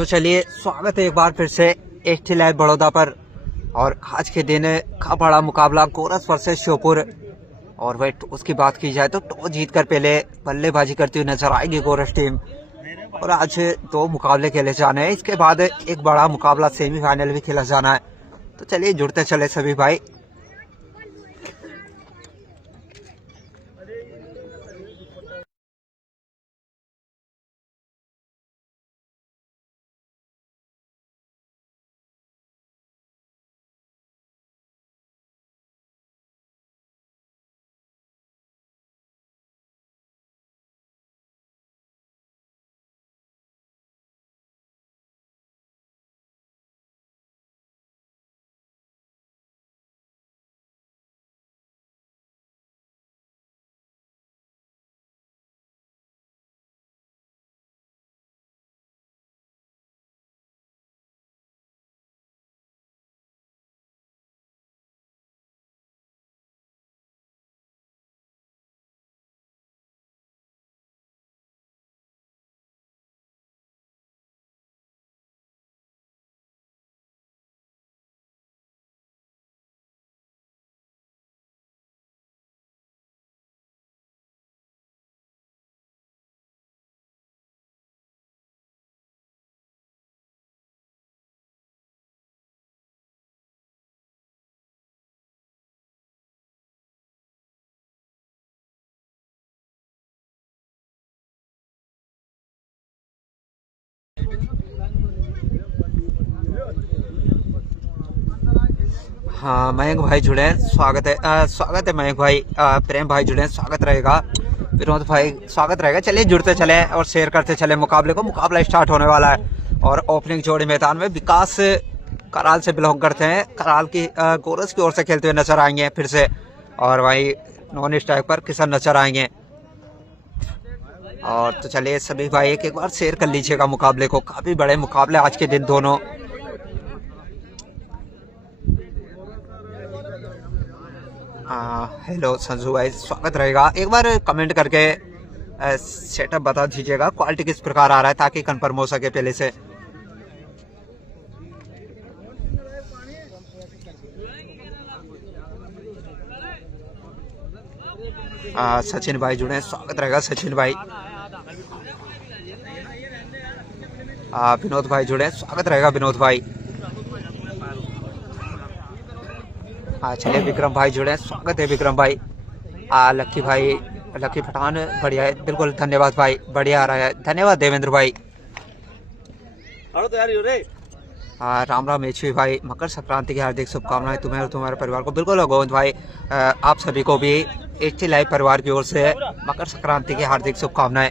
तो चलिए स्वागत है एक बार फिर से एचटी लाइव बड़ौदा पर। और आज के दिन का बड़ा मुकाबला गोरस वर्सेस श्योपुर। और वही टॉस की बात की जाए तो टॉस जीतकर पहले बल्लेबाजी करती हुई नजर आएगी गोरस टीम। और आज दो मुकाबले खेले जाने हैं, इसके बाद एक बड़ा मुकाबला सेमीफाइनल भी खेला जाना है। तो चलिए जुड़ते चले सभी भाई। हाँ मयंक भाई जुड़े हैं, स्वागत है मयंक भाई। प्रेम भाई जुड़े हैं, स्वागत रहेगा। विनोद भाई स्वागत रहेगा। चलिए जुड़ते चले और शेयर करते चले मुकाबले को। मुकाबला स्टार्ट होने वाला है और ओपनिंग जोड़ी मैदान में विकास कराल से बिलोंग करते हैं। कराल की गोरस की ओर से खेलते हुए नजर आएंगे फिर से। और भाई नॉन स्ट्राइक पर किशन नजर आएंगे। और तो चलिए सभी भाई एक बार शेयर कर लीजिएगा मुकाबले को। काफी बड़े मुकाबले आज के दिन दोनों। हेलो संजू भाई स्वागत रहेगा। एक बार कमेंट करके सेटअप बता दीजिएगा, क्वालिटी किस प्रकार आ रहा है ताकि कंफर्म हो सके पहले से। सचिन भाई जुड़े, स्वागत रहेगा सचिन भाई। विनोद भाई जुड़े, स्वागत रहेगा विनोद भाई। चलिए विक्रम भाई जुड़े, स्वागत है विक्रम भाई। लक्की भाई, लक्की पठान बढ़िया है, बिल्कुल धन्यवाद भाई, बढ़िया आ रहा है, धन्यवाद देवेंद्र भाई। राम राम एचवी भाई, मकर संक्रांति की हार्दिक शुभकामनाएं तुम्हें और तुम्हारे परिवार को। बिल्कुल गोविंद भाई, आप सभी को भी एचटी लाइव परिवार की ओर से मकर संक्रांति की हार्दिक शुभकामनाएं।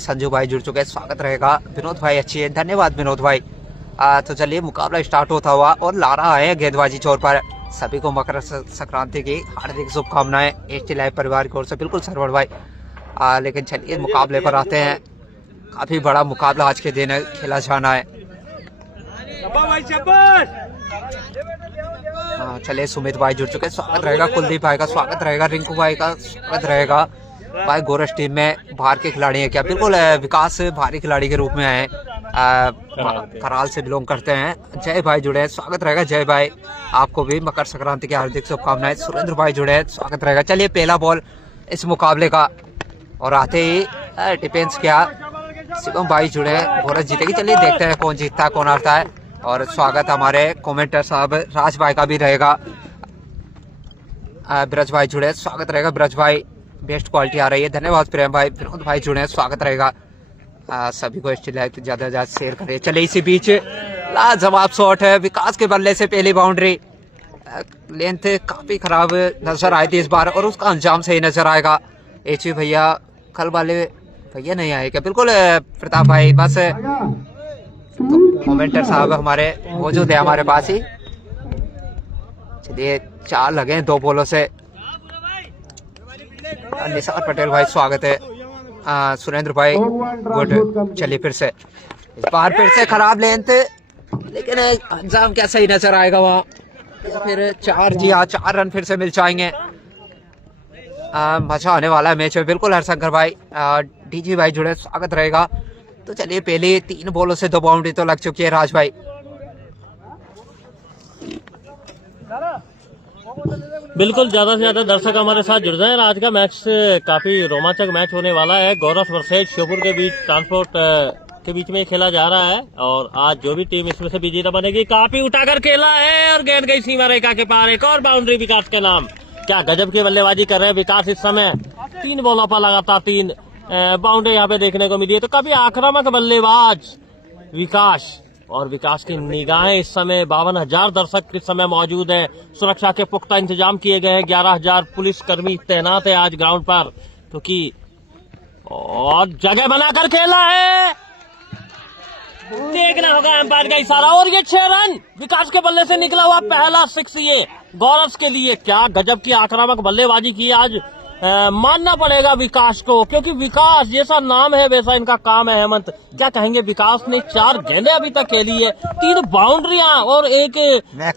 संजू भाई जुड़ चुके हैं, स्वागत रहेगा। विनोद भाई अच्छी है, धन्यवाद विनोद भाई। तो चलिए मुकाबला स्टार्ट होता हुआ और ला रहा है गेंदबाजी छोर पर। सभी को मकर संक्रांति की हार्दिक शुभकामनाएं एचटी लाइव परिवार की ओर से। बिल्कुल सरवर भाई। लेकिन चलिए मुकाबले पर आते हैं। काफी बड़ा मुकाबला आज के दिन खेला जाना है। चलिए सुमित भाई जुड़ चुके हैं, स्वागत रहेगा। कुलदीप भाई का स्वागत रहेगा। रिंकू भाई का स्वागत रहेगा। भाई गोरस टीम में बाहर के खिलाड़ी हैं क्या? बिल्कुल विकास भारी खिलाड़ी के रूप में आए, कराल से बिलोंग करते हैं। जय भाई जुड़े, स्वागत रहेगा जय भाई, आपको भी मकर संक्रांति की हार्दिक शुभकामनाएं। सुरेंद्र भाई जुड़े, स्वागत रहेगा। चलिए पहला बॉल इस मुकाबले का और आते ही डिफेंस किया। शिवम भाई जुड़े, गोरस जीतेगी। चलिए देखते हैं कौन जीतता है कौन हारता है। और स्वागत हमारे कमेंटर साहब राज भाई का भी रहेगा। ब्रज भाई जुड़े, स्वागत रहेगा ब्रज भाई, बेस्ट क्वालिटी आ रही है, धन्यवाद प्रेम भाई। विनोद भाई जुड़े, स्वागत रहेगा। सभी को एचटी लाइव ज्यादा से ज्यादा शेयर करें। चले इसी बीच लाजवाब शॉट है विकास के बल्ले से, पहली बाउंड्री। लेंथ काफी खराब नजर आई थी इस बार और उसका अंजाम सही नजर आएगा। एचवी भैया, कल वाले भैया नहीं आए क्या? बिल्कुल प्रताप भाई, बस कमेंटर साहब हमारे मौजूद है हमारे पास ही। चलिए 4 लगे 2 बॉलों से। निसार पटेल भाई स्वागत है। सुरेंद्र भाई गुड। चलिए फिर से इस बार फिर से खराब लेंथ, लेकिन अंजाम क्या सही नजर आएगा वहाँ। फिर 4 जी हाँ 4 रन फिर से मिल जाएंगे। मजा आने वाला है मैच में। बिल्कुल हरशंकर भाई, डीजी भाई जुड़े, स्वागत रहेगा। तो चलिए पहले 3 बॉलों से 2 बाउंड्री तो लग चुकी है राज भाई। बिल्कुल, ज्यादा से ज्यादा दर्शक हमारे साथ जुड़ जाएं। आज का मैच काफी रोमांचक मैच होने वाला है। गौरव वर्सेज श्योपुर के बीच ट्रांसपोर्ट के बीच में खेला जा रहा है और आज जो भी टीम इसमें से विजेता बनेगी, काफी उठाकर खेला है और गेंद गई सीमा रेखा के पार। एक और बाउंड्री विकास के नाम। क्या गजब की बल्लेबाजी कर रहे हैं विकास इस समय। 3 बॉलों पर लगातार 3 बाउंड्री यहाँ पे देखने को मिली है। तो काफी आक्रामक बल्लेबाज विकास, और विकास की निगाहें इस समय 52,000 दर्शक इस समय मौजूद हैं। सुरक्षा के पुख्ता इंतजाम किए गए हैं। 11,000 पुलिस कर्मी तैनात है आज ग्राउंड पर, क्योंकि और जगह बनाकर खेला है। देखना होगा एम्पायर का इशारा और ये 6 रन विकास के बल्ले से निकला हुआ पहला 6 ये गौरव के लिए। क्या गजब की आक्रामक बल्लेबाजी की आज। मानना पड़ेगा विकास को, क्योंकि विकास जैसा नाम है वैसा इनका काम है। हेमंत, क्या कहेंगे? विकास ने 4 गेंदें अभी तक खेली है, 3 बाउंड्रियां और एक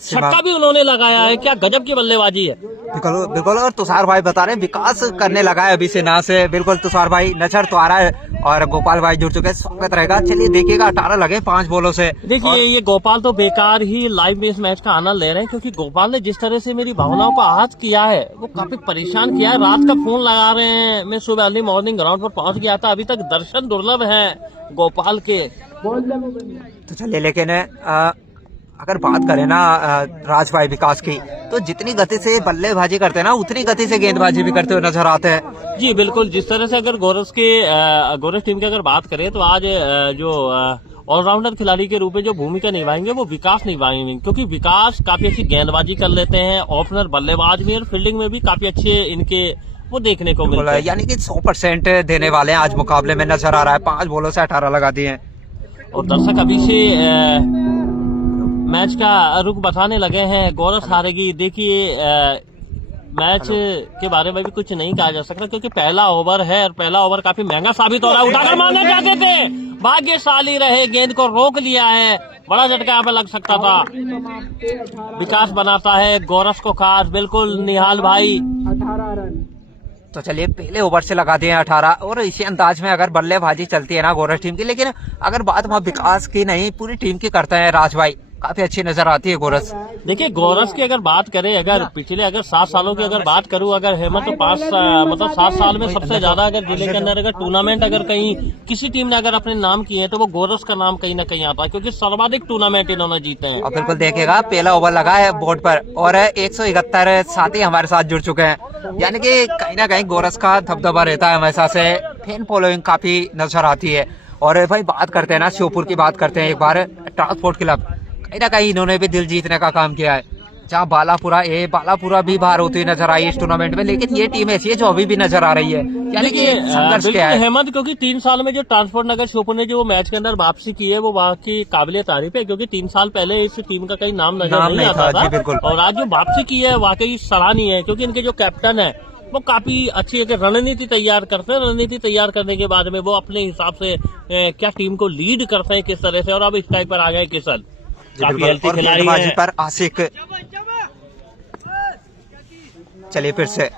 छक्का भी उन्होंने लगाया है। क्या गजब की बल्लेबाजी है। बिल्कुल बिल्कुल। और तुषार भाई बता रहे हैं विकास करने लगा है अभी से ना से। बिल्कुल तुषार भाई नजर तो आ रहा है और गोपाल भाई जुड़ चुके हैं, स्वागत रहेगा। चलिए देखिएगा 18 लगे 5 बॉलों से। देखिए ये गोपाल तो बेकार ही लाइव में इस मैच का आनंद ले रहे हैं, क्योंकि गोपाल ने जिस तरह से मेरी भावनाओं को आहत किया है, वो काफी परेशान किया है। रात का फोन लगा रहे हैं। मैं सुबह अर्ली मॉर्निंग ग्राउंड पर पहुंच गया था, अभी तक दर्शन दुर्लभ है गोपाल के। तो चलिए लेकिन अगर बात करें ना राज भाई विकास की, तो जितनी गति से बल्लेबाजी करते हैं ना, उतनी गति से गेंदबाजी भी करते हुए नजर आते हैं। जी बिल्कुल। जिस तरह से अगर गौरव टीम की अगर बात करें, तो आज जो ऑलराउंडर खिलाड़ी के रूप में जो भूमिका निभाएंगे वो विकास निभाएंगे, क्योंकि विकास काफी अच्छी गेंदबाजी कर लेते हैं। ओपनर बल्लेबाज में और फील्डिंग में भी काफी अच्छे इनके वो देखने को मिलता है। यानी कि 100% देने वाले हैं आज मुकाबले में नजर आ रहा है। 5 बॉलों से 18 लगा दिए हैं। और दर्शक अभी से मैच का रुख बताने लगे हैं। गौरव हारेगी। देखिए मैच के बारे में भी कुछ नहीं कहा जा सकता, क्योंकि पहला ओवर है और पहला ओवर काफी महंगा साबित हो रहा है। उठाकर मारना चाहते थे, भाग्यशाली रहे, गेंद को रोक लिया है। बड़ा झटका यहाँ पे लग सकता था। विकास बनाता है गौरव को खास। बिल्कुल निहाल भाई। तो चलिए पहले ओवर से लगा दिए 18 और इसी अंदाज में अगर बल्लेबाजी चलती है ना गौरव टीम की। लेकिन अगर बात वहाँ विकास की नहीं पूरी टीम की करते हैं राज भाई, काफी अच्छी नजर आती है गौरव। देखिए गौरव की अगर बात करें, अगर पिछले 7 सालों की अगर बात करूं, अगर हेमंत तो 7 साल में सबसे ज्यादा अगर जिले के अंदर अगर टूर्नामेंट अगर कहीं किसी टीम ने अगर अपने नाम किए हैं, तो वो गौरव का नाम कहीं ना कहीं आता है, क्योंकि सर्वाधिक टूर्नामेंट इन्होंने जीते हैं। और बिल्कुल देखेगा पहला ओवर लगा है बोर्ड पर और 171 साथी हमारे साथ जुड़ चुके हैं। यानी कि कहीं ना कहीं गौरव का धबधबा रहता है हमेशा से। फैन फॉलोइंग काफी नजर आती है। और भाई बात करते हैं ना श्योपुर की, बात करते हैं एक बार ट्रांसपोर्ट क्लब। कहीं ना कहीं इन्होंने भी दिल जीतने का काम किया है। जहाँ बालापुरा भी बाहर होती नजर आई इस टूर्नामेंट में, लेकिन ये टीम ऐसी है जो अभी भी नजर आ रही है। यानी कि संघर्ष क्या है हेमंत, क्योंकि 3 साल में जो ट्रांसपोर्ट नगर श्योपुर ने जो मैच के अंदर वापसी की है, वो वाकई काबिले तारीफ है, क्योंकि 3 साल पहले इस टीम का कहीं नाम नजर नहीं आता था। और आज जो वापसी की है वाकई सराहनीय है, क्योंकि इनके जो कैप्टन है वो काफी अच्छी रणनीति तैयार करते हैं। रणनीति तैयार करने के बाद में वो अपने हिसाब से क्या टीम को लीड करते हैं किस तरह से। और अब इस टाइप पर आ गए किशन, काफी हेल्थी खिलाड़ी है। पर आशिक चलिए फिर से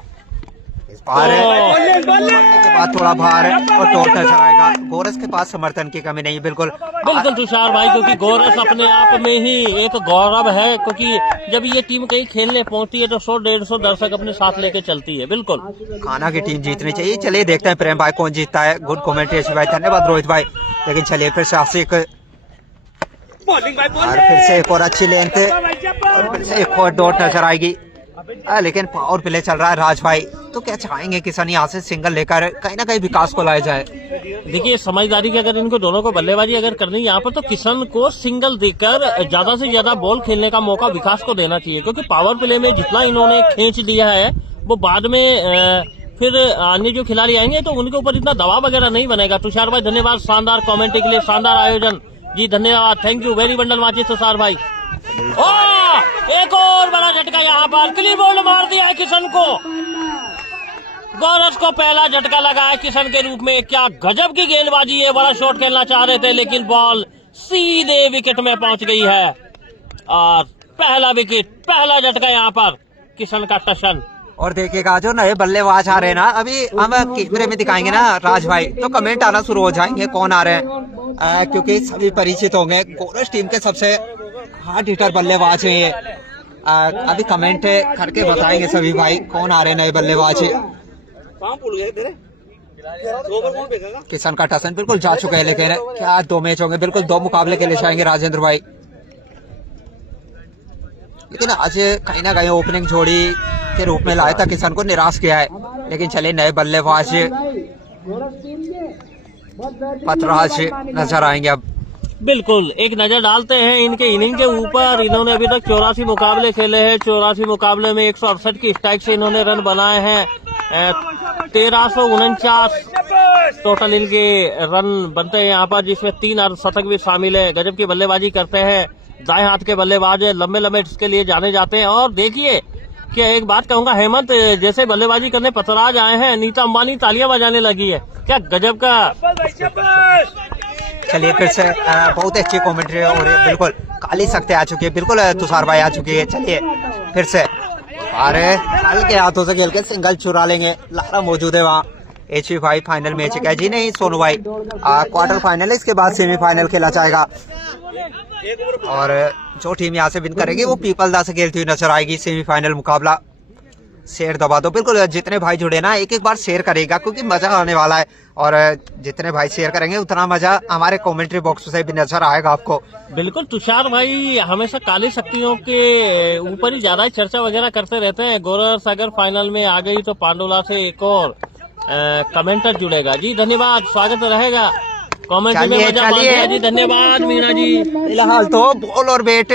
के बाद थोड़ा भार और टोट नजर आएगा। गौरव के पास समर्थन की कमी नहीं। बिल्कुल तुषार भाई, क्योंकि गौरव अपने आप में ही एक गौरव है, क्योंकि जब ये टीम कहीं खेलने पहुंचती है तो 100-150 दर्शक अपने साथ लेके चलती है। बिल्कुल खाना की टीम जीतनी चाहिए। चलिए देखते हैं प्रेम भाई कौन जीतता है। गुड कमेंटेशन भाई, धन्यवाद रोहित भाई। लेकिन चलिए फिर से आशिक और फिर से एक और अच्छी लेंथ और फिर से एक और डॉट नजर आएगी। लेकिन पावर प्ले चल रहा है राज भाई, तो क्या चाहेंगे किसान यहाँ से सिंगल लेकर कहीं ना कहीं विकास को लाया जाए। देखिए समझदारी की अगर इनको दोनों को बल्लेबाजी अगर करनी है यहाँ पर, तो किशन को सिंगल देकर ज्यादा से ज्यादा बॉल खेलने का मौका विकास को देना चाहिए, क्योंकि पावर प्ले में जितना इन्होंने खींच दिया है वो बाद में फिर अन्य जो खिलाड़ी आएंगे तो उनके ऊपर इतना दबाव वगैरह नहीं बनेगा। तुषार भाई धन्यवाद शानदार कमेंट्री के लिए, शानदार आयोजन जी, धन्यवाद, थैंक यू वेरी बंडल माचिस तुषार भाई। एक और बड़ा झटका यहाँ पर, क्लीन बोल्ड मार दिया है किशन को। गौरव को पहला झटका लगा है किशन के रूप में। क्या गजब की गेंदबाजी है, बड़ा शॉट खेलना चाह रहे थे लेकिन बॉल सीधे विकेट में पहुंच गई है और पहला विकेट, पहला झटका यहाँ पर किशन का टशन। और देखिएगा जो नए बल्लेबाज आ रहे हैं ना, अभी हम कैमरे में दिखाएंगे ना राज भाई, तो कमेंट आना शुरू हो जाएंगे कौन आ रहे हैं, क्योंकि सभी परिचित होंगे। गोरस टीम के सबसे हार्ड हिटर बल्लेबाज हैं ये। अभी कमेंट करके बताएंगे सभी भाई कौन आ रहे हैं नए बल्लेबाज। किशन का टसन बिल्कुल जा चुके हैं, लेकिन क्या 2 मैच होंगे, बिल्कुल 2 मुकाबले के लिए जाएंगे राजेंद्र भाई। लेकिन आज कहीं ना कहीं ओपनिंग जोड़ी के रूप में लाया था, किसान को निराश किया है। लेकिन चले नए बल्लेबाज पतराज नजर आएंगे अब। बिल्कुल एक नजर डालते हैं इनके इनिंग के ऊपर। इन्होंने अभी तक 84 मुकाबले खेले हैं। 84 मुकाबले में 168 की स्ट्राइक से इन्होंने रन बनाए हैं। 1349 टोटल इनके रन बनते हैं यहाँ पर, जिसमें 3 अर्धशतक भी शामिल है। गजब की बल्लेबाजी करते हैं, दाएं हाथ के बल्लेबाज है, लंबे लंबे इसके लिए जाने जाते हैं। और देखिए कि एक बात कहूंगा, हेमंत जैसे बल्लेबाजी करने पतराज आए हैं, नीता अंबानी तालियां बजाने लगी है। क्या गजब का। चलिए फिर से बहुत अच्छी कमेंट्री हो रही है। बिल्कुल काली सख्ते आ चुकी है, बिल्कुल तुषार भाई आ चुकी है। चलिए फिर से, अरे हल्के हाथों से खेल के सिंगल चुरा लेंगे। लारा मौजूद है वहाँ। HV भाई फाइनल मैच क्या जी? नहीं सोनू भाई, क्वार्टर फाइनल है, इसके बाद सेमीफाइनल खेला जाएगा। और जो टीम यहाँ से विन करेगी वो पीपलदा से खेलती हुई नजर आएगी। सेमीफाइनल मुकाबला। शेयर दबा दो, बिल्कुल जितने भाई जुड़े ना एक एक बार शेयर करेगा, क्योंकि मजा आने वाला है। और जितने भाई शेयर करेंगे उतना मजा हमारे कमेंट्री बॉक्स से भी नजर आएगा आपको। बिल्कुल तुषार भाई हमेशा काली शक्तियों के ऊपर ही ज्यादा चर्चा वगैरह करते रहते हैं। गोरस अगर फाइनल में आ गई तो पांडुला से एक और कमेंटर जुड़ेगा। जी धन्यवाद, स्वागत रहेगा कमेंट में। मजा मानते जी, धन्यवाद मीना जी। फिलहाल तो बॉल और बैट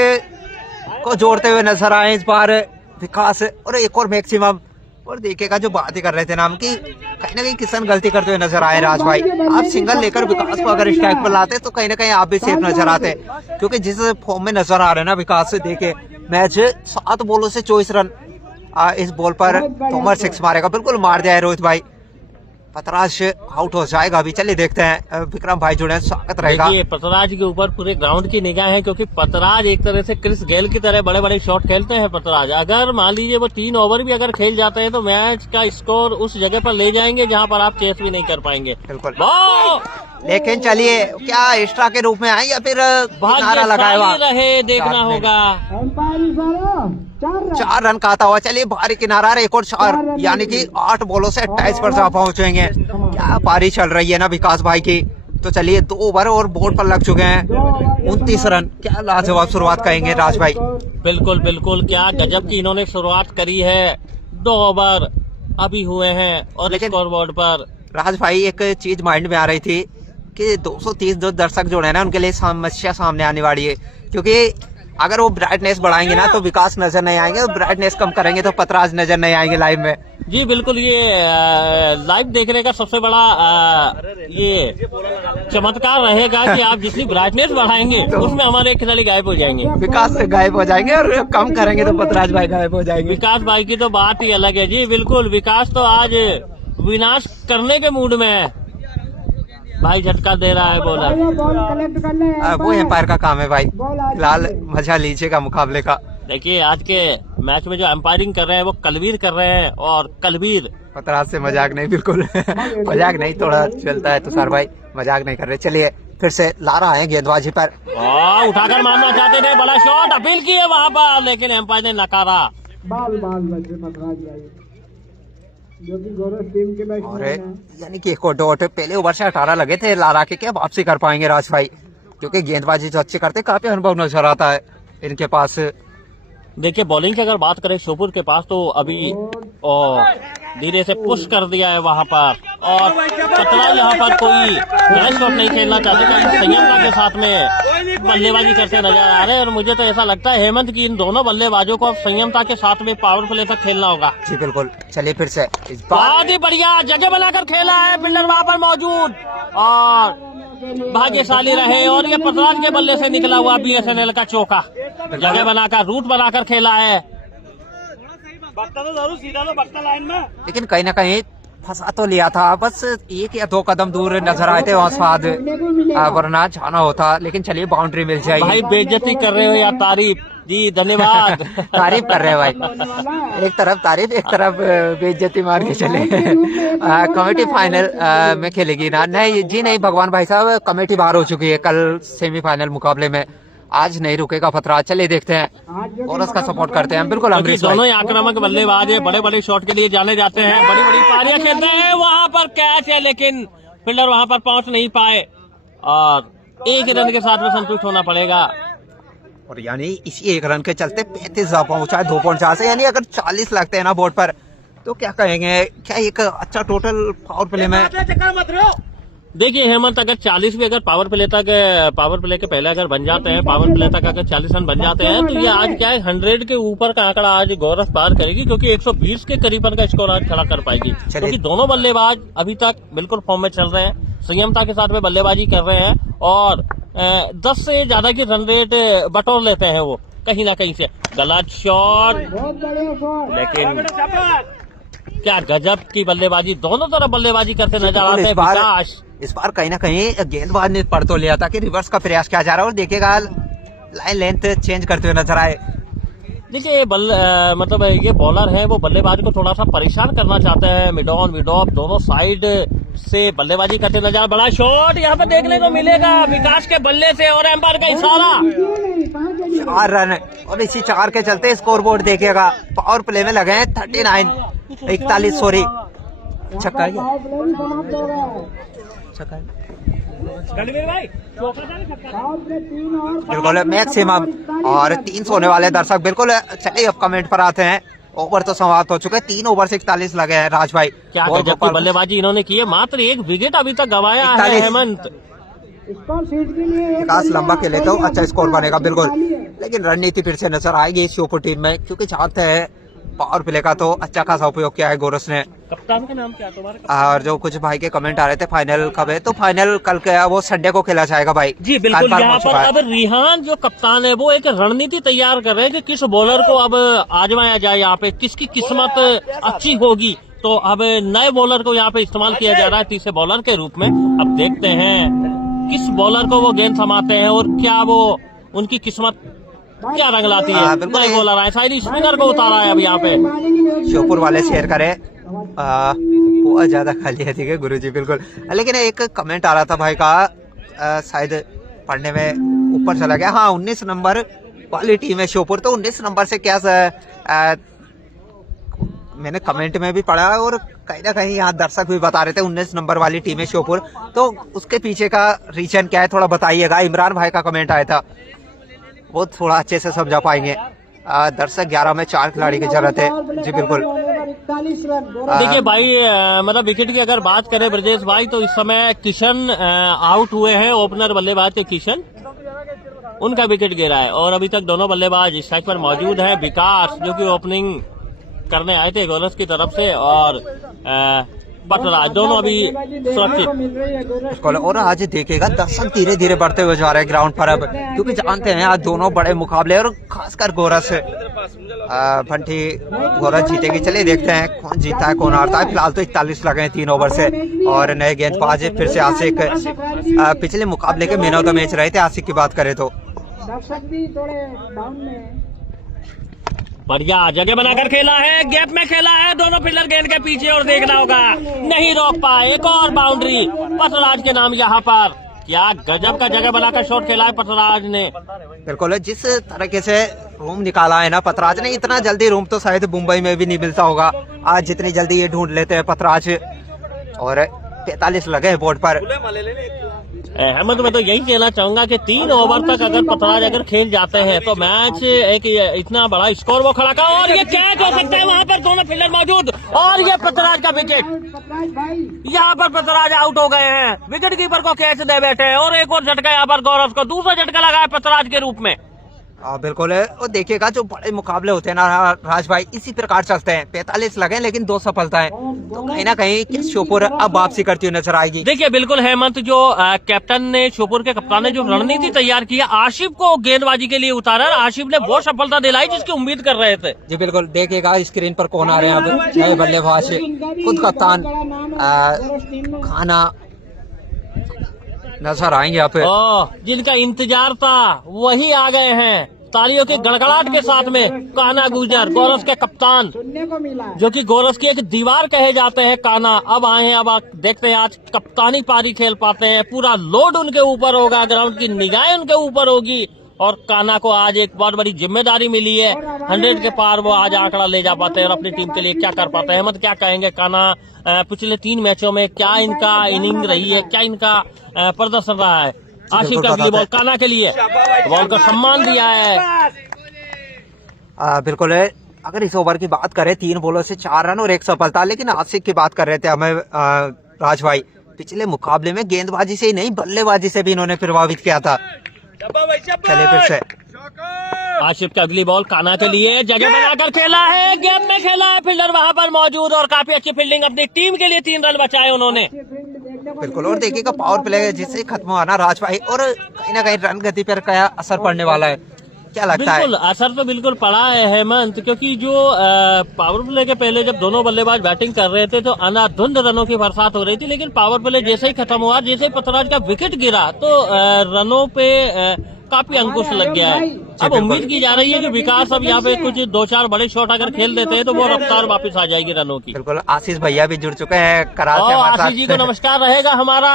को जोड़ते हुए नजर आए इस बार विकास और एक और मैक्सिमम। और देखिएगा जो बातें कर रहे थे नाम की, कहीं ना कहीं किसान गलती करते हुए नजर आए। राज भाई आप सिंगल लेकर विकास को अगर स्ट्राइक पर लाते तो कहीं ना कहीं आप भी सेफ नजर आते, क्योंकि जिस फॉर्म में नजर आ रहे हैं ना विकास से, देखे मैच 7 बॉलों से 24 रन। इस बॉल पर तोमर 6 मारेगा, बिल्कुल मार दिया है रोहित भाई। पतराज आउट हो जाएगा अभी। चलिए देखते हैं, विक्रम भाई जुड़े, स्वागत रहेगा। देखिए पतराज के ऊपर पूरे ग्राउंड की निगाह है, क्योंकि पतराज एक तरह से क्रिस गेल की तरह बड़े बड़े शॉट खेलते हैं पतराज। अगर मान लीजिए वो 3 ओवर भी अगर खेल जाते हैं तो मैच का स्कोर उस जगह पर ले जाएंगे जहां पर आप चेस भी नहीं कर पाएंगे। बिल्कुल। लेकिन चलिए क्या एक्स्ट्रा के रूप में आए या फिर किनारा लगाया रहे, देखना होगा। 4 रन का आता हुआ। चलिए भारी किनारा, एक और 4, यानी कि 8 बॉलों से 28 पर पहुंचेंगे। क्या पारी चल रही है ना विकास भाई की। तो चलिए 2 ओवर और बोर्ड पर लग चुके हैं, 29 रन। क्या लाजवाब शुरुआत कहेंगे राज भाई। बिल्कुल बिल्कुल, क्या गजब की इन्होंने शुरुआत करी है। 2 ओवर अभी हुए हैं और स्कोर बोर्ड पर राज भाई एक चीज माइंड में आ रही थी कि 230 जो दर्शक जो है ना उनके लिए समस्या सामने आने वाली है, क्योंकि अगर वो ब्राइटनेस बढ़ाएंगे ना तो विकास नजर नहीं आएंगे, और ब्राइटनेस कम करेंगे तो पतराज नजर नहीं आएंगे लाइव में। जी बिल्कुल, ये लाइव देखने का सबसे बड़ा ये चमत्कार रहेगा कि आप जितनी ब्राइटनेस बढ़ाएंगे उसमें हमारे खिलाड़ी गायब हो जाएंगे। विकास गायब हो जाएंगे और कम करेंगे तो पतराज भाई गायब हो जाएंगे। विकास भाई की तो बात ही अलग है। जी बिल्कुल, विकास तो आज विनाश करने के मूड में है। भाई झटका दे रहा है बॉलर, वो एम्पायर का काम है भाई। फिलहाल मजा लीजिएगा मुकाबले का। देखिए आज के मैच में जो एम्पायरिंग कर रहे हैं वो कलवीर कर रहे हैं, और कलवीर पतराज से मजाक नहीं, बिल्कुल मजाक नहीं, थोड़ा चलता है तुषार भाई, मजाक नहीं कर रहे। चलिए फिर से लारा आए गेंदबाजी पर, उठाकर मारना चाहते थे, बड़ा शॉट अपील की है वहाँ पर, लेकिन एम्पायर ने नकारा। जो कि गोरस टीम के बैट्समैन और यानी कि एक और डॉट पहले ओवर से 18 लगे थे लारा के, क्या वापसी कर पाएंगे राज भाई, क्योंकि गेंदबाजी जो अच्छी करते काफी अनुभव नजर आता है इनके पास। देखिए बॉलिंग की अगर बात करें शोपुर के पास, तो अभी धीरे से पुश कर दिया है वहां पर, और पतरा यहाँ पर कोई गैस शॉट नहीं खेलना चाहते, तो संयमता के साथ में बल्लेबाजी करते नजर आ रहे हैं। और मुझे तो ऐसा लगता है हेमंत की इन दोनों बल्लेबाजों को अब संयमता के साथ में पावर प्ले तक खेलना होगा। जी बिल्कुल, चलिए फिर से इस बार बहुत ही बढ़िया जगह बनाकर खेला है, फील्डर वहां पर मौजूद और भाग्यशाली रहे, और ये पतराज के बल्ले से निकला हुआ BSNL का चौका, जगह बनाकर रूट बनाकर खेला है। लेकिन कहीं ना कहीं फंसा तो लिया था, बस 1 या 2 कदम दूर नजर आए थे वहाँ स्वाद, वरना जाना होता। लेकिन चलिए बाउंड्री मिल जाएगी। भाई बेइज्जती कर रहे हो या तारीफ? जी धन्यवाद। तारीफ कर रहे हैं भाई, एक तरफ तारीफ एक तरफ बेइज्जती मार के चले। कमेटी फाइनल में खेलेगी ना? नहीं जी नहीं भगवान भाई साहब, कमेटी बाहर हो चुकी है कल सेमीफाइनल मुकाबले में, आज नहीं रुकेगा खतरा। चलिए देखते हैं और उसका सपोर्ट करते हैं। बिल्कुल अमरीश दोनों ही आक्रामक बल्लेबाज है, बड़े बड़े शॉट के लिए जाने जाते हैं, बड़ी बड़ी पारियां खेलते हैं। वहां पर कैच है लेकिन फील्डर वहां पर पहुंच नहीं पाए और 1 रन के साथ में संतुष्ट होना पड़ेगा। और यानी इसी 1 रन के चलते 35 पहुंचा है 2.4 से, यानी अगर 40 लगते हैं ना बोर्ड पर तो क्या कहेंगे, क्या एक अच्छा टोटल पावर प्ले में। देखिए हेमंत, अगर 40 भी अगर पावर प्ले के पहले अगर बन जाते हैं, पावर प्ले तक अगर 40 रन बन जाते हैं तो ये आज क्या है 100 के ऊपर का आंकड़ा आज गौरव पार करेगी, क्योंकि 120 के करीब का स्कोर आज खड़ा कर पाएगी। क्योंकि दोनों बल्लेबाज अभी तक बिल्कुल फॉर्म में चल रहे हैं, संयमता के साथ में बल्लेबाजी कर रहे हैं और 10 से ज्यादा की रन रेट बटोर लेते हैं वो कहीं ना कहीं से। गलत शॉट, लेकिन क्या गजब की बल्लेबाजी, दोनों तरफ बल्लेबाजी करते नजर आते हैं विकास। इस बार कहीं ना कहीं गेंदबाज ने पढ़ तो लिया था कि रिवर्स का प्रयास किया जा रहा है, और देखिएगा लाइन लेंथ चेंज करते हुए नजर आए। देखिए मतलब ये बॉलर है वो बल्लेबाज को थोड़ा सा परेशान करना चाहते हैं, मिड ऑन मिड ऑफ दोनों साइड से बल्लेबाजी करते नजर। बड़ा शॉट यहाँ पे देखने को मिलेगा विकास के बल्ले से और एम्पायर का इशारा। 4 रन और इसी 4 के चलते स्कोर बोर्ड देखिएगा पावर प्ले में लगे हैं 41 सॉरी छक्का बिल्कुल मैक्सिमम और 300 होने वाले दर्शक। बिल्कुल चलिए अब कमेंट पर आते हैं। ओवर तो समाप्त हो चुके हैं, 3 ओवर से 41 लगे हैं राज भाई। क्या गजब की बल्लेबाजी इन्होंने की है, मात्र 1 विकेट अभी तक गंवाया है हेमंत। विकास लंबा खेले तो अच्छा स्कोर बनेगा बिल्कुल, लेकिन रणनीति फिर से नजर आएगी इस श्योपुर टीम में, क्योंकि चाहते हैं पावर प्ले का तो अच्छा खासा उपयोग किया है गोरस ने। कप्तान का नाम क्या तुम्हारा? और जो कुछ भाई के कमेंट आ रहे थे फाइनल कब है, तो फाइनल कल क्या वो संडे को खेला जाएगा भाई। जी बिल्कुल, यहाँ पर अब रिहान जो कप्तान है वो एक रणनीति तैयार कर रहे हैं कि किस बॉलर को अब आजमाया जाए, यहाँ पे किसकी किस्मत अच्छी होगी। तो अब नए बॉलर को यहाँ पे इस्तेमाल किया जा रहा है तीसरे बॉलर के रूप में। अब देखते हैं किस बॉलर को वो गेंद थमाते हैं और क्या वो उनकी किस्मत क्या रंग लाती है। नए बॉलर आए, शायद स्पिनर को उतारा है अब यहाँ पे। श्योपुर वाले शेयर करे बहुत ज्यादा खाली है, ठीक है गुरुजी बिल्कुल। लेकिन एक कमेंट आ रहा था भाई का, शायद पढ़ने में ऊपर चला गया। हाँ 19 नंबर वाली टीम है श्योपुर, तो 19 नंबर से क्या मैंने कमेंट में भी पढ़ा और कहीं ना कहीं यहाँ दर्शक भी बता रहे थे 19 नंबर वाली टीम है श्योपुर, तो उसके पीछे का रीजन क्या है थोड़ा बताइएगा। इमरान भाई का कमेंट आया था, वो थोड़ा अच्छे से समझा पाएंगे। दर्शक 11 में 4 खिलाड़ी की जरूरत है। जी बिल्कुल। देखिए भाई मतलब विकेट की अगर बात करें ब्रजेश भाई, तो इस समय किशन आउट हुए हैं, ओपनर बल्लेबाज थे किशन, उनका विकेट गिरा है और अभी तक दोनों बल्लेबाज स्ट्राइक पर मौजूद है। विकास जो कि ओपनिंग करने आए थे गोरस की तरफ से और पटराज, दोनों अभी सुरक्षित। और आज देखेगा दर्शक धीरे धीरे बढ़ते हुए जा रहे हैं ग्राउंड पर अब, क्योंकि जानते हैं आज दोनों बड़े मुकाबले और खासकर गोरस भंटी गोरस जीतेगी। चलिए देखते हैं कौन जीता है कौन हारता है। फिलहाल तो 41 लगे हैं 3 ओवर से और नए गेंदबाज फिर से आसिक। पिछले मुकाबले के मैन ऑफ द मैच रहे थे आसिक की बात करें तो। बढ़िया जगह बनाकर खेला है, गैप में खेला है, दोनों फील्डर गेंद के पीछे और देखना होगा नहीं रोक पाए। एक और बाउंड्री पटराज के नाम यहाँ पर। क्या गजब का जगह बनाकर शॉट खेला है पटराज ने। बिल्कुल, जिस तरीके से रूम निकाला है ना पटराज ने, इतना जल्दी रूम तो शायद मुंबई में भी नहीं मिलता होगा आज जितनी जल्दी ये ढूंढ लेते हैं पटराज। और 45 लगे हैं बोर्ड पर। अहमद मैं तो यही कहना चाहूंगा कि 3 ओवर तक अगर पटराज अगर खेल जाते हैं तो मैच एक इतना बड़ा स्कोर वो खड़ा कर, और ये कैच हो सकता है वहां पर, दोनों फील्डर मौजूद और ये पटराज का विकेट। यहाँ पर पटराज आउट हो गए हैं, विकेट कीपर को कैच दे बैठे और एक और झटका यहाँ पर गौरव को, दूसरा झटका लगा है पटराज के रूप में। बिल्कुल है। और देखिएगा जो बड़े मुकाबले होते हैं ना राज भाई, इसी प्रकार चलते हैं। 45 लगे लेकिन 2 सफलताएं, तो कहीं ना कहीं श्योपुर अब वापसी करती हुई नजर आएगी। देखिए बिल्कुल हेमंत, जो कैप्टन ने, श्योपुर के कप्तान ने जो रणनीति तैयार की, आशिफ को गेंदबाजी के लिए उतारा, आशिफ ने वो सफलता दिलाई जिसकी उम्मीद कर रहे थे। जी बिल्कुल, देखिएगा स्क्रीन पर कौन आ रहे हैं अब, नए बल्लेबाज, खुद कप्तान खाना नजर आएंगे यहाँ पे। जिनका इंतजार था वही आ गए हैं, तालियों के गड़गड़ाहट के साथ में। कान्हा गुर्जर, गोरस के कप्तान, सुनने को मिला, जो कि गोरस की एक दीवार कहे जाते हैं, कान्हा अब आए हैं। अब देखते हैं आज कप्तानी पारी खेल पाते हैं, पूरा लोड उनके ऊपर होगा, ग्राउंड की निगाहें उनके ऊपर होगी। और कान्हा को आज एक बहुत बड़ी जिम्मेदारी मिली है, 100 के पार वो आज आंकड़ा ले जा पाते हैं और अपनी टीम के लिए क्या कर पाते हैं। अहमद, क्या कहेंगे कान्हा पिछले 3 मैचों में, क्या इनका इनिंग रही है, क्या इनका प्रदर्शन रहा है? आशिफ का अगली बॉल कान्हा के लिए, बॉल को सम्मान दिया है। बिल्कुल है। अगर इस ओवर की बात करें, 3 बॉलों से 4 रन और 1 सफलता, लेकिन आशिफ की बात कर रहे थे हमें राज भाई, पिछले मुकाबले में गेंदबाजी से ही नहीं बल्लेबाजी से भी इन्होंने प्रभावित किया था। चलिए फिर से आशिफ की अगली बॉल कान्हा के लिए, जगह बनाकर खेला है, गेम में खेला है, फील्डर वहां पर मौजूद और काफी अच्छी फील्डिंग, अपनी टीम के लिए 3 रन बचाए उन्होंने। बिल्कुल। और देखिएगा पावर प्ले जिससे खत्म हुआ ना राज भाई, और कहीं ना कहीं रन गति पर क्या असर पड़ने वाला है, क्या लगता है? बिल्कुल असर तो बिल्कुल पड़ा है हेमंत, क्योंकि जो पावर प्ले के पहले जब दोनों बल्लेबाज बैटिंग कर रहे थे तो अनाधुंध रनों की बरसात हो रही थी, लेकिन पावर प्ले जैसे ही खत्म हुआ, जैसे ही पथराज का विकेट गिरा, तो रनों पे काफी अंकुश लग गया है। अब उम्मीद की जा रही है कि विकास अब यहाँ पे कुछ 2-4 बड़े शॉट अगर खेल देते हैं तो वो रफ्तार वापस आ जाएगी रनों की। बिल्कुल। आशीष भैया भी जुड़ चुके हैं करार से हमारे साथ। आशीष जी को नमस्कार रहेगा हमारा,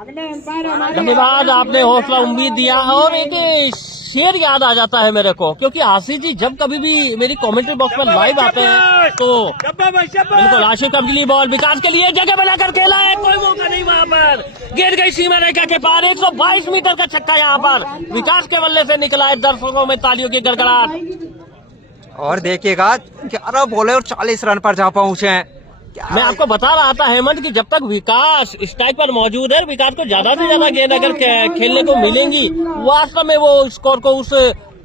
अगले एम्पायर हमारे धन्यवाद, आपने हौसला उम्मीद दिया। और एक शेर याद आ जाता है मेरे को, क्योंकि आशीष जी जब कभी भी मेरी कमेंट्री बॉक्स में लाइव आते हैं तो बिल्कुल। आशिफ का अगली बॉल विकास के लिए, जगह बनाकर खेला है, कोई मौका नहीं वहां पर, गिर गई सीमा रेखा के पार, 122 मीटर का छक्का यहाँ पर विकास के बल्ले से निकला है, दर्शकों में तालियों की गड़गड़ाहट। और देखिएगा 11 बॉले और 40 रन पर जहाँ पहुंचे हैं। मैं आपको बता रहा था हेमंत कि जब तक विकास स्ट्राइक पर मौजूद है, विकास को ज्यादा से ज्यादा गेंद अगर खेलने को मिलेंगी, वास्तव में वो स्कोर को उस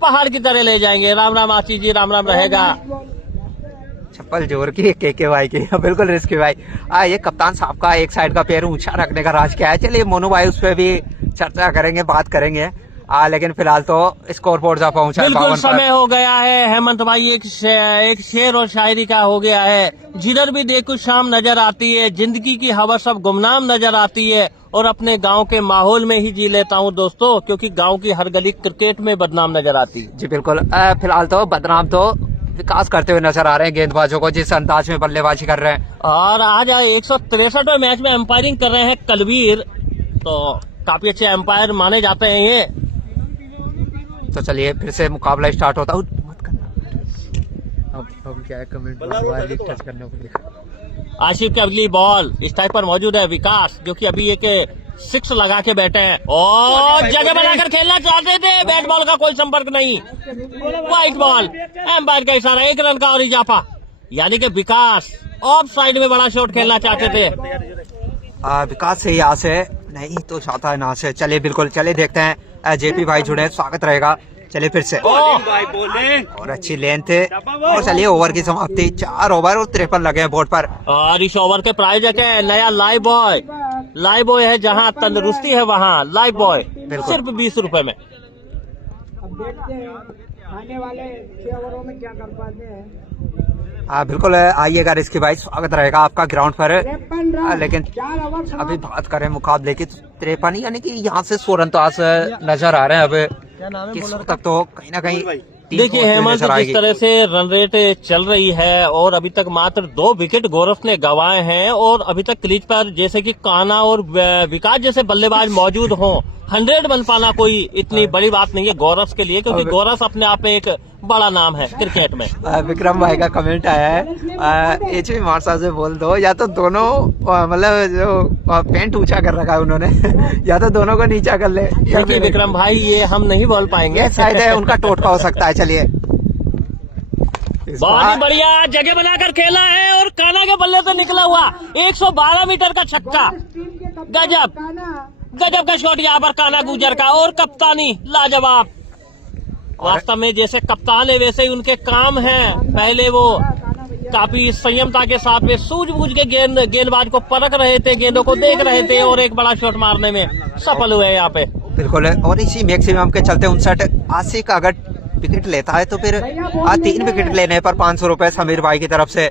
पहाड़ की तरह ले जाएंगे। राम राम आशीष जी, राम राम रहेगा। चप्पल जोर की के भाई की, बिल्कुल रिस्की भाई। ये कप्तान साहब का एक साइड का पैर ऊंचा रखने का राज क्या है? चलिए मोनू भाई उस पर भी चर्चा करेंगे, बात करेंगे। लेकिन फिलहाल तो स्कोर बोर्ड जा पहुंचा है। बिल्कुल समय हो गया है हेमंत भाई, एक शेर और शायरी का हो गया है। जिधर भी देखो शाम नजर आती है, जिंदगी की हवा सब गुमनाम नजर आती है, और अपने गांव के माहौल में ही जी लेता हूं दोस्तों, क्योंकि गांव की हर गली क्रिकेट में बदनाम नजर आती है। जी बिल्कुल। फिलहाल तो बदनाम तो विकास करते हुए नजर आ रहे हैं गेंदबाजों को, जिस अंदाज में बल्लेबाजी कर रहे हैं। और आज 163वें मैच में एम्पायरिंग कर रहे हैं कलवीर, तो काफी अच्छे एम्पायर माने जाते हैं ये। तो चलिए फिर से मुकाबला स्टार्ट होता है। मत करना अब क्या है, कमेंट टच करने को लिखा। आशिफ की अगली बॉल स्ट्राइक पर मौजूद है विकास, जो कि अभी एक 6 लगा के बैठे हैं और जगह बनाकर खेलना चाहते थे, बैट बॉल का कोई संपर्क नहीं, व्हाइट बॉल, एम्पायर का इशारा, 1 रन का और इजाफा। यानी कि विकास ऑफ साइड में बड़ा शॉट खेलना चाहते थे। विकास से यहाँ से नहीं तो चाहता है ना से। चलिए बिल्कुल, चलिए देखते हैं। जेपी भाई जुड़े, स्वागत रहेगा। चलिए फिर से, और अच्छी लेंथ थे। और चलिए ओवर की समाप्ति, 4 ओवर और 53 लगे हैं बोर्ड पर। और इस ओवर के प्राइज है नया लाइव बॉय है, जहां तंदुरुस्ती है वहां लाइव बॉय सिर्फ 20 रुपए में। अब देखते हैं आने वाले 6 ओवरों में क्या कर पाते हैं। बिल्कुल आइएगा रिस्की भाई, स्वागत रहेगा आपका ग्राउंड पर। 53 रन, लेकिन 4 ओवर अभी बात करें मुकाबले की, 53 यानी कि यहाँ से 100 रन तो आज नजर आ रहे हैं। अब किस तक तो कहीं ना कहीं देखिए हेमंत, जिस तरह से रन रेट चल रही है और अभी तक मात्र 2 विकेट गोरस ने गंवाए हैं, और अभी तक क्रीज पर जैसे कि कान्हा और विकास जैसे बल्लेबाज मौजूद हों, 100 बन पाना कोई इतनी बड़ी बात नहीं है गोरस के लिए, क्योंकि गोरस अपने आप में एक बड़ा नाम है क्रिकेट में। विक्रम भाई का कमेंट आया है, एचपी मार्शल से बोल दो, या तो दोनों मतलब जो पेंट ऊंचा कर रखा है उन्होंने या तो दोनों को नीचा कर ले। देखिए विक्रम भाई, ये हम नहीं बोल पाएंगे, शायद है उनका टोटका हो सकता है। चलिए बहुत ही बढ़िया जगह बनाकर खेला है और कान्हा के बल्ले से निकला हुआ 112 मीटर का छक्का, गजब का शॉट यहाँ पर कान्हा गुर्जर का, और कप्तानी लाजवाब। वास्तव में जैसे कप्तान है वैसे ही उनके काम है। पहले वो काफी संयमता के साथ में सूझबूझ के गेंदबाज को परख रहे थे, गेंदों को देख रहे थे और एक बड़ा शॉट मारने में सफल हुए यहाँ पे। बिल्कुल, और इसी मैक्सिमम के चलते 59 का अगर विकेट लेता है तो फिर 3 विकेट लेने पर 500 रुपए समीर भाई की तरफ से।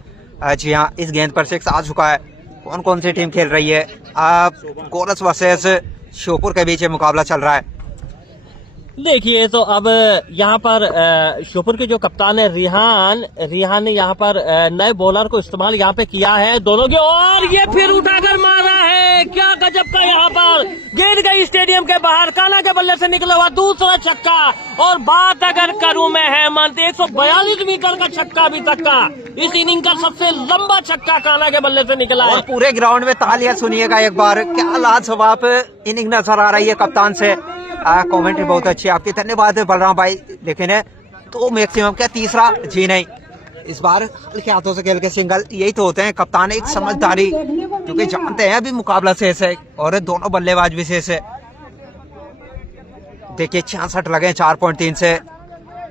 जी हाँ, इस गेंद पर 6 आ चुका है। कौन कौन सी टीम खेल रही है? गोरस वर्सेस श्योपुर के बीच मुकाबला चल रहा है। देखिए तो अब यहाँ पर श्योपुर के जो कप्तान है रिहान ने यहाँ पर नए बॉलर को इस्तेमाल यहाँ पे किया है दोनों के, और ये फिर उठाकर मारा है। क्या गजब का यहाँ पर गेंद गई स्टेडियम के बाहर, काना के बल्ले से निकला हुआ दूसरा छक्का। और बात अगर करूं मैं हेमंत, 142 मीटर का छक्का अभी तक का इस इनिंग का सबसे लंबा छक्का काना के बल्ले से निकला है। और पूरे ग्राउंड में तालियां सुनिएगा एक बार, क्या लाजवाब इनिंग नजर आ रही है कप्तान से। कमेंट्री बहुत अच्छी आपकी, धन्यवाद बलराम भाई। लेकिन तो मैक्सिमम क्या तीसरा? जी नहीं, इस बार हल्के हाथों से खेल के सिंगल। यही तो होते हैं कप्तान, एक समझदारी, क्योंकि जानते हैं अभी मुकाबला शेष है और दोनों बल्लेबाज भी शेष है। देखिए 66 लगे 4.3 से,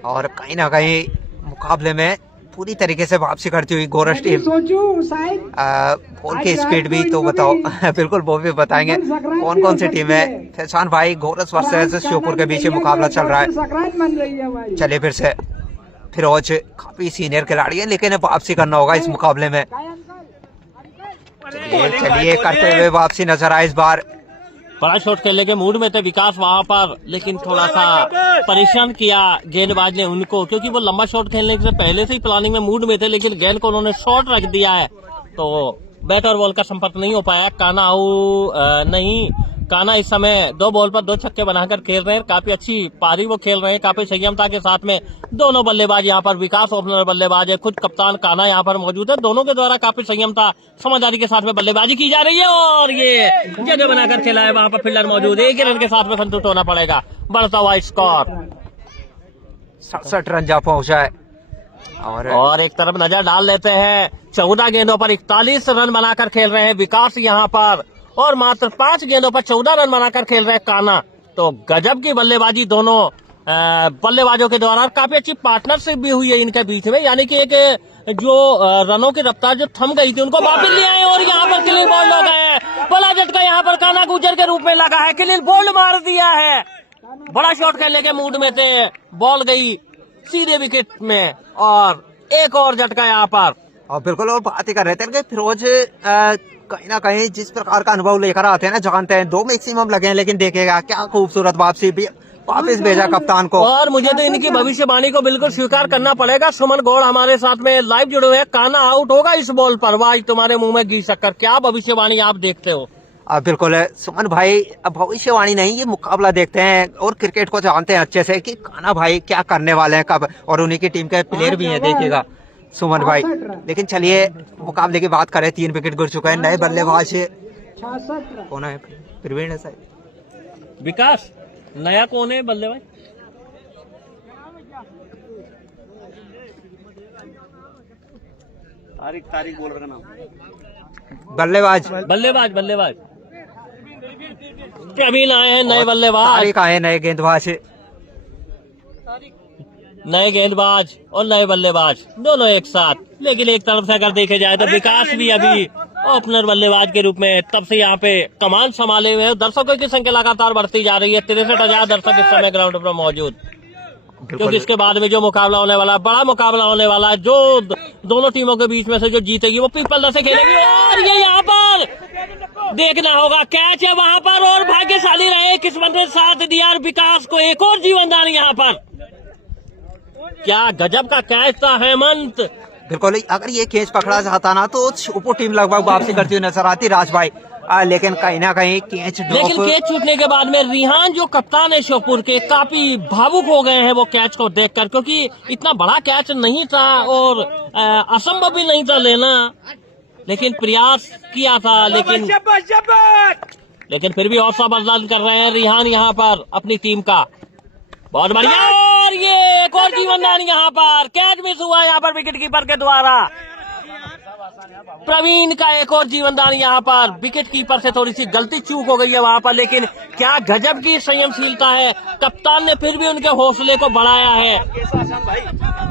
और कहीं ना कहीं मुकाबले में पूरी तरीके से वापसी करती हुई गोरस टीम। बॉल की स्पीड भी तो बताओ। बिल्कुल वो भी बताएंगे कौन कौन सी टीम है। फैजान भाई, गोरस वर्सेस श्योपुर के बीच मुकाबला चल रहा है। चलिए फिर से फिरोज काफी सीनियर खिलाड़ी है, लेकिन वापसी करना होगा इस मुकाबले में। चलिए करते हुए वापसी नजर आए इस बार। बड़ा शॉट खेलने के मूड में थे विकास वहां पर, लेकिन थोड़ा सा परेशान किया गेंदबाज ने उनको, क्योंकि वो लंबा शॉट खेलने से पहले से ही प्लानिंग में मूड में थे, लेकिन गेंद को उन्होंने शॉर्ट रख दिया है तो बैट और बॉल का संपर्क नहीं हो पाया। काना इस समय 2 बॉल पर 2 छक्के बनाकर खेल रहे हैं। काफी अच्छी पारी वो खेल रहे हैं, काफी संयमता के साथ में दोनों बल्लेबाज यहाँ पर। विकास ओपनर बल्लेबाज है, खुद कप्तान काना यहाँ पर मौजूद है। दोनों के द्वारा काफी संयमता समझदारी के साथ में बल्लेबाजी की जा रही है, और ये जगह बनाकर खेला है। वहां पर फील्डर मौजूद है, 1 रन के साथ में संतुष्ट होना पड़ेगा। बढ़ता हुआ स्कोर 67 रन जा पहुंचा है। और एक तरफ नजर डाल लेते हैं, 14 गेंदों पर 41 रन बनाकर खेल रहे हैं विकास यहाँ पर, और मात्र 5 गेंदों पर 14 रन बनाकर खेल रहे हैं काना। तो गजब की बल्लेबाजी दोनों बल्लेबाजों के द्वारा। काफी अच्छी पार्टनरशिप भी हुई है इनके बीच में, यानी कि एक जो रनों की रफ्तार जो थम गई थी उनको वापस ले आए, और यहाँ पर क्लीन बोल्ड हो गए हैं। बड़ा झटका यहाँ पर काना गुजर के रूप में लगा है, क्लीन बोल्ड मार दिया है। बड़ा शॉट खेलने के मूड में थे, बॉल गई सीधे विकेट में, और एक और झटका यहाँ पर। और बिल्कुल, और बात ही कर रहे थे कि फिरोज कहीं ना कहीं जिस प्रकार का अनुभव लेकर आते हैं ना, जानते हैं 2 मैक्सिमम लगे हैं, लेकिन देखेगा क्या खूबसूरत वापसी भी, वापस भेजा कप्तान को। और मुझे तो इनकी भविष्यवाणी को बिल्कुल स्वीकार करना पड़ेगा। सुमन गौड़ हमारे साथ में लाइव जुड़े हुए हैं। काना आउट होगा इस बॉल पर, वाह तुम्हारे मुंह में घी शक्कर, क्या भविष्यवाणी आप देखते हो? बिल्कुल सुमन भाई, अब भविष्यवाणी नहीं, ये मुकाबला देखते हैं और क्रिकेट को जानते हैं अच्छे से कि काना भाई क्या करने वाले हैं कब, और उन्हीं की टीम के प्लेयर भी हैं, देखिएगा सुमन भाई। लेकिन चलिए मुकाबले की बात करें, 3 विकेट गिर चुके हैं। नए बल्लेबाज कौन है? प्रवीण है शायद। विकास नया कौन है बल्लेबाज? तारिक बोल रहा नाम। बल्लेबाज अभी आए हैं नए बल्लेबाज, तारिक आए नए गेंदबाज, और नए बल्लेबाज दोनों एक साथ। लेकिन एक तरफ से अगर देखे जाए तो विकास भी अभी ओपनर बल्लेबाज के रूप में तब से यहाँ पे कमान संभाले हुए हैं। दर्शकों की संख्या लगातार बढ़ती जा रही है, 63,000 दर्शक इस समय ग्राउंड पर मौजूद, क्योंकि इसके बाद में जो मुकाबला होने वाला, बड़ा मुकाबला होने वाला है, जो दोनों टीमों के बीच में से जो जीतेगी वो पीपल से खेलेगी। और ये यहाँ पर देखना होगा, कैच है वहां पर, और भाग्यशाली रहे, किस्मत ने साथ दिया और विकास को एक और जीवनदान यहाँ पर। क्या गजब का कैच था हेमंत। बिल्कुल, अगर ये कैच पकड़ा जाता ना तो श्योपुर टीम लगभग वापसी करती हुई नजर आती राज भाई। लेकिन कहीं ना कहीं कैच छूटने के बाद में रिहान जो कप्तान है श्योपुर के, काफी भावुक हो गए हैं वो कैच को देखकर, क्योंकि इतना बड़ा कैच नहीं था और असंभव भी नहीं था लेना, लेकिन प्रयास किया था, लेकिन फिर भी हौसला बर्दाश्त कर रहे हैं रिहान यहाँ पर अपनी टीम का। बहुत बढ़िया, और ये एक और जीवनदान यहाँ पर, कैच मिस हुआ यहाँ पर विकेट कीपर के द्वारा। प्रवीण का एक और जीवनदान यहाँ पर, विकेट कीपर से थोड़ी सी गलती चूक हो गई है वहां पर, लेकिन क्या गजब की संयमशीलता है। कप्तान ने फिर भी उनके हौसले को बढ़ाया है।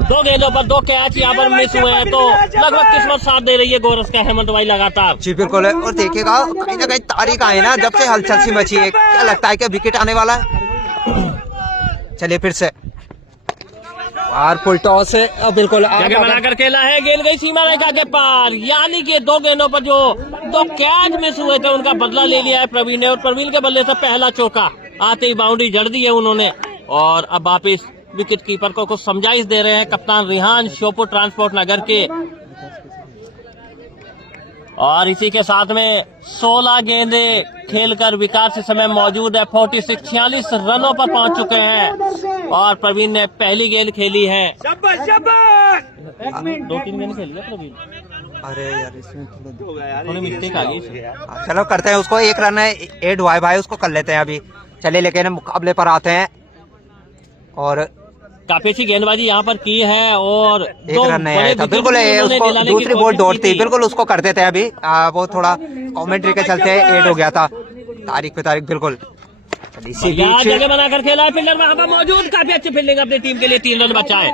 2 गेंदों पर 2 कैच यहाँ पर मिस हुए हैं, तो लगभग किस्मत साथ दे रही है गोरस का हेमंत भाई लगातार। जी बिल्कुल है। और देखिएगा कहीं ना कहीं तारीख आए ना, जब से हलचल सी मची है, क्या लगता है कि विकेट आने वाला है। चलिए फिर से और फुल टॉस है, बिल्कुल जगह बनाकर खेला है, गेंद गई सीमा रेखा के पार, यानी कि 2 गेंदों पर जो 2 कैच मिस हुए थे उनका बदला ले लिया है प्रवीण ने, और प्रवीण के बल्ले से पहला चौका आते ही बाउंड्री जड़ दी है उन्होंने। और अब वापिस विकेट कीपर को कुछ समझाइश दे रहे हैं कप्तान रिहान श्योपुर ट्रांसपोर्ट नगर के। और इसी के साथ में 16 गेंदे खेलकर विकास इस समय मौजूद है, 46 रनों पर पहुंच चुके हैं, और प्रवीण ने पहली गेंद खेली है। 2-3 गेंद खेली है प्रवीण। अरे यार इसमें थोड़ी मिस्टेक आ गई। चलो करते हैं उसको, 1 रन है एड हुआ है भाई, उसको कर लेते हैं अभी। चलिए लेकिन मुकाबले पर आते हैं, और काफी अच्छी गेंदबाजी यहाँ पर की है, और 1 रन नहीं आया था बिल्कुल, उसको दूसरी बॉल डॉट थी बिल्कुल, उसको कर देते हैं अभी। वो थोड़ा कमेंट्री के चलते एड हो गया था, तारीख पे तारीख बिल्कुल। इसी बीच जगह बनाकर खेला है, फील्डर वहां पर मौजूद, काफी अच्छी फील्डिंग अपनी टीम के लिए, 3 रन बचा है,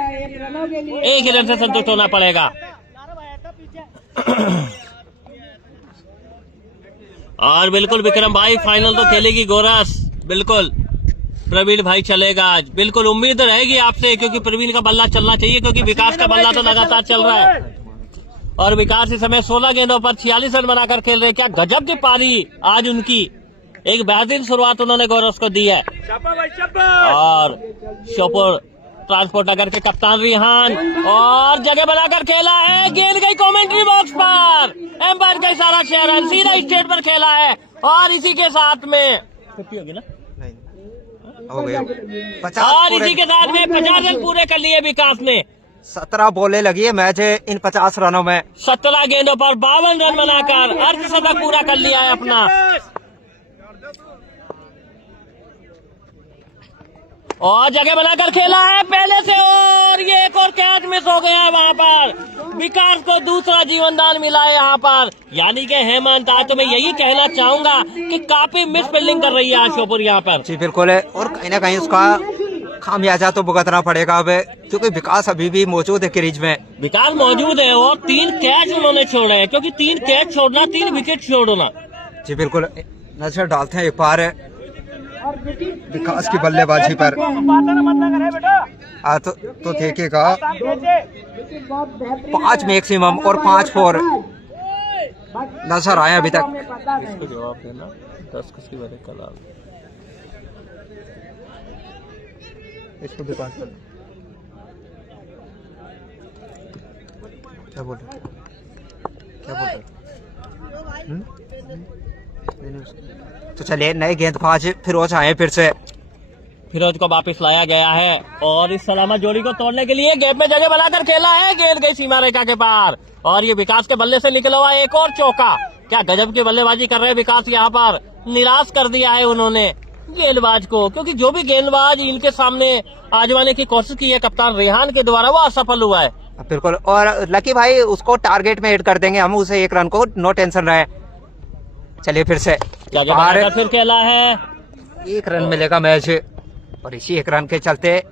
1 ही रन से संतुष्ट होना पड़ेगा। और बिल्कुल विक्रम भाई फाइनल तो खेलेगी गोरस, बिल्कुल प्रवीण भाई चलेगा आज, बिल्कुल उम्मीद रहेगी आपसे, क्योंकि प्रवीण का बल्ला चलना चाहिए, क्योंकि विकास का बल्ला तो लगातार चल रहा है। और विकास इस समय 16 गेंदों पर 46 रन बनाकर खेल रहे हैं। क्या गजब की पारी आज उनकी, एक बेहतरीन शुरुआत उन्होंने गौरव को दी है। और श्योपुर ट्रांसपोर्ट नगर के कप्तान रिहान, और जगह बनाकर खेला है, गेंद गई कमेंट्री बॉक्स पर, एम्पायर का इशारा, शेयर सीधा स्टेट पर खेला है, और इसी के साथ में छुट्टी होगी ना, हो गया 50, और इसी के साथ में 50 रन पूरे कर लिए विकास ने। 17 बॉलें लगी है मैच इन 50 रनों में, 17 गेंदों पर 52 रन बनाकर अर्धशतक पूरा कर लिया है अपना। और जगह बनाकर खेला है पहले से, और ये एक और कैच मिस हो गया है वहां पर, विकास को दूसरा जीवनदान मिला है यहाँ पर। यानी कि हेमंत, आज तो मैं यही कहना चाहूंगा कि काफी मिस फील्डिंग कर रही है आज श्योपुर यहाँ पर। जी बिल्कुल है, और कहीं ना कहीं उसका खामियाजा तो भुगतना पड़ेगा अब, क्योंकि विकास अभी भी मौजूद है क्रीज में। विकास मौजूद है, और 3 कैच उन्होंने छोड़े हैं, क्योंकि 3 कैच छोड़ना, 3 विकेट छोड़ना। जी बिल्कुल, नजर डालते हैं एक बार विकास की बल्लेबाजी पर। तो देखिएगा 5 मैक्सिमम और 5 4 नजर आए अभी तक। इसको जवाब देना 10 किसकी वजह कल इसको भी बात करना, क्या बोल रहे, क्या बोल रहे? तो चलिए नए गेंदबाज फिरोज आए फिर से, फिरोज को वापस लाया गया है, और इस सलामत जोड़ी को तोड़ने के लिए गैप में जगह बनाकर खेला है, गेंद गई सीमा रेखा के पार, और ये विकास के बल्ले से निकला हुआ एक और चौका। क्या गजब की बल्लेबाजी कर रहे हैं विकास, यहाँ पर निराश कर दिया है उन्होंने गेंदबाज को, क्योंकि जो भी गेंदबाज इनके सामने आजमाने की कोशिश की है कप्तान रेहान के द्वारा, वो असफल हुआ है। बिल्कुल, और लकी भाई उसको टारगेट में ऐड कर देंगे हम, उसे 1 रन को, नो टेंशन रहे। चलिए फिर से फिर खेला है, 1 रन मिलेगा मैच, और इसी 1 रन के चलते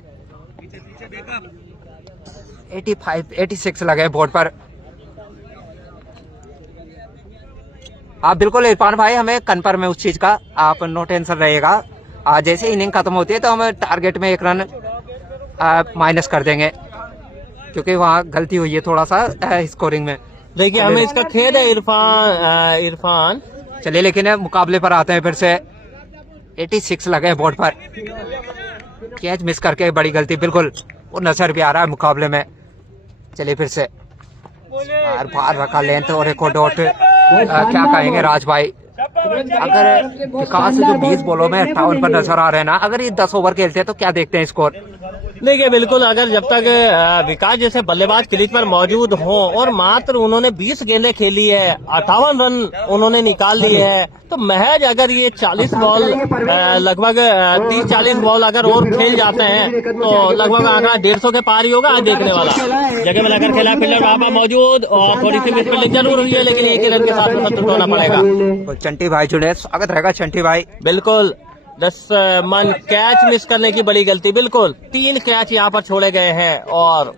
86 लगे बोर्ड पर। आप बिल्कुल इरफान भाई हमें कन्फर्म है उस चीज का, आप नो टेंशन रहेगा। जैसे इनिंग खत्म होती है तो हम टारगेट में 1 रन माइनस कर देंगे, क्योंकि वहाँ गलती हुई है थोड़ा सा स्कोरिंग में। देखिए हमें इसका खेद है इरफान। चलिए लेकिन मुकाबले पर आते हैं फिर से, 86 लगे बोर्ड पर, कैच मिस करके बड़ी गलती, बिल्कुल वो नजर भी आ रहा है मुकाबले में। चलिए फिर से बाहर रखा लेंथ और एक डॉट, क्या कहेंगे राज भाई, अगर विकास जो 20 बॉलों में 58 पर नजर आ रहे हैं ना, अगर ये 10 ओवर खेलते हैं तो क्या देखते हैं स्कोर। देखिए बिल्कुल, अगर जब तक विकास जैसे बल्लेबाज क्रीज पर मौजूद हो और मात्र उन्होंने 20 गेंदें खेली है, 58 रन उन्होंने निकाल लिए हैं, तो महज अगर ये 40 बॉल लगभग 30-40 बॉल अगर और खेल जाते हैं तो लगभग आंकड़ा 150 के पार ही होगा आज देखने वाला। जगह बनाकर खेला, फील्डर वहां पर मौजूद और थोड़ी सी मिसफील्डिंग जरूर हुई है, लेकिन एक ही रन के साथ संतुष्ट होना पड़ेगा। चंटी भाई जुड़े, स्वागत रहेगा चंटी भाई। बिल्कुल 10 मन कैच मिस करने की बड़ी गलती, बिल्कुल 3 कैच यहाँ पर छोड़े गए हैं और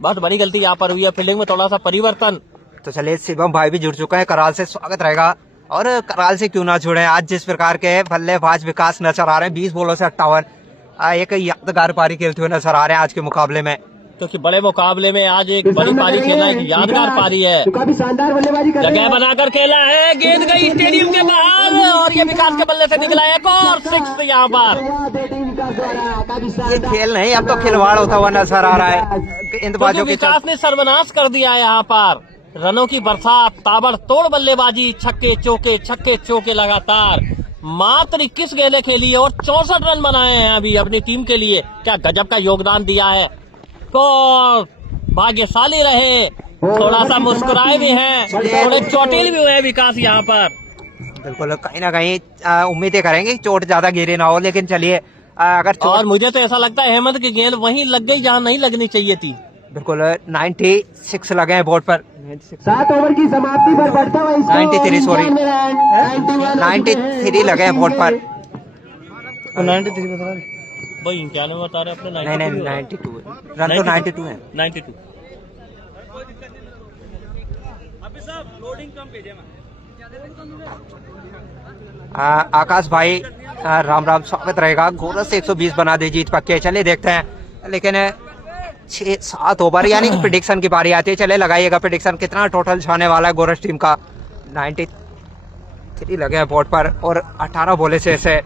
बहुत बड़ी गलती यहाँ पर हुई है। फील्डिंग में थोड़ा सा परिवर्तन। तो चलिए शिवम भाई भी जुड़ चुके हैं कराल से, स्वागत रहेगा। और कराल से क्यों ना जुड़े, आज जिस प्रकार के बल्लेबाज विकास नजर आ रहे हैं, 20 बॉलों से 58, एक यादगार पारी खेलते हुए नजर आ रहे हैं आज के मुकाबले में, क्योंकि बड़े मुकाबले में आज एक बड़ी पारी खेला, एक यादगार पारी है। काफी शानदार बल्लेबाजी कर रहे जगह हैं। बनाकर खेला है, गेंद गई स्टेडियम के बाहर और ये विकास के बल्ले से निकला एक और 6 यहाँ पर। ये खेल नहीं, अब तो खिलवाड़ होता हुआ नजर आ रहा है गेंदबाजों के। विकास ने सर्वनाश कर दिया है यहाँ पर, रनों की बरसात, ताबड़तोड़ बल्लेबाजी, छक्के चौके लगातार। मात्र 21 गेंदें खेली है और 64 रन बनाए हैं अभी अपनी टीम के लिए। क्या गजब का योगदान दिया है। तो भाग्यशाली रहे, थोड़ा सा मुस्कुराए भी हैं, थोड़े चोटिल भी हुए विकास यहाँ पर। बिल्कुल, कहीं ना कहीं उम्मीदें करेंगे चोट ज्यादा गिरी ना हो, लेकिन चलिए अगर और मुझे तो ऐसा लगता है अहमद की गेंद वहीं लग गई जहाँ नहीं लगनी चाहिए थी। बिल्कुल 96 लगे हैं बोर्ड पर, 7 ओवर की समाप्ति पर बढ़ता हुआ स्कोर 93 सॉरी 93 लगे हैं बोर्ड पर। 93 बता रहे भाई 91 बता रहे अपने। नहीं 92 रन तो 92 है। 92। आकाश भाई राम राम, स्वागत रहेगा। गोरस से 120 बना दे जीत पक्के। चलिए देखते हैं, लेकिन 6-7 ओवर यानी कि प्रेडिक्शन की बारी आती है। चले लगाइएगा प्रेडिक्शन, कितना टोटल छाने वाला है गोरस टीम का। 93 लगे हैं बोर्ड पर और 18 बोले से ऐसे,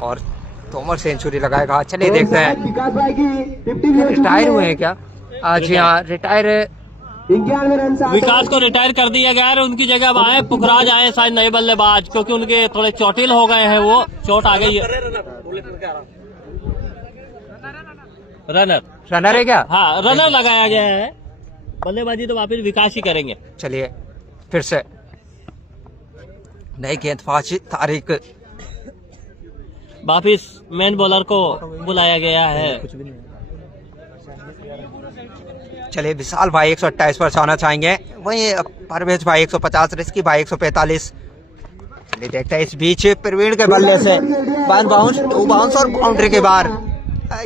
और तोमर सेंचुरी लगाएगा। चलिए देखते हैं, विकास भाई की रिटायर हुए हैं क्या? जी हाँ, रिटायर 91 रन से विकास को रिटायर कर दिया गया है, उनकी जगह अब आए पुखराज आए शायद नए बल्लेबाज, क्योंकि उनके थोड़े चोटिल हो गए हैं, वो चोट आ गई है। रनर है क्या? हाँ, रनर लगाया गया है। बल्लेबाजी तो वापिस विकास ही करेंगे। चलिए फिर से नई गेंदबाज तारिक, वापिस मेन बॉलर को बुलाया गया है। चलिए विशाल भाई 128 पर छाना चाहेंगे, वहीं परवेज भाई 150, रिस्की भाई 145। चलिए देखते हैं, इस बीच प्रवीण के बल्ले से 1 बाउंस 2 बाउंस और बाउंड्री के बाहर,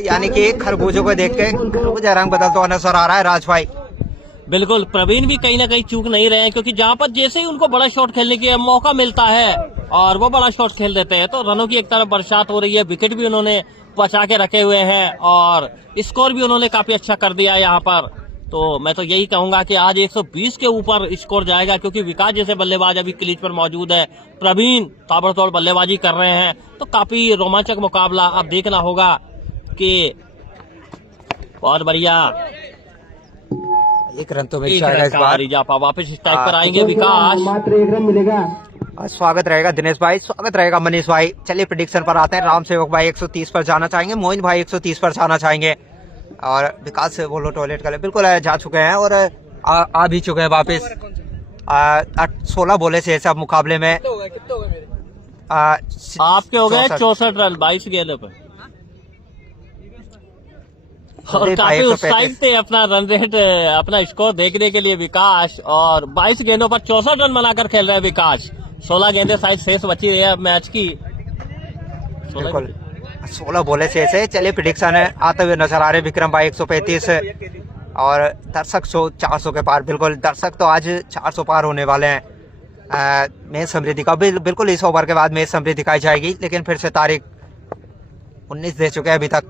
यानी कि खरबूजों को देख के खरबूजा रंग बदलता हुआ नजर आ रहा है राज भाई। बिल्कुल, प्रवीण भी कहीं ना कहीं चूक नहीं रहे हैं, क्योंकि जहां पर जैसे ही उनको बड़ा शॉट खेलने के मौका मिलता है और वो बड़ा शॉट खेल देते हैं, तो रनों की एक तरफ बरसात हो रही है। विकेट भी उन्होंने बचा के रखे हुए हैं और स्कोर भी उन्होंने काफी अच्छा कर दिया है यहाँ पर। तो मैं तो यही कहूंगा कि आज 120 के ऊपर स्कोर जाएगा, क्योंकि विकास जैसे बल्लेबाज अभी क्रीज पर मौजूद है, प्रवीण ताबड़तोड़ बल्लेबाजी कर रहे हैं, तो काफी रोमांचक मुकाबला अब देखना होगा। कि बहुत बढ़िया, 1 रन तो मिल जाएगा इस बार। इजाफा, वापस स्ट्राइक पर आएंगे विकास। मात्र 1 रन मिलेगा। स्वागत रहेगा दिनेश भाई, स्वागत रहेगा मनीष भाई। चलिए प्रेडिक्शन पर आते हैं। राम सेवक भाई 130 पर जाना चाहेंगे, मोइन भाई 130 पर जाना चाहेंगे, और विकास से बोलो टॉयलेट का बिल्कुल जा चुके हैं और आ भी चुके हैं वापस। 16 बोले से सब मुकाबले में आपके हो गए 64 रन 22 गेंदों पर, और काफी उत्साहित थे अपना रन रेट, अपना स्कोर देखने के लिए विकास। और 22 गेंदों पर 64 रन बनाकर खेल रहे हैं विकास। 16 गेंदें शायद शेष बची रही है मैच की। बिल्कुल 16 बोले से ऐसे। चलिए प्रेडिक्शन है आते हुए नजर आ रहे विक्रम भाई 135 और दर्शक 400 के पार। बिल्कुल दर्शक तो आज 400 पार होने वाले हैं। मैच समृद्धि का बिल्कुल इस ओवर के बाद मैच समृद्धि दिखाई जाएगी, लेकिन फिर से तारीख 19 दे चुके हैं अभी तक।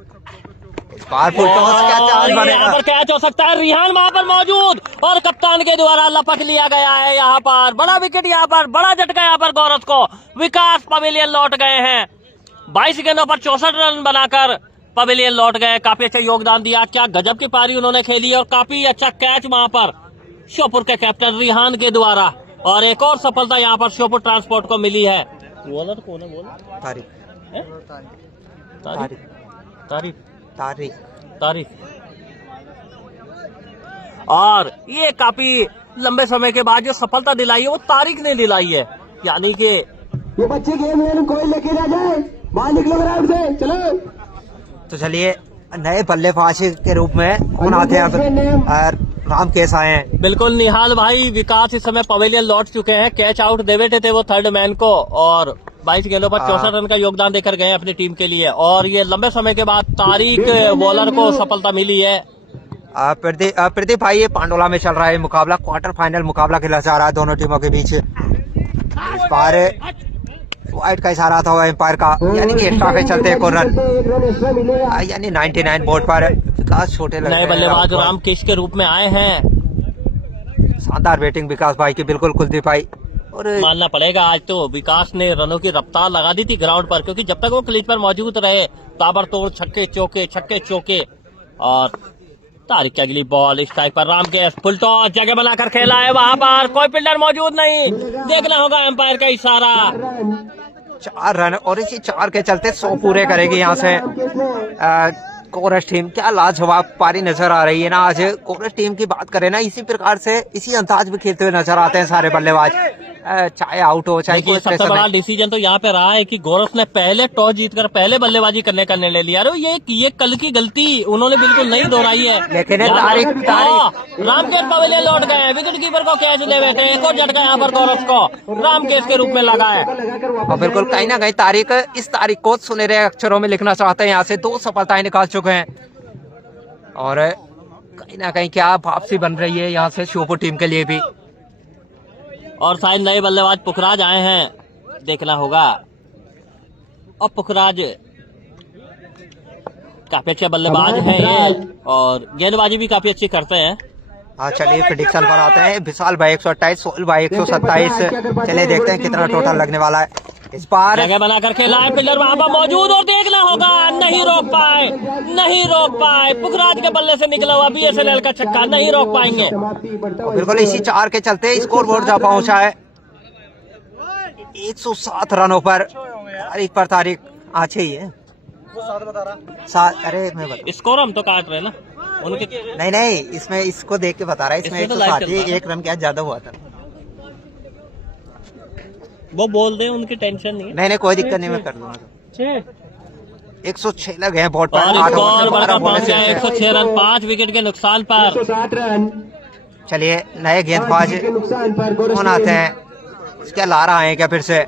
यहाँ पर कैच हो सकता है, रिहान वहां पर मौजूद और कप्तान के द्वारा लपक लिया गया है। यहाँ पर बड़ा विकेट, यहाँ पर बड़ा झटका यहाँ पर गौरव को। विकास पवेलियन लौट गए हैं, 22 गेंदों पर 64 रन बनाकर पवेलियन लौट गए। काफी अच्छा योगदान दिया, क्या गजब की पारी उन्होंने खेली और काफी अच्छा कैच वहां पर श्योपुर के कैप्टन रिहान के द्वारा। और एक और सफलता यहाँ पर श्योपुर ट्रांसपोर्ट को मिली है। बॉलर कौन है? बोल तारीख तारीख। और ये काफी लंबे समय के बाद जो सफलता दिलाई है वो तारीख ने दिलाई है, यानी कि ये बच्चे गेम कोई लेके ना जाए, बाहर निकलो ग्राउंड से, चलो। तो चलिए नए बल्लेबाज के रूप में कौन आते हैं अब? राम केस आए हैं। बिल्कुल निहाल भाई, विकास इस समय पवेलियन लौट चुके हैं। कैच आउट दे बैठे थे वो थर्ड मैन को और 22 गेंदों पर 64 रन का योगदान देकर गए अपनी टीम के लिए। और ये लंबे समय के बाद तारीख बॉलर को सफलता मिली है। प्रदीप भाई, ये पांडोला में चल रहा है मुकाबला, क्वार्टर फाइनल मुकाबला खेला जा रहा है दोनों टीमों के बीच। इस बार वाइट का इशारा था एम्पायर का, यानी कि एक्स्ट्रा के चलते एक और रन, यानी 99 बोर्ड पर विकास छोटे नए बल्लेबाज रामकेश के रूप में आए हैं। शानदार बैटिंग विकास भाई की, बिल्कुल कुलदीप भाई। और मानना पड़ेगा आज तो विकास ने रनों की रफ्तार लगा दी थी ग्राउंड पर, क्योंकि जब तक वो क्रीज पर मौजूद रहे ताबड़तोड़ छक्के चौके। और तारीख की अगली बॉल स्ट्राइक पर रामकेश, फुल टॉस जगह बनाकर खेला है, वहां पर कोई फील्डर मौजूद नहीं, देखना होगा एम्पायर का इशारा। 4 रन और इसी 4 के चलते 100 पूरे करेगी यहाँ से कोरस टीम। क्या लाजवाब पारी नजर आ रही है ना आज कोरस टीम की। बात करें ना, इसी प्रकार से इसी अंदाज में खेलते हुए नजर आते हैं सारे बल्लेबाज, चाहे आउट हो चाहे कोई। सबसे बड़ा डिसीजन तो यहाँ पे रहा है कि गोरस ने पहले टॉस जीतकर पहले बल्लेबाजी करने का निर्णय लिया। ये कल की गलती उन्होंने बिल्कुल नहीं दोहराई है। लेकिन रामकेश पवेलियन लौट गए, विकेट कीपर को कैच दे बैठे, एक और झटका यहाँ पर गोरस को रामकेश के रूप में लगा है। और बिल्कुल कहीं ना कहीं इस तारीख को सुनहरे अक्षरों में लिखना चाहते हैं। यहाँ से 2 सफलताएं निकाल चुके हैं और कहीं ना कहीं क्या वापसी बन रही है यहाँ से श्योपुर टीम के लिए भी। और शायद नए बल्लेबाज पुखराज आए हैं, देखना होगा। और पुखराज काफी अच्छे बल्लेबाज हैं ये, और गेंदबाजी भी काफी अच्छी करते हैं। हाँ चलिए प्रेडिक्शन पर आते हैं। विशाल भाई 128, सोहेल भाई 127। चलिए देखते हैं कितना टोटल लगने वाला है इस बार। जगह बनाकर खेला है, पिलर वहां पर मौजूद, और देखना होगा नहीं रोक पाए। पुखराज के बल्ले से निकला हुआ BSNL का छक्का, नहीं रोक पाएंगे। बिल्कुल इसी 4 के चलते स्कोर बोर्ड जा पहुंचा है 107 रनों पर। तारीख अच्छे ही है 7। अरे मैं बता, स्कोर हम तो काट रहे ना उनके। नहीं इसमें इसको देख के बता रहा है, इसमें 107 1 रन क्या ज्यादा हुआ था। वो बोल दे, उनकी टेंशन नहीं है। नहीं कोई दिक्कत नहीं, मैं कर दूंगा। 106 लगे हैं बॉट पर। 106 रन 5 विकेट के नुकसान पर। 107 रन। चलिए नए गेंदबाज कौन आते हैं? क्या लारा आए क्या फिर से?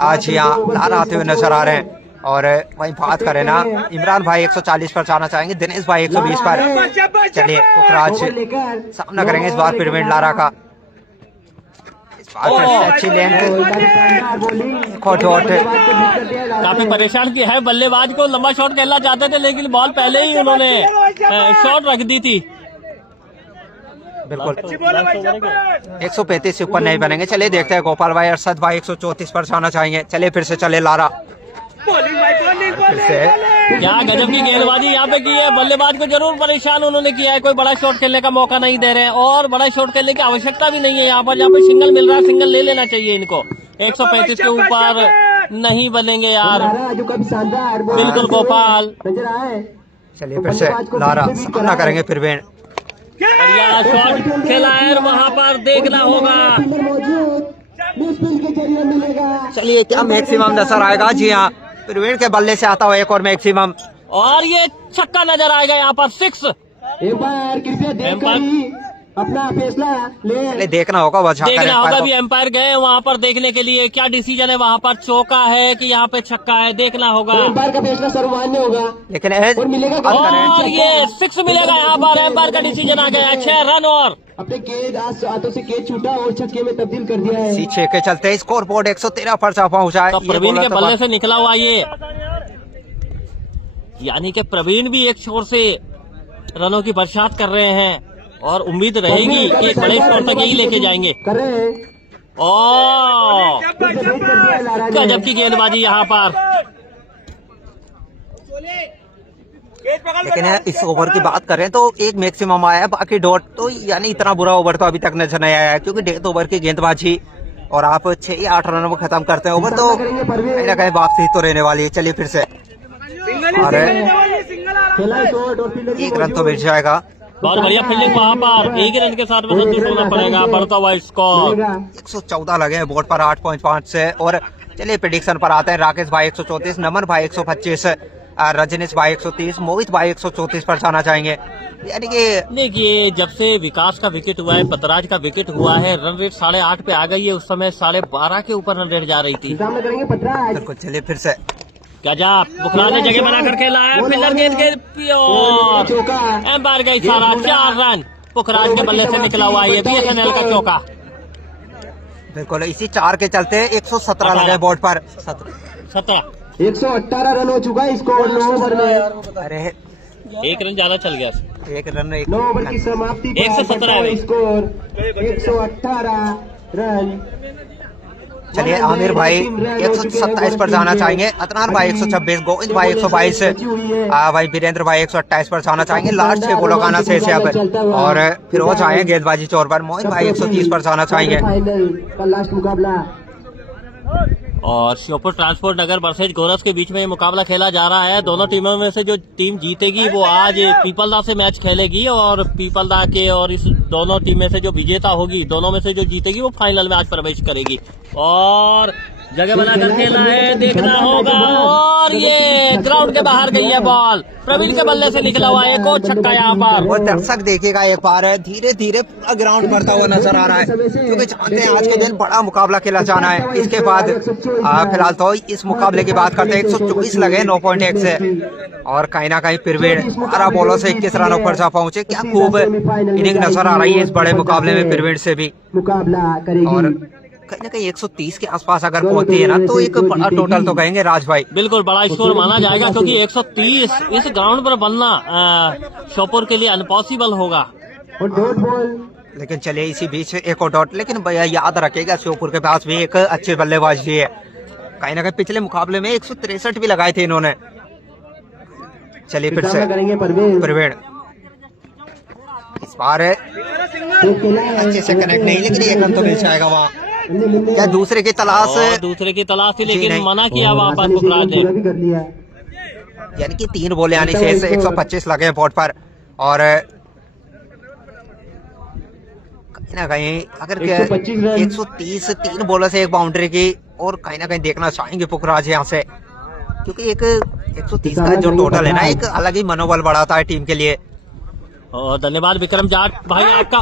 आज यहाँ लारा आते हुए नजर आ रहे हैं। और वहीं बात करें ना, इमरान भाई 140 पर जाना चाहेंगे, दिनेश भाई 120 पर। चलिए पुखराज सामना करेंगे इस बार पिरामिड लारा का। अच्छी लेंथ, काफी परेशान किया है बल्लेबाज को। लंबा शॉट खेलना चाहते थे लेकिन बॉल पहले ही उन्होंने शॉट रख दी थी। बिल्कुल 135 से ऊपर नहीं बनेंगे। चलिए देखते हैं गोपाल भाई अरशद भाई 134 पर जाना चाहेंगे। चलिए फिर से चले लारा। क्या गजब की गेंदबाजी यहाँ पे की है, बल्लेबाज को जरूर परेशान उन्होंने किया है। कोई बड़ा शॉट खेलने का मौका नहीं दे रहे हैं और बड़ा शॉट खेलने की आवश्यकता भी नहीं है। यहाँ पर सिंगल मिल रहा है, सिंगल ले लेना चाहिए इनको। 135 के ऊपर नहीं बनेंगे यार, बिल्कुल गोपाल। चलिए फिर से लारा सामना करेंगे फिर। बढ़िया शॉट खेला है, वहाँ पर देखना होगा। चलिए क्या मैक्सिमम नजर आएगा? जी हाँ, प्रवीण के बल्ले से आता हुआ एक और मैक्सिमम, और ये छक्का नजर आएगा यहाँ पर 6। अपना फैसला ले। देखना होगा, देखना होगा। अभी एम्पायर गए वहाँ पर देखने के लिए, क्या डिसीजन है वहाँ पर, चौका है कि यहाँ पे छक्का है, देखना होगा। एम्पायर का फैसला सर्वमान्य होगा, लेकिन और मिलेगा। और ये 6 मिलेगा यहाँ पर। एम्पायर का डिसीजन आ गया, 6 रन और अपने गेंद हाथों से कैच छूटा और छक्के में तब्दील कर दिया है। 6 के चलते स्कोर बोर्ड 113 पर जा पहुंचा है। प्रवीण के बल्ले से निकला हुआ ये, यानी कि प्रवीण भी एक छोर से रनों की बरसात कर रहे हैं और उम्मीद रहेगी कि एक बड़े स्कोर तक यही लेके जाएंगे। गजब की गेंदबाजी यहाँ पर। लेकिन इस ओवर की बात करें तो एक मैक्सिमम आया है, बाकी डॉट तो यानी इतना बुरा ओवर तो अभी तक नजर नहीं आया है, क्योंकि डेथ ओवर की गेंदबाजी और आप 6 या 8 रनों में खत्म करते हैं ओवर, तो कहीं ना कहीं वापसी तो रहने वाली है। चलिए फिर से, एक रन तो मिल जाएगा। बहुत बढ़िया फील्डिंग वहाँ पर, एक ही रन के साथ में संतुष्ट होना पड़ेगा। बढ़ता हुआ स्कोर 114 लगे हैं बोर्ड पर 8.5 से। और चलिए प्रेडिक्शन पर आते हैं। राकेश भाई 134, नमन भाई 125, रजनीश भाई 130, मोहित भाई 134 पर जाना चाहेंगे। यानी कि देखिए, जब से विकास का विकेट हुआ है, पतराज का विकेट हुआ है, रन रेट 8.5 पे आ गई है। उस समय 12.5 के ऊपर रन रेट जा रही थी। बिल्कुल, चलिए फिर से गजब, पुखराज ने जगह बनाकर खेला है। फिल्डर गेंद के प्योर एम्पायर का इशारा, 4 रन पुखराज के बल्ले से निकला हुआ है। ये BSNL का चौका। बिल्कुल, इसी 4 के चलते 117 लगे बोर्ड पर। 17 118 रन हो चुका है स्कोर 9 ओवर में। अरे 1 रन ज्यादा चल गया। 1 रन 9 ओवर की समाप्ति पर 117 है स्कोर 118 रन। चलिए आमिर भाई 127 पर जाना चाहेंगे। अतनान भाई 126, गोविंद भाई 122, भाई वीरेंद्र भाई 128 पर जाना चाहेंगे। लास्ट 6 बोलों का आना शेष है अब। और फिर वो चाहेंगे गेंदबाजी चौर पर। मोहित भाई 130 पर जाना चाहेंगे। फाइनल का लास्ट मुकाबला। और श्योपुर ट्रांसपोर्ट नगर वर्सेज गोरस के बीच में ये मुकाबला खेला जा रहा है। दोनों टीमों में से जो टीम जीतेगी वो आज पीपलदा से मैच खेलेगी। और पीपलदा के और इस दोनों टीम में से जो विजेता होगी, दोनों में से जो जीतेगी वो फाइनल में आज प्रवेश करेगी। और जगह बनाकर खेला है, देखना होगा। और ये ग्राउंड के बाहर गई है बॉल, प्रवीण के बल्ले से निकला हुआ एक और छक्का यहाँ पर। वो दर्शक देखेगा एक बार है, धीरे धीरे पूरा ग्राउंड भरता हुआ नजर आ रहा है, क्योंकि चाहते हैं आज के दिन बड़ा मुकाबला खेला जाना है। इसके बाद फिलहाल तो इस मुकाबले की बात करते हैं। 124 लगे 9.1 से। और कहीं ना कहीं प्रवीण 12 बॉलों से 21 रनों पर जा पहुंचे। क्या खूब इनिंग नजर आ रही है इस बड़े मुकाबले में प्रवीण से भी। मुकाबला करेगी। और कहीं ना कहीं 130 के आसपास अगर पहुंचती है ना तो एक बड़ा टोटल तो कहेंगे राज भाई। बिल्कुल बड़ा स्कोर माना जाएगा, क्योंकि 130 इस ग्राउंड पर बनना श्योपुर के लिए अनपॉसिबल होगा। और डॉट बॉल। लेकिन चलिए इसी बीच एक और डॉट। लेकिन भैया याद रखेगा श्योपुर के पास भी एक अच्छे बल्लेबाज भी है। कहीं ना कहीं पिछले मुकाबले में 163 भी लगाए थे इन्होंने। चलिए फिर से प्रवीण इस बार अच्छे से कनेक्ट नहीं, लेकिन एक रन तो मिल जाएगा वहाँ। या दूसरे की तलाश थी, लेकिन मना किया वहाँ पर पुखराज ने। यानी कि 3 बॉल आने से 125 लगे हैं बोर्ड पर। और कहीं ना कहीं अगर 130 3 बॉलों से एक बाउंड्री की। और कहीं ना कहीं देखना चाहेंगे पुखराज यहाँ से, क्योंकि एक 130 का जो टोटल है ना, एक अलग ही मनोबल बढ़ाता है टीम के लिए। और धन्यवाद विक्रम जाट भाई आपका।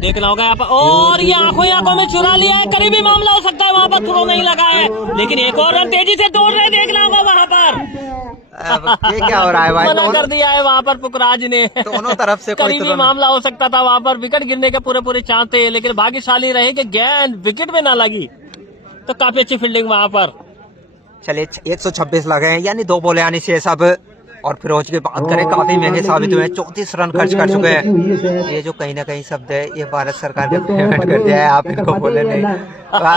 देखना होगा यहाँ पर। और ये आंखों में चुरा लिया है, करीबी मामला हो सकता है। वहाँ पर थ्रो नहीं लगा है, लेकिन एक और रन तेजी से दौड़ रहे, देखना होगा वहाँ पर। ये क्या हो रहा है भाई? मना कर दिया है वहाँ पर पुखराज ने। दोनों तरफ से करीबी मामला हो सकता था, वहाँ पर विकेट गिरने के पूरे चांस थे, लेकिन भाग्यशाली रहे कि गेंद विकेट में ना लगी। तो काफी अच्छी फील्डिंग वहाँ पर। चलिए 126 लगे हैं, यानी 2 बॉलें आनी चाहिए सब। और फिरोज की बात करें, काफी महंगे साबित हुए हैं। 34 रन खर्च कर चुके हैं। ये जो कहीं ना कहीं शब्द है, ये भारत सरकार ने पेमेंट कर दिया है। आप इनको बोले नहीं।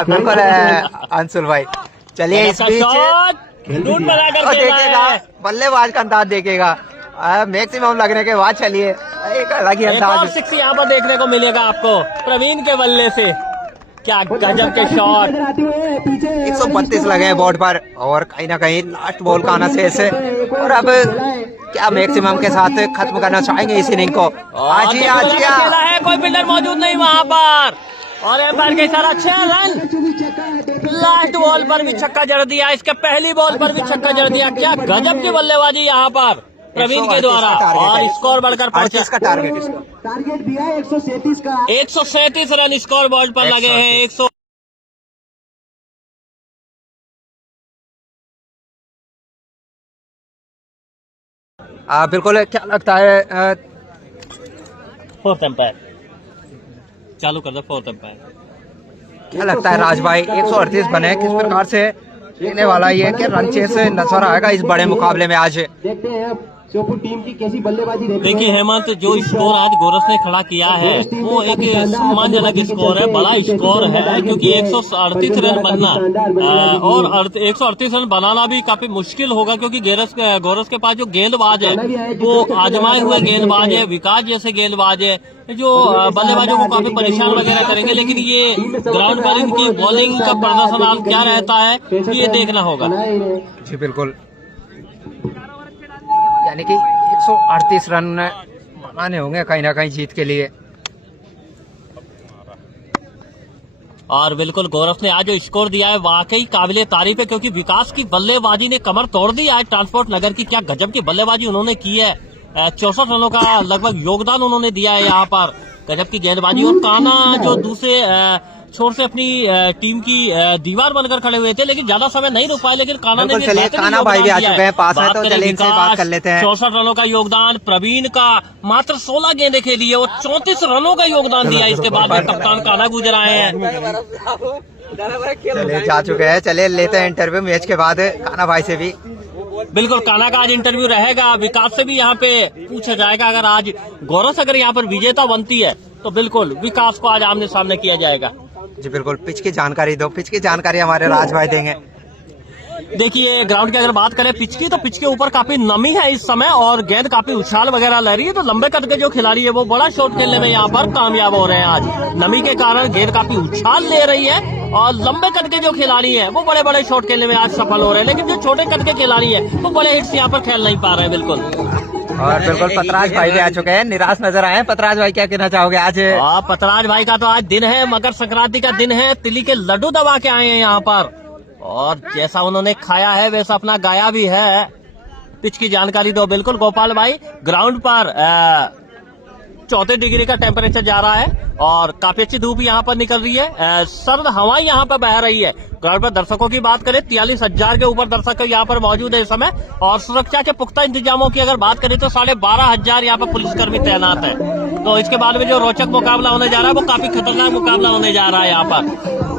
बिल्कुल अंशुल भाई। चलिए इस बीच देखेगा बल्लेबाज का अंदाज देखेगा मैक्सिमम लगने के बाद। चलिए एक अलग ही अंदाज 6 यहाँ पर देखने को मिलेगा आपको प्रवीण के बल्ले से। क्या गजब के शॉट। 132 लगे हैं बोर्ड पर। और कहीं ना कहीं लास्ट बॉल का आना शेष है। और अब क्या मैक्सिमम के साथ खत्म करना चाहेंगे इस इनिंग को। आज ही है, कोई फील्डर मौजूद नहीं वहाँ पर। और एम्पायर के सारा 6 रन। लास्ट बॉल पर भी छक्का जड़ दिया, इसके पहली बॉल पर भी छक्का जड़ दिया। क्या गजब की बल्लेबाजी यहाँ पर प्रवीण के द्वारा। और स्कोर बढ़कर पहुंचा। इसका टारगेट दिया है 137 का। 137 रन स्कोर बोर्ड पर लगे हैं। 100 बिल्कुल। क्या लगता है 4th एम्पायर चालू कर दो। 4th एम्पायर क्या लगता है राज भाई 138 बने, किस प्रकार से लेने वाला ये कि रन चेस नजर आएगा इस बड़े मुकाबले में आज? देखते हैं अब श्योपुर टीम की कैसी बल्लेबाजी। देखिए हेमंत, जो स्कोर आज गोरस ने खड़ा किया है वो एक सम्मानजनक स्कोर है, बड़ा स्कोर है, क्योंकि 138 रन बनना और 138 रन बनाना भी काफी मुश्किल होगा, क्योंकि गोरस के पास जो गेंदबाज है वो आजमाए हुए गेंदबाज है, विकास जैसे गेंदबाज है, जो बल्लेबाजों को काफी परेशान वगैरह करेंगे। लेकिन ये ग्राउंड पर इनकी बॉलिंग का प्रदर्शन आज क्या रहता है ये देखना होगा। जी बिल्कुल। यानी कि 138 रन बनाने होंगे कहीं ना कहीं जीत के लिए। और बिल्कुल गौरव ने आज जो स्कोर दिया है वाकई काबिले तारीफ है, क्योंकि विकास की बल्लेबाजी ने कमर तोड़ दी आज ट्रांसपोर्ट नगर की। क्या गजब की बल्लेबाजी उन्होंने की है, 64 रनों का लगभग योगदान उन्होंने दिया है यहाँ पर। गजब की गेंदबाजी। और काना जो दूसरे छोर से अपनी टीम की दीवार बनकर खड़े हुए थे, लेकिन ज्यादा समय नहीं रुक पाए, लेकिन काना ने भी चलिए काना भाई भी आ चुके हैं पास है, तो चलिए इनसे बात कर लेते हैं। 64 रनों का योगदान, प्रवीण का मात्र 16 गेंदें खेली है और 34 रनों का योगदान दिया। इसके बाद में कप्तान काना गुजर आए हैं। चलिए जा चुके हैं, चलिए लेते हैं इंटरव्यू मैच के बाद काना भाई से भी। बिल्कुल काना का आज इंटरव्यू रहेगा, विकास से भी यहाँ पे पूछा जाएगा। अगर आज गौरव अगर यहाँ पर विजेता बनती है तो बिल्कुल विकास को आज आमने सामने किया जाएगा। जी बिल्कुल, पिच की जानकारी दो। पिच की जानकारी हमारे राज भाई देंगे। देखिए ग्राउंड की अगर बात करें पिच की, तो पिच के ऊपर काफी नमी है इस समय और गेंद काफी उछाल वगैरह ले रही है, तो लंबे कद के जो खिलाड़ी है वो बड़ा शॉट खेलने में यहाँ पर कामयाब हो रहे हैं। आज नमी के कारण गेंद काफी उछाल ले रही है और लंबे कद के जो खिलाड़ी है वो बड़े बड़े शॉट खेलने में आज सफल हो रहे हैं, लेकिन जो छोटे कद के खिलाड़ी है वो बड़े हिट्स यहाँ पर खेल नहीं पा रहे हैं। बिल्कुल और बिल्कुल पतराज भाई भी आ चुके हैं, निराश नजर आए हैं। पतराज भाई क्या कहना चाहोगे आज? पतराज भाई का तो आज दिन है, मकर संक्रांति का दिन है, तिली के लड्डू दबा के आए हैं यहाँ पर और जैसा उन्होंने खाया है वैसा अपना गाया भी है। पिच की जानकारी दो। बिल्कुल गोपाल भाई, ग्राउंड पर 34 डिग्री का टेम्परेचर जा रहा है और काफी अच्छी धूप यहाँ पर निकल रही है, सर्द हवाएं यहाँ पर बह रही है। ग्राउंड पर दर्शकों की बात करें 43,000 के ऊपर दर्शक यहाँ पर मौजूद है इस समय और सुरक्षा के पुख्ता इंतजामों की अगर बात करें तो 12,500 यहाँ पर पुलिसकर्मी तैनात है। तो इसके बाद में जो रोचक मुकाबला होने जा रहा है वो काफी खतरनाक मुकाबला होने जा रहा है। यहाँ पर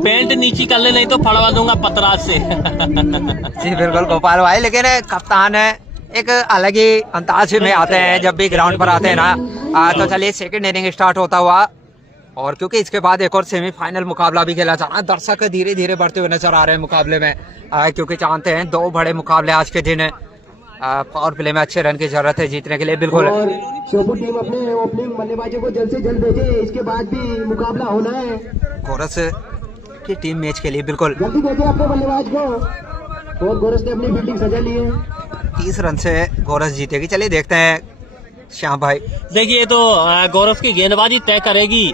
पेंट नीचे कर ले, नहीं तो फड़वा दूंगा पतराज से। जी बिल्कुल गोपाल भाई, लेकिन कप्तान है एक अलग ही अंदाज में आते हैं जब भी ग्राउंड पर आते हैं ना। तो चलिए सेकंड इनिंग स्टार्ट होता हुआ और क्योंकि इसके बाद एक और सेमीफाइनल मुकाबला भी खेला जाना, दर्शक धीरे धीरे बढ़ते हुए नजर आ रहे हैं मुकाबले में, क्योंकि जानते हैं 2 बड़े मुकाबले आज के दिन। पावर प्ले में अच्छे रन की जरूरत है जीतने के लिए। बिल्कुल श्योपुर टीम अपने ओपनिंग बल्लेबाजों को जल्द से जल्द भेजे, इसके बाद भी मुकाबला होना है। गोरस की टीम मैच के लिए बिल्कुल जल्दी भेजे अपने बल्लेबाज को और गोरस ने अपनी फील्डिंग सजा ली है। 30 रन से गोरस जीतेगी। चलिए देखते हैं श्याम भाई। देखिए तो गौरव की गेंदबाजी तय करेगी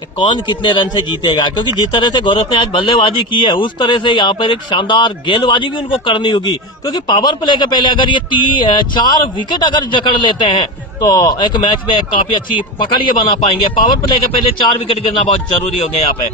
कि कौन कितने रन से जीतेगा, क्योंकि जिस तरह से गौरव ने आज बल्लेबाजी की है उस तरह से यहाँ पर एक शानदार गेंदबाजी भी उनको करनी होगी, क्योंकि पावर प्ले के पहले अगर ये 4 विकेट अगर जकड़ लेते हैं तो एक मैच में काफी अच्छी पकड़ ये बना पाएंगे। पावर प्ले के पहले 4 विकेट गिरना बहुत जरूरी हो गया यहाँ पे।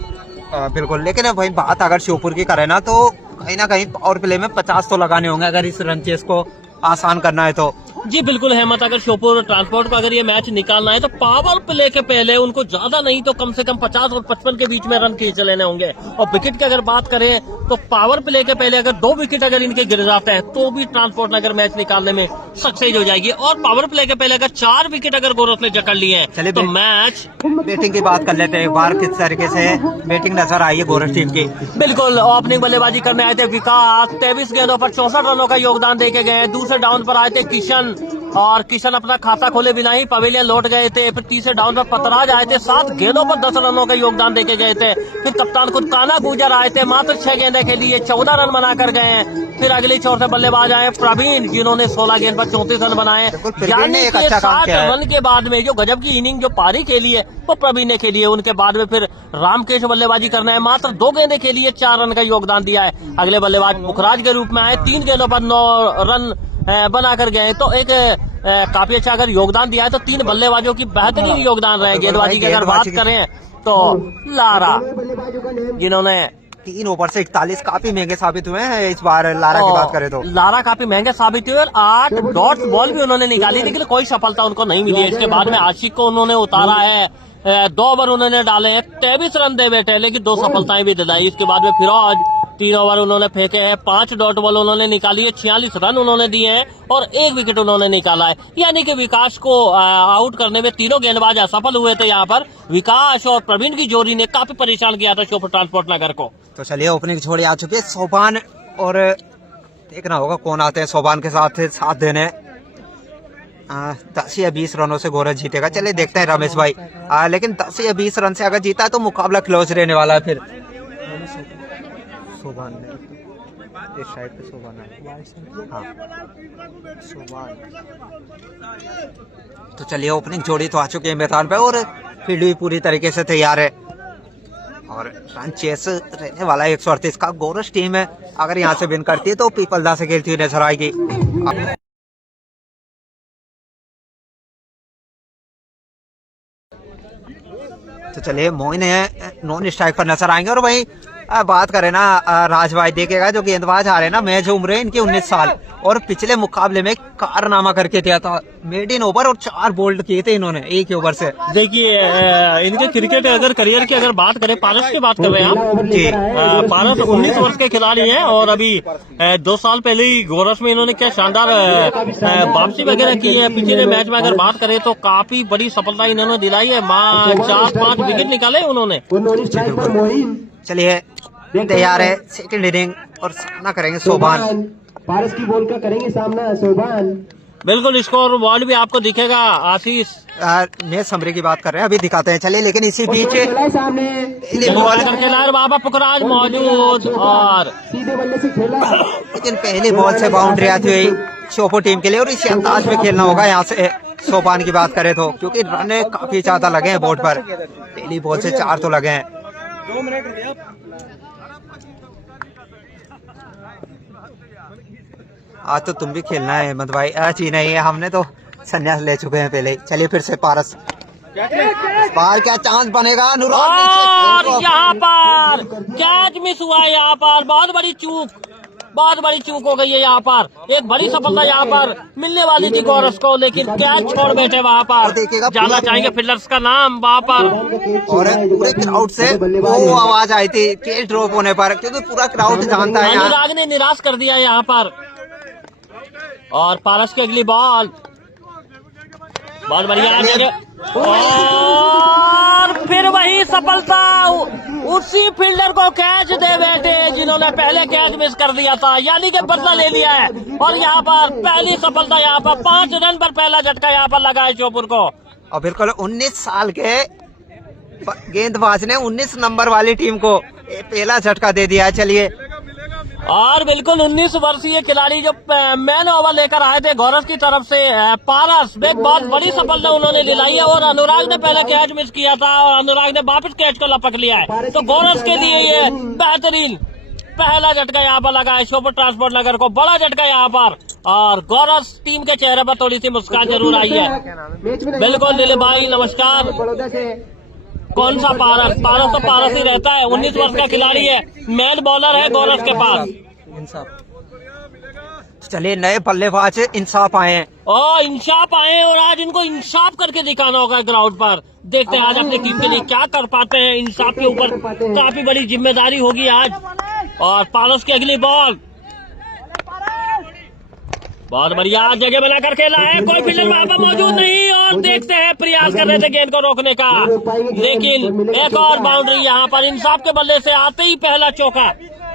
बिल्कुल, लेकिन वही बात अगर श्योपुर की करें ना तो कहीं ना कहीं पावर प्ले में 50 तो लगाने होंगे अगर इस रन चेस को आसान करना है तो। जी बिल्कुल हेमंत, अगर श्योपुर ट्रांसपोर्ट को अगर ये मैच निकालना है तो पावर प्ले के पहले उनको ज्यादा नहीं तो कम से कम 50 और 55 के बीच में रन खींच लेने होंगे। और विकेट की अगर बात करें तो पावर प्ले के पहले अगर 2 विकेट अगर इनके गिर जाते हैं तो भी ट्रांसपोर्ट नगर मैच निकालने में सक्सेस हो जाएगी। और पावर प्ले के पहले अगर 4 विकेट अगर गौरव ने जकड़ लिए हैं तो मैच। बैटिंग की बात कर लेते हैं एक बार, किस तरीके से बैटिंग नजर आई है गौरव टीम की। बिल्कुल ओपनिंग बल्लेबाजी करने आए थे विकास, 23 गेंदों पर 64 रनों का योगदान देके गए। दूसरे डाउन पर आए थे किशन और किशन अपना खाता खोले बिना ही पवेलियन लौट गए थे। फिर तीसरे डाउन पर पतराज आए थे, 7 गेंदों पर 10 रनों का योगदान देके गए थे। फिर कप्तान खुद काना गुजर आए थे, मात्र 6 गेंदें खेली है, 14 रन बनाकर गए हैं। फिर अगली छोर से बल्लेबाज आए प्रवीण, जिन्होंने 16 गेंद पर 34 रन बनाए। यानी कि 60 रन के बाद में जो गजब की इनिंग जो पारी खेली है वो प्रवीण ने खेली है। उनके बाद में फिर रामकेश बल्लेबाजी करना है, मात्र 2 गेंदें खेली है, 4 रन का योगदान दिया है। अगले बल्लेबाज मुखराज के रूप में आए, 3 गेंदों पर 9 रन बनाकर गए। तो एक काफी अच्छा अगर योगदान दिया है तो 3 बल्लेबाजों की बेहतरीन योगदान रहे। गेंदबाजी की अगर बात करें तो लारा, जिन्होंने 3 ओवर से 41 काफी महंगे साबित हुए हैं इस बार। लारा की बात करें तो लारा काफी महंगे साबित हुए और 8 डॉट बॉल भी उन्होंने निकाली, लेकिन कोई सफलता उनको नहीं मिली है। इसके बाद में आशिक को उन्होंने उतारा है, 2 ओवर उन्होंने डाले हैं, 23 रन दे बैठे, लेकिन 2 सफलताएं भी दिलाई। इसके बाद में फिरोज 3 ओवर उन्होंने फेंके हैं, 5 डॉट बॉल उन्होंने निकाली है, 46 रन उन्होंने दिए हैं और 1 विकेट उन्होंने निकाला है। यानी कि विकास को आउट करने में तीनों गेंदबाज असफल हुए थे। यहाँ पर विकास और प्रवीण की जोड़ी ने काफी परेशान किया था श्योपुर ट्रांसपोर्ट नगर को। तो चलिए ओपनिंग छोड़ी आ चुकी है सोबान, और देखना होगा कौन आते हैं सोबान के साथ देने। 10 या 20 रनों से गौरव जीतेगा। चलिए देखते हैं रमेश भाई, लेकिन 10 या 20 रन से अगर जीता है तो मुकाबला क्लोज रहने वाला है। फिर सोबान इस साइड पे सोबान है। हाँ तो चलिए ओपनिंग जोड़ी तो आ चुके हैं मैदान पे और फील्ड भी पूरी तरीके से तैयार है और रन चेस रहने वाला है 138 का। गोरस टीम है अगर यहाँ से विन करती है तो पीपलदा से खेलती हुई नजर आएगी। तो चलिए मोइन है नॉन स्ट्राइक पर नजर आएंगे और वहीं बात करें ना राज भाई देखेगा जो गेंदबाज आ रहे हैं ना मैच उम्र है इनके 19 साल और पिछले मुकाबले में कारनामा करके दिया था। मेड इन ओवर और 4 बोल्ड किए थे इन्होंने एक ही ओवर से। देखिए इनके क्रिकेट अगर करियर की अगर बात करें, पारस की बात कर रहे हैं आप जी। पारस 19 वर्ष के खिलाड़ी हैं और अभी 2 साल पहले ही गोरस में इन्होंने क्या शानदार वापसी वगैरह की है। पिछले मैच में अगर बात करें तो काफी बड़ी सफलता इन्होंने दिलाई है। 4-5 विकेट निकाले उन्होंने। चलिए तैयार है सेकंड इनिंग और सामना करेंगे सोबान। पारस की बॉल का करेंगे सामना सोबान। बिल्कुल स्कोर बॉल भी आपको दिखेगा आशीष। मैच समरी की बात कर रहे हैं अभी दिखाते हैं। चलिए लेकिन इसी बीच सामने पहली बॉल बाबा पुखराज मौजूद और सीधे बल्ले से खेला लेकिन पहली बॉल से बाउंड्री आती हुई शोपो टीम के लिए और इसी अंदाज में खेलना होगा यहाँ से सोबान की बात करें तो, क्योंकि रन काफी ज्यादा लगे हैं बोर्ड पर। पहली बॉल से 4 तो लगे हैं। आज तो तुम भी खेलना है अहमद भाई। जी नहीं है, हमने तो संन्यास ले चुके हैं पहले। चलिए फिर से पारस, इस बार क्या चांस बनेगा? और यहाँ पर कैच मिस हुआ है। यहाँ पर बहुत बड़ी चूक हो गई है। यहाँ पर एक बड़ी सफलता यहाँ पर मिलने वाली थी गोरस को, लेकिन कैच छोड़ बैठे वहाँ पर। जाना चाहेंगे फील्डर्स का नाम वहाँ पर। और पूरे क्राउड से वो आवाज आई थी कैच ड्रॉप होने पर, क्योंकि पूरा क्राउड जानता है। अनुराग ने निराश कर दिया यहाँ पर। और पारस की अगली बॉल बहुत बढ़िया और फिर वही सफलता उसी फील्डर को कैच दे बैठे जिन्होंने पहले कैच मिस कर दिया था, यानी कि बदला ले लिया है। और यहाँ पर पहली सफलता, यहाँ पर 5 रन पर पहला झटका यहाँ पर लगा है श्योपुर को। और बिल्कुल 19 साल के गेंदबाज ने 19 नंबर वाली टीम को पहला झटका दे दिया है। चलिए और बिल्कुल 19 वर्षीय खिलाड़ी जो मैन ओवर लेकर आए थे गौरव की तरफ से, पारस एक बहुत बड़ी सफलता उन्होंने दिलाई है। और अनुराग ने पहले कैच मिस किया था और अनुराग ने वापस कैच को लपक लिया है। तो गौरव के लिए ये बेहतरीन पहला झटका यहाँ पर लगा है श्योपुर ट्रांसपोर्ट नगर को। बड़ा झटका यहाँ पर और गौरव टीम के चेहरे पर थोड़ी सी मुस्कान जरूर आई है। बिल्कुल दिलीप भाई नमस्कार। कौन सा पारस? पारस तो पारस ही रहता है। 19 वर्ष का खिलाड़ी है, मैन बॉलर है गौरव के पास। चलिए नए बल्लेबाज इंसाफ आए हैं और आज इनको इंसाफ करके दिखाना होगा ग्राउंड पर। देखते हैं आज अपनी टीम के लिए क्या कर पाते हैं। इंसाफ के ऊपर काफी बड़ी जिम्मेदारी होगी आज। और पारस की अगली बॉल बहुत बढ़िया जगह बनाकर खेला है, कोई फील्डर वहां पर मौजूद नहीं। और देखते हैं प्रयास कर रहे थे गेंद को रोकने का, लेकिन एक और बाउंड्री यहाँ पर इंसाफ के बल्ले से आते ही पहला चौका।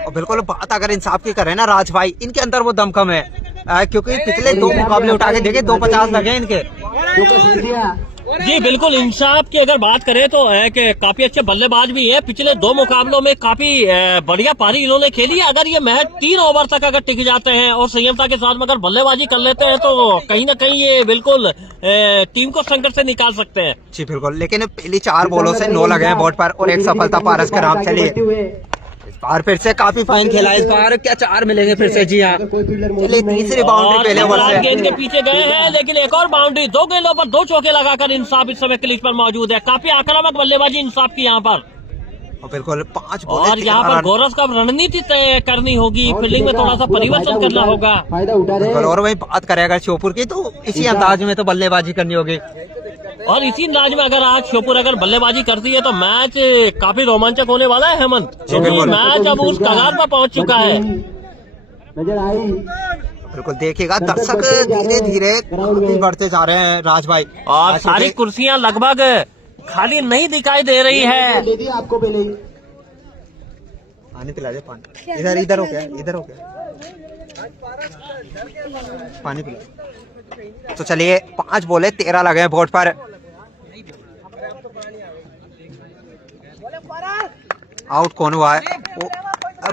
और बिल्कुल बात अगर इंसाफ की करें ना राज भाई, इनके अंदर वो दमखम है, क्योंकि पिछले 2 मुकाबले उठा के देखे 250 लगे इनके। जी बिल्कुल, इंसाफ की अगर बात करें तो है कि काफी अच्छे बल्लेबाज भी है। पिछले 2 मुकाबलों में काफी बढ़िया पारी इन्होंने खेली है। अगर ये मैच 3 ओवर तक अगर टिक जाते हैं और संयमता के साथ में अगर बल्लेबाजी कर लेते हैं तो कहीं ना कहीं ये बिल्कुल टीम को संकट से निकाल सकते हैं। जी बिल्कुल, लेकिन पहली 4 बॉलों से 9 लगे हैं बोर्ड पर और एक सफलता पारस के नाम। चलिए इस बार फिर से काफी फाइन खेला, इस बार क्या 4 मिलेंगे फिर से? जी हाँ, चलिए तीसरी बाउंड्री पहले ओवर से गेंद के पीछे गए हैं, लेकिन एक और बाउंड्री। 2 गेंदों पर 2 चौके लगाकर इंसाफ इस समय क्रीज पर मौजूद है। काफी आक्रामक बल्लेबाजी इंसाफ की यहाँ पर। और बिल्कुल 5 और यहाँ पर गौरव का रणनीति तय करनी होगी, फील्डिंग में थोड़ा सा परिवर्तन करना होगा। और वही बात करेगा श्योपुर की तो इसी अंदाज में तो बल्लेबाजी करनी होगी। और इसी अंदाज में अगर आज श्योपुर अगर बल्लेबाजी करती है तो मैच काफी रोमांचक होने वाला है हेमंत, क्योंकि मैच अब उस कगार पर पहुंच चुका है। नजर आई बिल्कुल देखिएगा दर्शक धीरे धीरे काफी बढ़ते जा रहे हैं राज भाई। और सारी कुर्सियां लगभग खाली नहीं दिखाई दे रही है। ले दिया आपको पहले ही। पानी पिला दे, पानी इधर हो गया, इधर हो गया, पानी पिला। तो चलिए 5 बॉले 13 लगे हैं बोर्ड पर। आउट कौन हुआ है?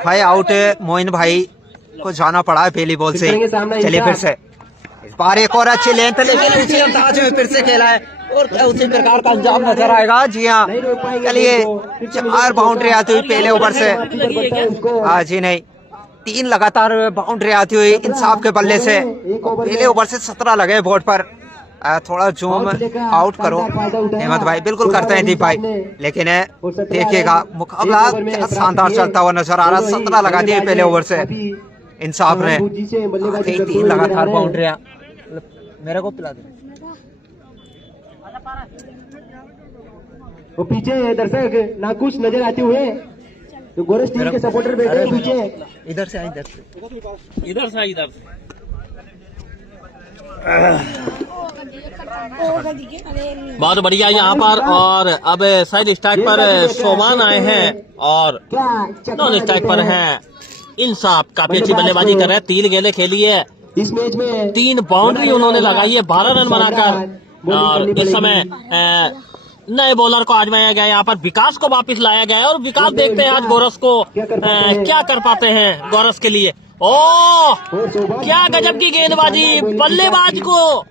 भाई आउट मोइन भाई को जाना पड़ा है पहली बॉल से। चलिए फिर से इस बार एक और अच्छी लेंथ, लेकिन उसी अंदाज में फिर से खेला है और उसी प्रकार का अंजाम नजर आएगा। जी हाँ, चलिए 4 बाउंड्री आती हुई पहले ओवर से। जी नहीं, 3 लगातार बाउंड्री आती हुई इंसाफ के बल्ले से। पहले ओवर से 17 लगे बोर्ड पर। थोड़ा जूम आउट करो हेमंत भाई। बिल्कुल करते हैं दीप भाई, लेकिन देखिएगा मुकाबला क्या शानदार चलता हुआ नजर आ रहा। 17 लगा दिए पहले ओवर से इंसाफ ने। 3 लगातार बाउंड्रियां। मेरे को पिला दे। वो पीछे दर्शक नाखुश नजर आते हुए तो गोरस टीम के सपोर्टर बैठे हैं पीछे। इधर से इधर से इधर से इधर से बहुत बढ़िया यहाँ पर। और अब साइड स्ट्राइक पर शोमान आए हैं और नॉन स्ट्राइक पर हैं इंसाफ। काफी अच्छी बल्लेबाजी कर रहे हैं। 3 गेंदें खेली है, इस मैच में 3 बाउंड्री उन्होंने लगाई है, 12 रन बनाकर। और इस समय नए बॉलर को आजमाया गया, यहाँ पर विकास को वापस लाया गया है और विकास देखते हैं आज गोरस को क्या कर पाते हैं गोरस के लिए। ओह क्या गजब की गेंदबाजी, बल्लेबाज को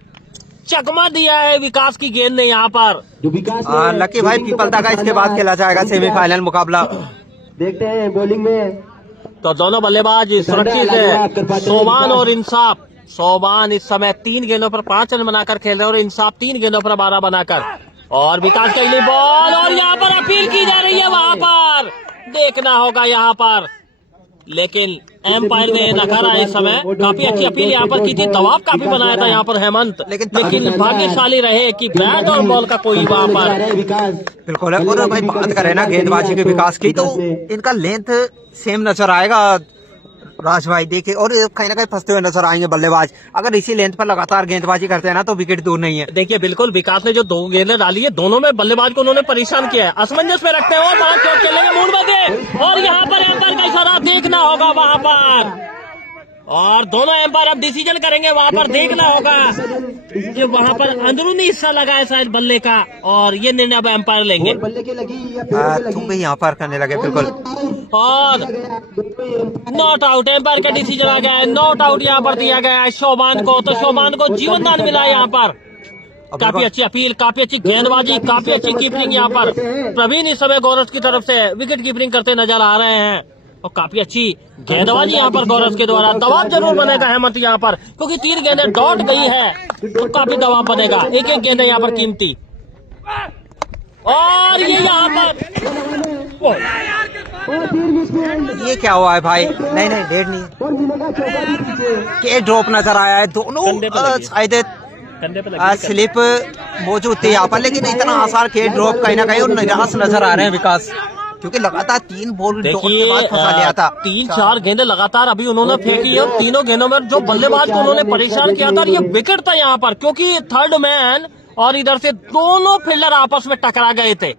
चकमा दिया है विकास की गेंद ने यहाँ पर। जो विकास लकी भाई पीपलदा का इसके बाद खेला जाएगा सेमीफाइनल मुकाबला। देखते हैं बॉलिंग में तो दोनों बल्लेबाज सुरक्षित है, सोमान और इंसाफ। सोमान इस समय 3 गेंदों पर 5 रन बनाकर खेल रहे हैं और इंसाफ 3 गेंदों पर 12 बनाकर। और विकास का अगली बॉल और यहाँ पर अपील की जा रही है, वहां पर देखना होगा यहाँ पर, लेकिन एम्पायर ने नकारा। इस समय काफी अच्छी अपील यहाँ पर की थी, दबाव काफी बनाया था यहाँ पर हेमंत, लेकिन भाग्यशाली रहे कि बैट और बॉल का कोई वहाँ पर। बिल्कुल। और भाई बात करें ना गेंदबाजी के विकास की, तो इनका लेंथ सेम नजर आएगा राज भाई। देखिए, और कहीं ना कहीं फंसते हुए नजर आएंगे बल्लेबाज। अगर इसी लेंथ पर लगातार गेंदबाजी करते हैं ना तो विकेट दूर नहीं है। देखिए बिल्कुल, विकास ने जो 2 गेंदें डाली है, दोनों में बल्लेबाज को उन्होंने परेशान किया है। असमंजस में रखते हैं और बड़ा चौक खेलेंगे मूड में दे। और यहाँ पर एम्पायर का इशारा देखना होगा वहाँ पर, और दोनों एम्पायर अब डिसीजन करेंगे वहाँ पर। देखना होगा कि वहाँ पर अंदरूनी हिस्सा लगा है शायद बल्ले का, और ये निर्णय अब एम्पायर लेंगे। बल्ले के लगी या तुम भी यहाँ पर करने लगे। बिल्कुल, और नॉट आउट, एम्पायर का डिसीजन आ गया है। नॉट आउट यहाँ पर दिया गया है शोमान को, तो शोमान को जीवन दान मिला है यहाँ पर। काफी अच्छी अपील, काफी अच्छी गेंदबाजी, काफी अच्छी कीपिंग यहाँ पर। प्रवीण इस समय गोरस की तरफ से विकेट कीपिंग करते नजर आ रहे हैं और काफी अच्छी गेंदबाजी यहाँ पर गोरस के द्वारा। दबाव जरूर बनेगा हेमंत यहाँ पर, क्योंकि 3 गेंदें डॉट गई है तो काफी दबाव बनेगा। एक गेंद है यहाँ पर कीमती, और ये यहाँ पर ये क्या हुआ है भाई? नहीं नहीं, डेढ़ नहीं, के ड्रॉप नजर आया है। दोनों शायद स्लिप मौजूद थी यहाँ पर, लेकिन इतना आसान के ड्रॉप कहीं ना कहीं और निराश नजर आ रहे हैं विकास, क्योंकि लगातार 3 बॉल के बाद फंसा लिया था। 3-4 गेंदें लगातार अभी उन्होंने फेंकी और तीनों गेंदों में जो बल्लेबाज को उन्होंने परेशान किया था, ये विकेट था यहाँ पर, क्योंकि थर्ड मैन और इधर से दोनों फील्डर आपस में टकरा गए थे,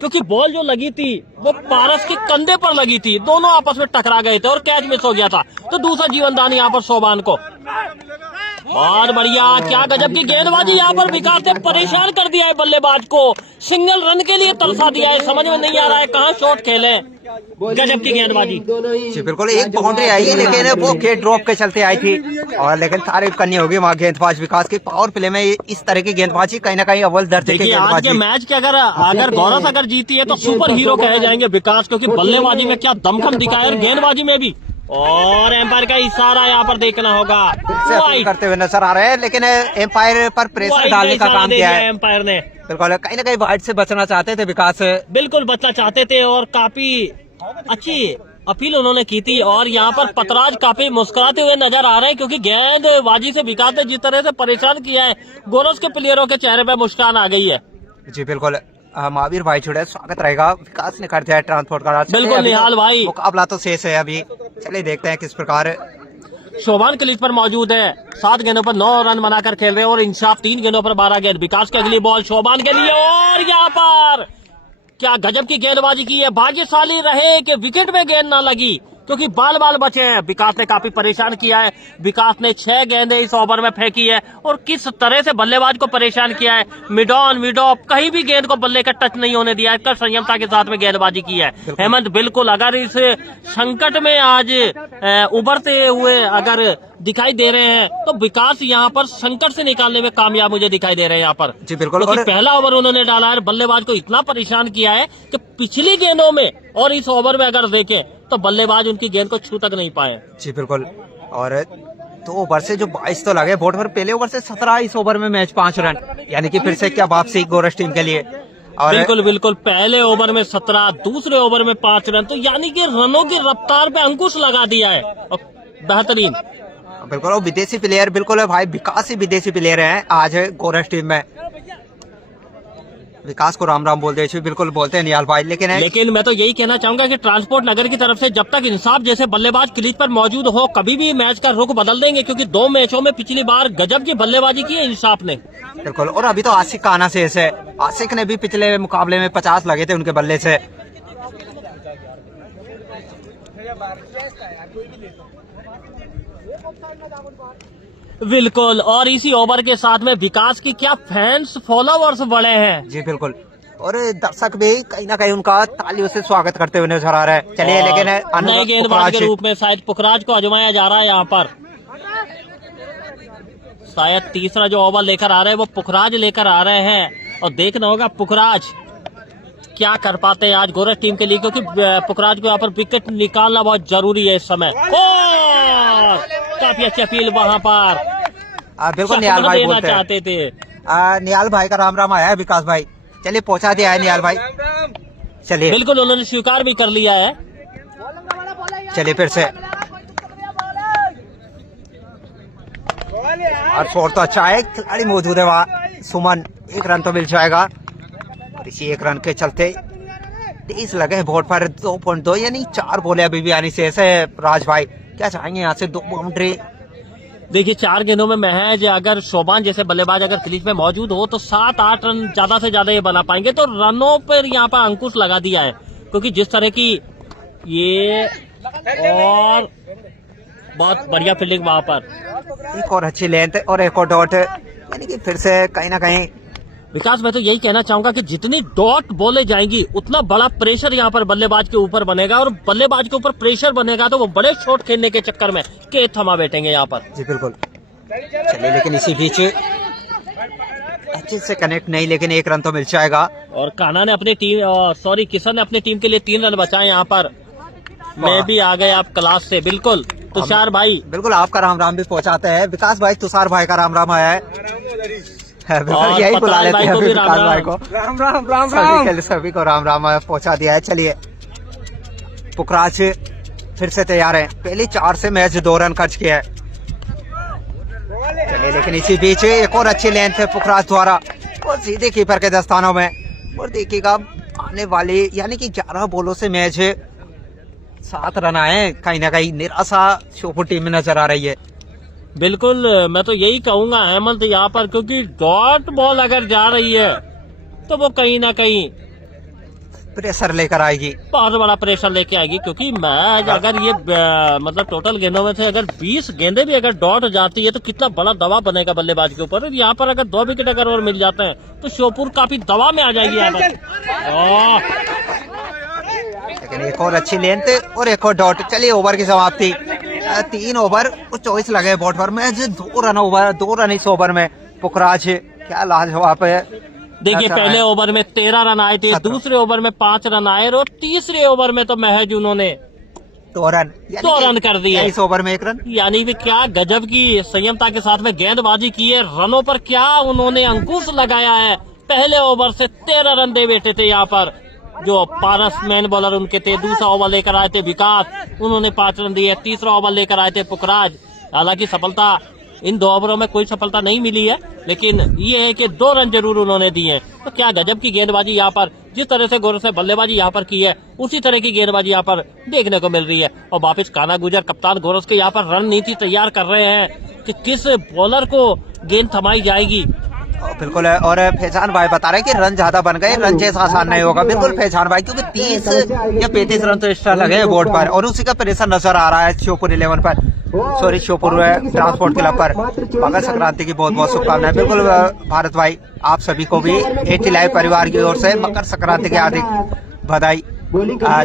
क्योंकि बॉल जो लगी थी वो पारस के कंधे पर लगी थी। दोनों आपस में टकरा गए थे और कैच मिस हो गया था, तो दूसरा जीवनदान यहाँ पर शोभान को। और बढ़िया, क्या गजब की गेंदबाजी यहाँ पर। विकास ने परेशान कर दिया है बल्लेबाज को, सिंगल रन के लिए तरसा दिया है। समझ में नहीं आ रहा है कहाँ शॉट खेले। गजब की गेंदबाजी। जी बिल्कुल, एक बाउंड्री आई लेकिन वो के ड्रॉप के चलते आई थी, और लेकिन तारीफ करनी होगी वहाँ गेंदबाज विकास की। पावर प्ले में इस तरह की गेंदबाजी कहीं ना कहीं अव्वल दर्जे की गेंदबाजी। आज के मैच के अगर गौरव अगर जीती है तो सुपर हीरो कहे जाएंगे विकास, क्योंकि बल्लेबाजी में क्या दमखम दिखाया और गेंदबाजी में भी। और एम्पायर का इशारा यहाँ पर देखना होगा, करते हुए नजर आ रहे हैं, लेकिन एम्पायर पर प्रेशर डालने का काम किया है एम्पायर ने। बिल्कुल, कहीं ना कहीं वाइड से बचना चाहते थे विकास, बिल्कुल बचना चाहते थे, और काफी अच्छी अपील उन्होंने की थी। और यहाँ पर पतराज काफी मुस्कुराते हुए नजर आ रहे हैं, क्योंकि गेंदबाजी से विकास ने जिस तरह से परेशान किया है, गोरस के प्लेयरों के चेहरे पे मुस्कान आ गई है। जी बिल्कुल, महावीर भाई छोड़े स्वागत रहेगा। विकास ने कर दिया है ट्रांसपोर्ट का। बिल्कुल निहाल भाई, मुकाबला तो शेष है अभी, चलिए देखते हैं किस प्रकार। शोभान क्रीज पर मौजूद है, 7 गेंदों पर 9 रन बनाकर खेल रहे हैं, और इंसाफ 3 गेंदों पर 12 गेंद। विकास की अगली बॉल शोभान के लिए, और यहाँ पर क्या गजब की गेंदबाजी की है। भाग्यशाली रहे कि विकेट में गेंद ना लगी, क्योंकि बाल बाल बचे हैं। विकास ने काफी परेशान किया है। विकास ने 6 गेंदें इस ओवर में फेंकी है और किस तरह से बल्लेबाज को परेशान किया है। मिड ऑन मिड ऑफ कहीं भी गेंद को बल्ले का टच नहीं होने दिया है। कर संयमता के साथ में गेंदबाजी की है हेमंत। बिल्कुल अगर इस संकट में आज उभरते हुए अगर दिखाई दे रहे हैं तो विकास यहाँ पर संकट से निकालने में कामयाब मुझे दिखाई दे रहे हैं यहाँ पर। जी बिल्कुल। क्योंकि पहला ओवर उन्होंने डाला है, बल्लेबाज को इतना परेशान किया है कि पिछली गेंदों में और इस ओवर में अगर देखें तो बल्लेबाज उनकी गेंद को छू तक नहीं पाए। जी बिल्कुल। और 2 ओवर से जो 22 तो लगे बोर्ड पर, पहले ओवर से 17, इस ओवर में मैच 5 रन, यानी कि फिर से क्या वापसी गोरस टीम के लिए। और बिल्कुल बिल्कुल, पहले ओवर में 17, दूसरे ओवर में 5 रन, तो यानी कि रनों की रफ्तार पे अंकुश लगा दिया है और बेहतरीन। बिल्कुल। और विदेशी प्लेयर बिल्कुल है भाई, विकास ही विदेशी प्लेयर है आज गोरस टीम में। विकास को राम राम बोलते हैं, बिल्कुल बोलते हैं निहाल भाई। लेकिन मैं तो यही कहना चाहूंगा कि ट्रांसपोर्ट नगर की तरफ से जब तक इंसाफ जैसे बल्लेबाज क्रीज पर मौजूद हो, कभी भी मैच का रुख बदल देंगे, क्योंकि 2 मैचों में पिछली बार गजब की बल्लेबाजी की है इंसाफ ने। बिल्कुल। और अभी तो आशिक का आना शेष है। आशिक ने भी पिछले मुकाबले में 50 लगे थे उनके बल्ले से। बिल्कुल। और इसी ओवर के साथ में विकास की क्या फैंस फॉलोवर्स बढ़े हैं। जी बिल्कुल। और दर्शक भी कहीं ना कहीं उनका तालियों से स्वागत करते हुए नजर आ रहा है। चलिए, लेकिन नए गेंदबाज के रूप में शायद पुखराज को आजमाया जा रहा है यहाँ पर। शायद तीसरा जो ओवर लेकर आ रहे हैं वो पुखराज लेकर आ रहे हैं और देखना होगा पुखराज क्या कर पाते हैं आज गोरस टीम के लिए, क्योंकि पुखराज को यहाँ पर विकेट निकालना बहुत जरूरी है इस समय। काफी अच्छी अपील वहाँ पर। बिल्कुल निहाल भाई बोलते चाहते थे। निहाल भाई का राम राम आया है विकास भाई। चलिए पहुंचा दिया है निहाल भाई। चलिए बिल्कुल, उन्होंने स्वीकार भी कर लिया है। चलिए फिर से। और स्कोर तो अच्छा है, खिलाड़ी मौजूद है वहाँ। सुमन 1 रन तो मिल जाएगा। और इसी 1 रन के चलते 23 लगे बोर्ड पर। 2.2 यानी 4 बोले अभी भी आनी शेष है। राज भाई क्या चाहेंगे यहाँ से? 2 बाउंड्री। देखिए 4 गेंदों में महज अगर शोभान जैसे बल्लेबाज अगर क्रीज में मौजूद हो तो 7-8 रन ज्यादा से ज्यादा ये बना पाएंगे। तो रनों पर यहाँ पर अंकुश लगा दिया है, क्योंकि जिस तरह की ये और बहुत बढ़िया फील्डिंग वहाँ पर। एक और अच्छी लेंथ और एक और डॉट, यानी कि फिर से कहीं ना कहीं विकास मैं तो यही कहना चाहूंगा कि जितनी डॉट बोले जाएंगी उतना बड़ा प्रेशर यहाँ पर बल्लेबाज के ऊपर बनेगा, और बल्लेबाज के ऊपर प्रेशर बनेगा तो वो बड़े शॉट खेलने के चक्कर में के थमा बैठेंगे यहाँ पर। जी बिल्कुल। चलिए, लेकिन इसी बीच अच्छे से कनेक्ट नहीं, लेकिन 1 रन तो मिल जाएगा। और कान्हा ने अपनी टीम किशन ने अपनी टीम के लिए 3 रन बचाए यहाँ पर। मैं भी आ गए आप क्लास से। बिल्कुल तुषार भाई, बिल्कुल आपका राम राम भी पहुंचाते हैं। विकास भाई तुषार भाई का राम राम आया है। बिल्कुल यही बुला लेते हैं विकास भाई को। राम राम राम राम सभी को राम राम पहुंचा दिया है। चलिए पुखराज फिर से तैयार है। पहली 4 से मैच 2 रन खर्च किया है। चलिए, लेकिन इसी बीच एक और अच्छी लेंथ है पुखराज द्वारा और सीधे कीपर के दस्तानों में। और देखिएगा आने वाली यानी कि 11 बॉलों से मैच 7 रन आए। कहीं ना कहीं निराशा श्योपुर टीम में नजर आ रही है। बिल्कुल मैं तो यही कहूंगा हेमंत यहाँ पर, क्योंकि डॉट बॉल अगर जा रही है तो वो कहीं ना कहीं प्रेशर लेकर आएगी, बहुत बड़ा प्रेशर लेके आएगी। क्योंकि मैच अगर ये मतलब टोटल गेंदों में से अगर 20 गेंदें भी अगर डॉट जाती है तो कितना बड़ा दबाव बनेगा बल्लेबाज के ऊपर। यहाँ पर अगर 2 विकेट अगर और मिल जाते हैं तो श्योपुर काफी दबाव में आ जाएगी यहाँ पर। लेकिन एक और अच्छी लेंथ और एक और डॉट। चलिए ओवर की समाप्ति। 3 ओवर और 24 लगे बोर्ड पर। मैच 2 रन इस ओवर में। पुखराज क्या लाजवाब है। देखिए पहले ओवर में 13 रन आए थे, दूसरे ओवर में 5 रन आए और तीसरे ओवर में तो महज उन्होंने 2 रन कर दिए इस ओवर में 1 रन। यानी भी क्या गजब की संयमता के साथ में गेंदबाजी की है। रनों पर क्या उन्होंने अंकुश लगाया है। पहले ओवर से 13 रन दे बैठे थे यहाँ पर जो पारस मैन बॉलर उनके थे। दूसरा ओवर लेकर आए थे विकास, उन्होंने 5 रन दिए। तीसरा ओवर लेकर आए थे पुखराज। हालांकि सफलता इन 2 ओवरों में कोई सफलता नहीं मिली है, लेकिन ये है कि 2 रन जरूर उन्होंने दिए। तो क्या गजब की गेंदबाजी यहाँ पर, जिस तरह से गोरस ने बल्लेबाजी यहाँ पर की है उसी तरह की गेंदबाजी यहाँ पर देखने को मिल रही है। और वापिस कान्हा गुजर कप्तान गोरस के यहाँ पर रणनीति तैयार कर रहे हैं कि किस बॉलर को गेंद थमाई जाएगी। बिल्कुल है। और फैजान भाई बता रहे हैं कि रन ज्यादा बन गए, रन जैसा आसान नहीं होगा। बिल्कुल फैजान भाई, क्योंकि 30 या 35 रन तो एक्स्ट्रा लगे हैं बोर्ड पर और उसी का प्रेशर नजर आ रहा है श्योपुर 11 पर, सॉरी श्योपुर ट्रांसपोर्ट क्लब पर। मकर संक्रांति की बहुत बहुत शुभकामनाएं। बिल्कुल भारत भाई, आप सभी को भी एटी लाइव परिवार की ओर से मकर संक्रांति की हार्दिक बधाई।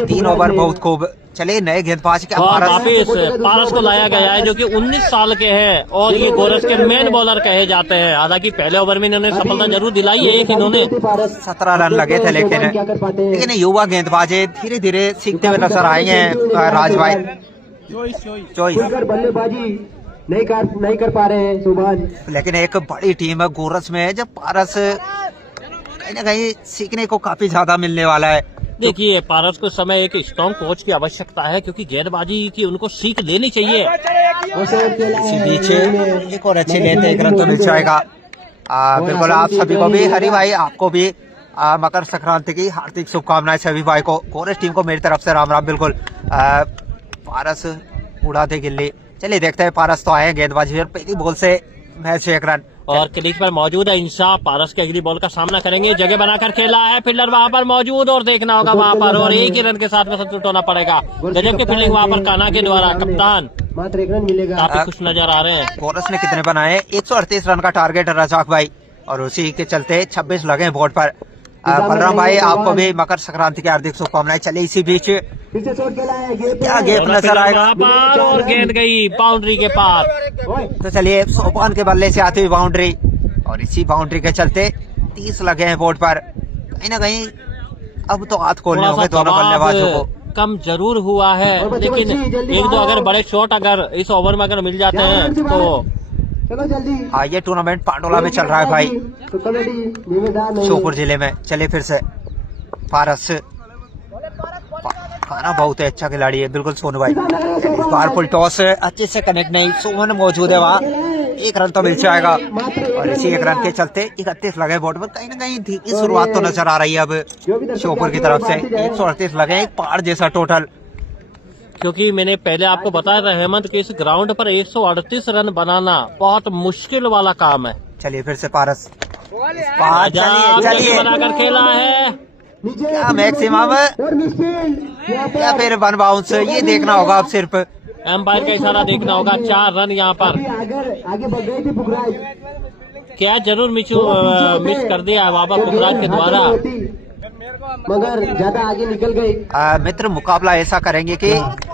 3 ओवर बहुत खूब। चलिए नए गेंदबाज के और वापिस पारस को लाया गया है जो कि 19 साल के हैं और ये गोरस के मेन बॉलर कहे जाते हैं। हालांकि पहले ओवर में इन्होंने सफलता जरूर दिलाई है, एक इन्होंने 17 रन लगे थे, लेकिन युवा गेंदबाज धीरे धीरे सीखते हुए नजर आए हैं राज भाई। चॉइस बल्लेबाजी नहीं कर पा रहे हैं सुभान। लेकिन एक बड़ी टीम है गोरस में, जब पारस कहीं न कहीं सीखने को काफी ज्यादा मिलने वाला है। देखिए पारस को समय एक स्ट्रॉन्ग कोच की आवश्यकता है क्योंकि गेंदबाजी की उनको सीख लेनी चाहिए। इसी बीच एक और अच्छी गेंद, एक रन तो मिल जाएगा। बिल्कुल आप सभी को भी, हरी भाई आपको भी मकर संक्रांति की हार्दिक शुभकामनाएं सभी भाई को। गोरस टीम को मेरी तरफ से राम राम। बिल्कुल पारस उड़ा दे गिल्ली। चलिए देखते हैं, पारस तो आए गेंदबाजी और पहली बॉल से मैच 1 रन। और क्रीज पर मौजूद है इंसाफ, पारस के अगली बॉल का सामना करेंगे। जगह बनाकर खेला है, फील्डर वहां पर मौजूद और देखना होगा वहां पर, और एक ही रन के साथ में संतुष्ट होना पड़ेगा। गजब की फील्डिंग वहां पर कान्हा के द्वारा, कप्तान मात्र 1 रन मिलेगा। काफी खुश नजर आ रहे हैं। गोरस ने कितने बनाए? 138 रन का टारगेट है रजाक भाई, और उसी के चलते 26 लगे बोर्ड पर। बलराम भाई आपको भी मकर संक्रांति की हार्दिक शुभकामनाएं। चले इसी बीच क्या गेंद नजर आएगा और गेंद गई बाउंड्री के पार। तो चलिए सोपान के बल्ले से आती हुई बाउंड्री, और इसी बाउंड्री के चलते 30 लगे हैं बोर्ड पर। कहीं ना कहीं अब तो हाथ खोलने होंगे दोनों बल्लेबाजों को। कम जरूर हुआ है, लेकिन एक दो अगर बड़े शॉट अगर इस ओवर में अगर मिल जाते हैं तो। चलो जल्दी। हाँ, ये टूर्नामेंट पांडोला में चल रहा है भाई, श्योपुर जिले में। चलिए फिर से पारस, खाना बहुत है, अच्छा खिलाड़ी है। बिल्कुल सोनू भाई, इस बार फुल टॉस अच्छे से कनेक्ट नहीं, सोमन मौजूद है वहाँ, 1 रन तो मिल जाएगा। और इसी 1 रन के चलते 31 लगे बोर्ड पर। कहीं ना कहीं धीमी शुरुआत तो नजर आ रही है अब श्योपुर की तरफ से। 138 लगे, एक पहाड़ जैसा टोटल। क्योंकि मैंने पहले आपको बताया था हेमंत कि इस ग्राउंड पर 138 रन बनाना बहुत मुश्किल वाला काम है। चलिए फिर से पारस, चलिए बनाकर खेला है, क्या मैक्सिमम या फिर 1 बाउंस, ये देखना होगा अब सिर्फ। एम्पायर का इशारा देखना होगा। 4 रन यहाँ पर। आगे बढ़ गई थी पुखराज, क्या जरूर मिस कर दिया बाबा पुखराज के द्वारा, मगर ज्यादा आगे निकल गई। मित्र मुकाबला ऐसा करेंगे कि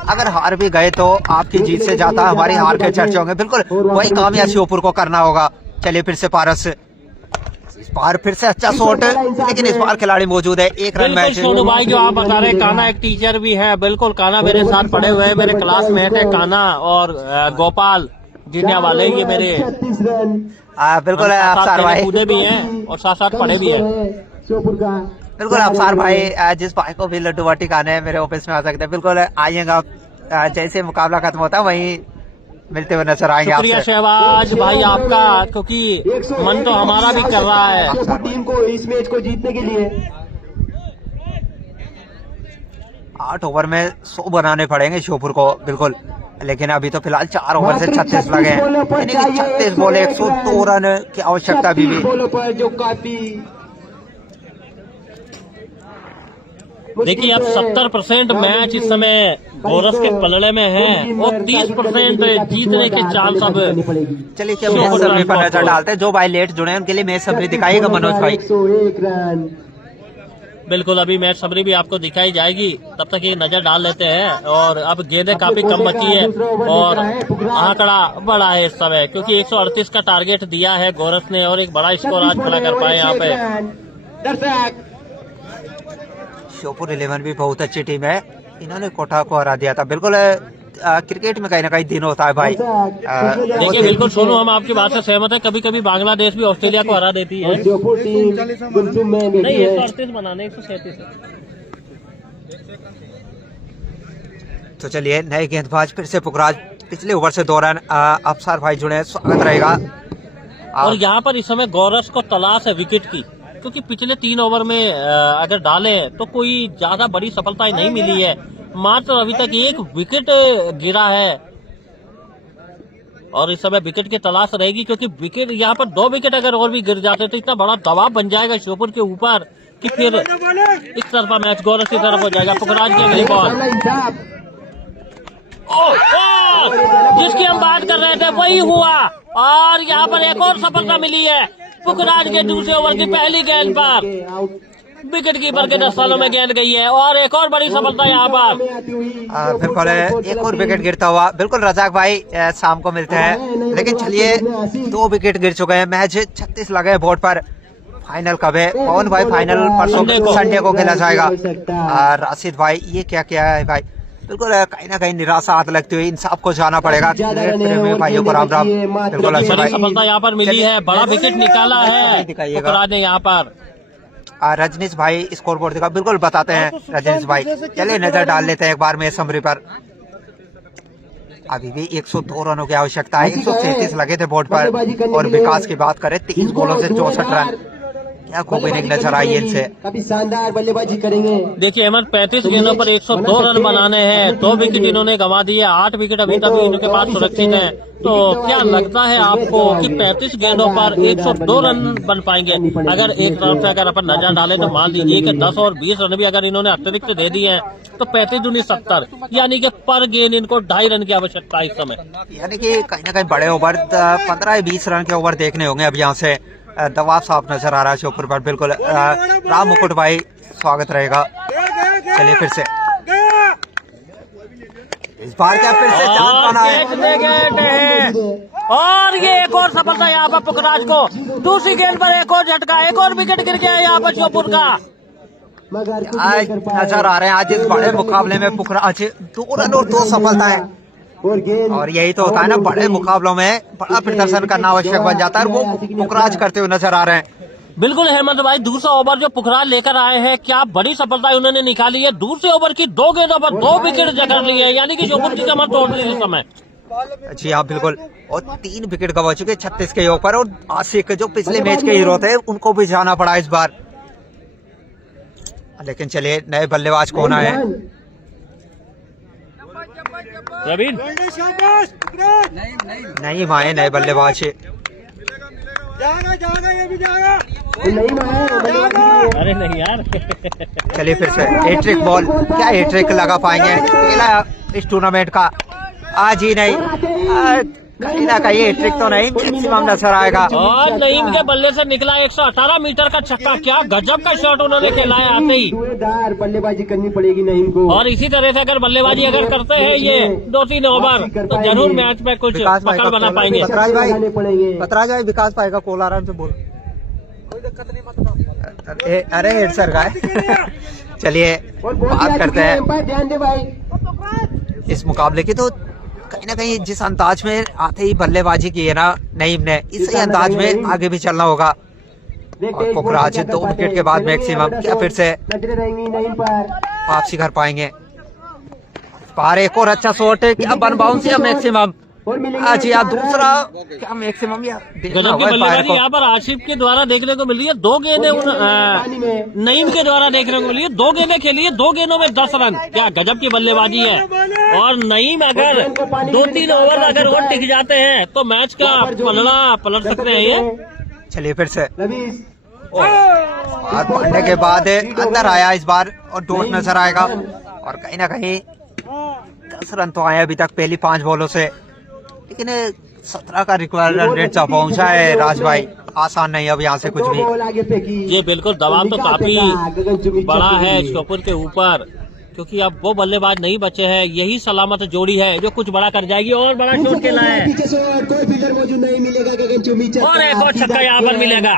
अगर हार भी गए तो आपकी जीत से ज्यादा हमारी हार के चर्चे होंगे। बिल्कुल वही काम यहाँ श्योपुर को करना होगा। चलिए फिर से पारस, इस बार फिर से अच्छा शॉट, लेकिन इस बार खिलाड़ी मौजूद है। 1 रन मैच। सोनू भाई जो आप बता रहे हैं, कान्हा एक टीचर भी है। बिल्कुल कान्हा मेरे साथ पढ़े हुए हैं, मेरे क्लासमेट है कान्हा और गोपाल जिन्या वाले, ये मेरे 36 रन। बिल्कुल है अफसार भाई, कूदे भी हैं और साथ साथ पढ़े भी हैं। श्योपुर का बिल्कुल अफसार भाई, जिस भाई को भी लड्डू बाटी खाने है मेरे ऑफिस में आ सकते हैं। बिल्कुल आइएगा आप, जैसे मुकाबला खत्म होता है वहीं मिलते हुए नजर आएंगे। शुक्रिया शहबाज भाई आपका, क्योंकि मन तो हमारा भी कर रहा है टीम को इस मैच को जीतने के लिए। 8 ओवर में 100 बनाने पड़ेंगे श्योपुर को। बिल्कुल, लेकिन अभी तो फिलहाल 4 ओवर से 36 लगे हैं, 36 बॉले 102 रन की आवश्यकता भी। जो काफी देखिए अब 70% मैच इस समय गोरस के पलड़े में है और 30% जीतने के चांस अब। चलिए क्या मैच समरी पर नजर डालते हैं। जो भाई लेट जुड़े हैं उनके लिए मैच समरी दिखाइएगा मनोज भाई। 101 रन। बिल्कुल अभी मैच समरी भी आपको दिखाई जाएगी, तब तक ये नजर डाल लेते हैं। और अब गेंदें काफी कम बची है और आंकड़ा बड़ा है इस समय, क्योंकि 138 का टारगेट दिया है गोरस ने और एक बड़ा स्कोर आज खड़ा कर पाए यहाँ पे। दर्शक श्योपुर 11 भी बहुत अच्छी टीम है, इन्होंने कोटा को हरा दिया था। बिल्कुल क्रिकेट में कहीं ना कहीं दिन होता है भाई। देखिए बिल्कुल सोनू, हम आपकी बात से सहमत है। कभी कभी बांग्लादेश भी ऑस्ट्रेलिया को हरा देती है। नहीं 138 बनाने 137। तो चलिए नए गेंदबाज फिर से पुखराज, पिछले ओवर से 2 रन। अफसार भाई जुड़े, स्वागत रहेगा। और यहाँ पर इस समय गोरस को तलाश है विकेट की, क्योंकि पिछले 3 ओवर में अगर डालें तो कोई ज्यादा बड़ी सफलता नहीं मिली है। मात्र अभी तक 1 विकेट गिरा है। और इस समय विकेट की तलाश रहेगी, क्योंकि विकेट यहाँ पर 2 विकेट अगर और भी गिर जाते तो इतना बड़ा दबाव बन जाएगा श्योपुर के ऊपर कि फिर इस तरफा मैच गौरव की तरफ हो जाएगा। पुखराज की अगली बॉल, जिसकी हम बात कर रहे थे वही हुआ, और यहाँ पर एक और सफलता मिली है पुखराज के दूसरे ओवर की पहली गेंद पर। विकेट कीपर के 10 सालों में गेंद गई है, और एक और बड़ी सफलता यहाँ पर। बिल्कुल एक और विकेट गिरता हुआ, बिल्कुल रजाक भाई शाम को मिलते हैं। लेकिन चलिए 2 विकेट गिर चुके हैं, मैच 36 लगे बोर्ड पर। फाइनल कब है पवन भाई? फाइनल परसों संडे को खेला जाएगा। राशिद भाई ये क्या क्या है भाई? बिल्कुल कहीं ना कहीं निराशा हाथ लगती हुई, इन सबको जाना पड़ेगा। भाइयों को राम राम। बिल्कुल अच्छा भाई, सफलता यहाँ पर मिली है, बड़ा विकेट निकाला है पुखराज ने यहाँ पर। रजनीश भाई स्कोर बोर्ड दिखा, बिल्कुल बताते हैं रजनीश भाई। चलिए नजर डाल लेते हैं एक बार में समरी पर। अभी भी 102 रनों की आवश्यकता है, 137 लगे थे बोर्ड पर। और विकास की बात करें 30 बॉलों से 64 रन, क्या खूब इनिंग नजर आई इनसे। काफी शानदार बल्लेबाजी करेंगे। देखिए अहमद 35 गेंदों पर 102 रन बनाने हैं, 2 विकेट इन्होंने गंवा दिए, 8 विकेट अभी तक इनके पास सुरक्षित है। तो क्या लगता है आपको कि 35 गेंदों पर 102 रन बन पाएंगे? अगर एक तरफ से अगर अपन नजर डालें तो मान लीजिए कि 10 और 20 रन भी अगर इन्होंने अतिरिक्त दे दिए हैं तो 35 दूनी 70, यानी कि पर गेंद इनको 2.5 रन की आवश्यकता है इस समय। यानी कि कहीं ना कहीं बड़े ओवर 15 या 20 रन के ओवर देखने होंगे अब यहाँ से। दबाव साफ नजर आ रहा है श्योपुर पर। बिल्कुल राम मुकुट भाई स्वागत रहेगा। चलिए फिर से इस बार क्या फिर से चांद बना है, और ये एक और सफलता यहाँ पर पुखराज को। दूसरी गेंद पर एक और झटका, एक और विकेट गिर गया यहाँ पर श्योपुर का। आज नजर आ रहे हैं आज इस बड़े मुकाबले में पुखराज 2 रन और 2 सफलताएं। और यही तो होता है ना, बड़े मुकाबलों में बड़ा प्रदर्शन करना आवश्यक बन जाता है, वो पुखराज करते हुए नजर आ रहे हैं। बिल्कुल हेमंत भाई, दूसरा ओवर जो पुखराज लेकर आए हैं, क्या बड़ी सफलता उन्होंने निकाली है। दूसरे ओवर की 2 गेंदों पर 2 विकेट जकड़ लिए हैं, यानी कि श्योपुर की कमर तोड़ ली इस समय। जी हाँ बिल्कुल, और 3 विकेट गंवा चुके 36 के ऊपर। और आशिक जो पिछले मैच के हीरो थे उनको भी जाना पड़ा इस बार। लेकिन चलिए नए बल्लेबाज कौन आए? प्रवीण नहीं माए नए बल्लेबाज। अरे नहीं यार। चलिए फिर से हैट्रिक बॉल, क्या हैट्रिक लगा पाएंगे पहला इस टूर्नामेंट का? आज ही नहीं कहीं ना कहीं हैट्रिक तो नहीं, मैक्सिमम नजर आएगा। और नईम के बल्ले से निकला 118 मीटर का छक्का, क्या गजब का शॉट उन्होंने खेला है आते ही। बल्लेबाजी करनी पड़ेगी नईम को। और इसी तरह से अगर बल्लेबाजी अगर करते हैं ये 2-3 ओवर तो जरूर मैच में कुछ पकड़ बना पाएंगे। पतराज भाई विकास भाई का कॉल आ रहा है, हमसे बोलो। कोई दिक्कत नहीं मत। अरे हेड सर का चलिए बात करते हैं ध्यान दे भाई इस मुकाबले की। तो कहीं ना कहीं जिस अंदाज में आते ही बल्लेबाजी की है ना नईम ने, इसी अंदाज में आगे भी चलना होगा। और पुखराज 2 विकेट के बाद मैक्सिमम क्या फिर से वापसी कर पाएंगे? पार एक और अच्छा शॉट है, क्या बन बाउंस या मैक्सिमम? आज या दूसरा क्या मैक्सिमम या गजब की बल्लेबाजी यहाँ पर आशिफ के द्वारा देखने को मिल रही है। 2 गेंदें नईम के द्वारा देखने को मिली है, 2 गेंदें खेली है, 2 गेंदों में 10 रन, क्या गजब की बल्लेबाजी है। और नईम अगर 2-3 ओवर अगर और टिक जाते हैं तो मैच का पलड़ा पलट सकते हैं ये। चलिए फिर से और पढ़ने के बाद अंदर आया इस बार और डॉट नजर आएगा। और कहीं ना कहीं 10 रन तो आए अभी तक पहली 5 बॉलों से, लेकिन 17 का रिक्वायर्ड रन रेट पहुंचा है राज भाई। आसान नहीं अब यहाँ से कुछ भी। ये बिल्कुल दबाव तो काफी बड़ा है श्योपुर के ऊपर, क्योंकि अब वो बल्लेबाज नहीं बचे हैं, यही सलामत जोड़ी है जो कुछ बड़ा कर जाएगी। और बड़ा शॉट खेला है और एक और छक्का यहाँ पर मिलेगा।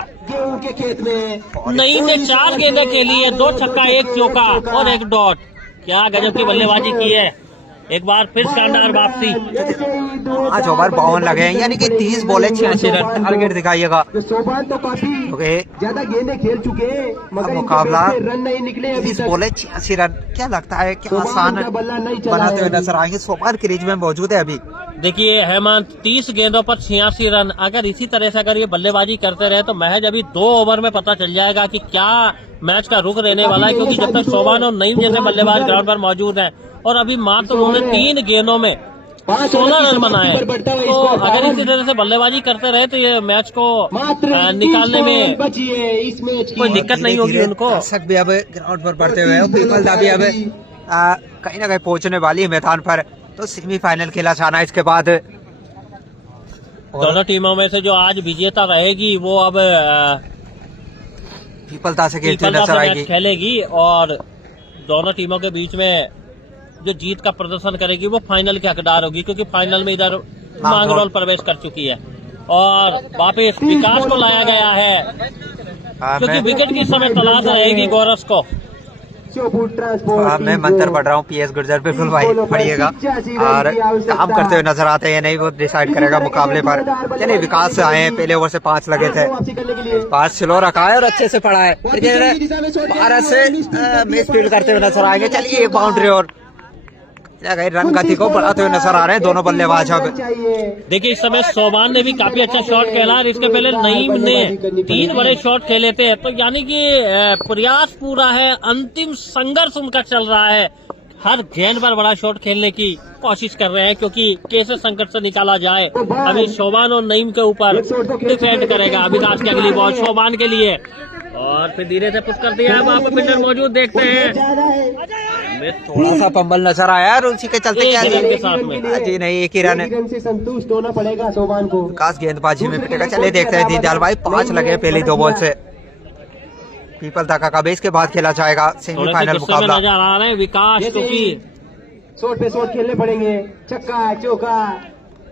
नईम ने 4 गेंदें खेली है, 2 छक्का 1 चौका और 1 डॉट, क्या गजब की बल्लेबाजी की है। एक बार फिर शानदार वापसी। 5 ओवर 52 लगे हैं, यानी कि 30 बॉले 86 रन टारगेट दिखाइएगा। तो काफी ज्यादा गेंदें खेल चुके हैं मगर मुकाबला रन नहीं निकले। 30 बॉले 86 रन, क्या लगता है क्या आसान बनाते हुए नजर आएंगे? सोपान क्रीज में मौजूद है अभी। देखिए हेमंत 30 गेंदों पर 86 रन, अगर इसी तरह से अगर ये बल्लेबाजी करते रहे तो महज अभी 2 ओवर में पता चल जाएगा कि क्या मैच का रुख रहने वाला है। क्योंकि जब तक शोभान और नईम जैसे बल्लेबाज ग्राउंड पर मौजूद हैं और अभी मात्र उन्होंने 3 गेंदों में 16 रन बनाए। तो अगर इसी तरह से बल्लेबाजी करते रहे तो ये मैच को निकालने में कोई दिक्कत नहीं होगी उनको। दर्शक भी अब ग्राउंड पर बढ़ते हुए पीपल दा भी अब कहीं ना कहीं पहुंचने वाली है मैदान पर। तो सेमीफाइनल खेला जाना इसके बाद। दोनों टीमों में से जो आज विजेता रहेगी वो अब पीपल दा से खेलते पीपल दा नजर से आएगी। मैच खेलेगी और दोनों टीमों के बीच में जो जीत का प्रदर्शन करेगी वो फाइनल के हकदार होगी, क्योंकि फाइनल में इधर मांगरोल प्रवेश कर चुकी है और वापस विकास को लाया गया है, क्योंकि विकेट की समय तलाश रहेगी गौरव को। मैं मंत्र पढ़ रहा हूँ पीएस गुर्जर बिल्कुल भाई पढ़िएगा और काम करते हुए नजर आते हैं, नहीं वो डिसाइड करेगा मुकाबले पर। चलिए विकास से आए हैं, पहले ओवर से 5 लगे थे, 5 स्लो रखा है और अच्छे से पढ़ा है। भारत से मिस फील्ड करते हुए नजर आएंगे। चलिए एक बाउंड्री और रन गति को बढ़ाते हुए नजर आ रहे हैं दोनों बल्लेबाज। अब देखिए इस समय सोबान ने भी काफी अच्छा शॉट खेला और इसके पहले नईम ने 3 बड़े शॉट खेले थे, तो यानी कि प्रयास पूरा है, अंतिम संघर्ष उनका चल रहा है। हर गेंद पर बड़ा शॉट खेलने की कोशिश कर रहे हैं, क्योंकि कैसे संकट से निकाला जाए। अभी सोबान और नईम के ऊपर डिफेंड करेगा विकास की अगली बॉल सोबान के लिए और फिर धीरे से पुश कर दिया है। वहाँ पर पिंडर मौजूद, देखते हैं थोड़ा सा पंबल नजर आया और उसी के चलते क्या के साथ में जी नहीं, एक ही रन से संतुष्ट होना पड़ेगा सोबान को। विकास गेंदबाजी में पिटेगा। चले देखते हैं दीनदयाल भाई 5 लगे पहली 2 बॉल से। पीपल दा का बेस के बाद खेला जाएगा सेमीफाइनल मुकाबला। नजर आ रहे हैं विकास, क्योंकि शॉट पे शॉट खेलने पड़ेंगे, छक्का चौका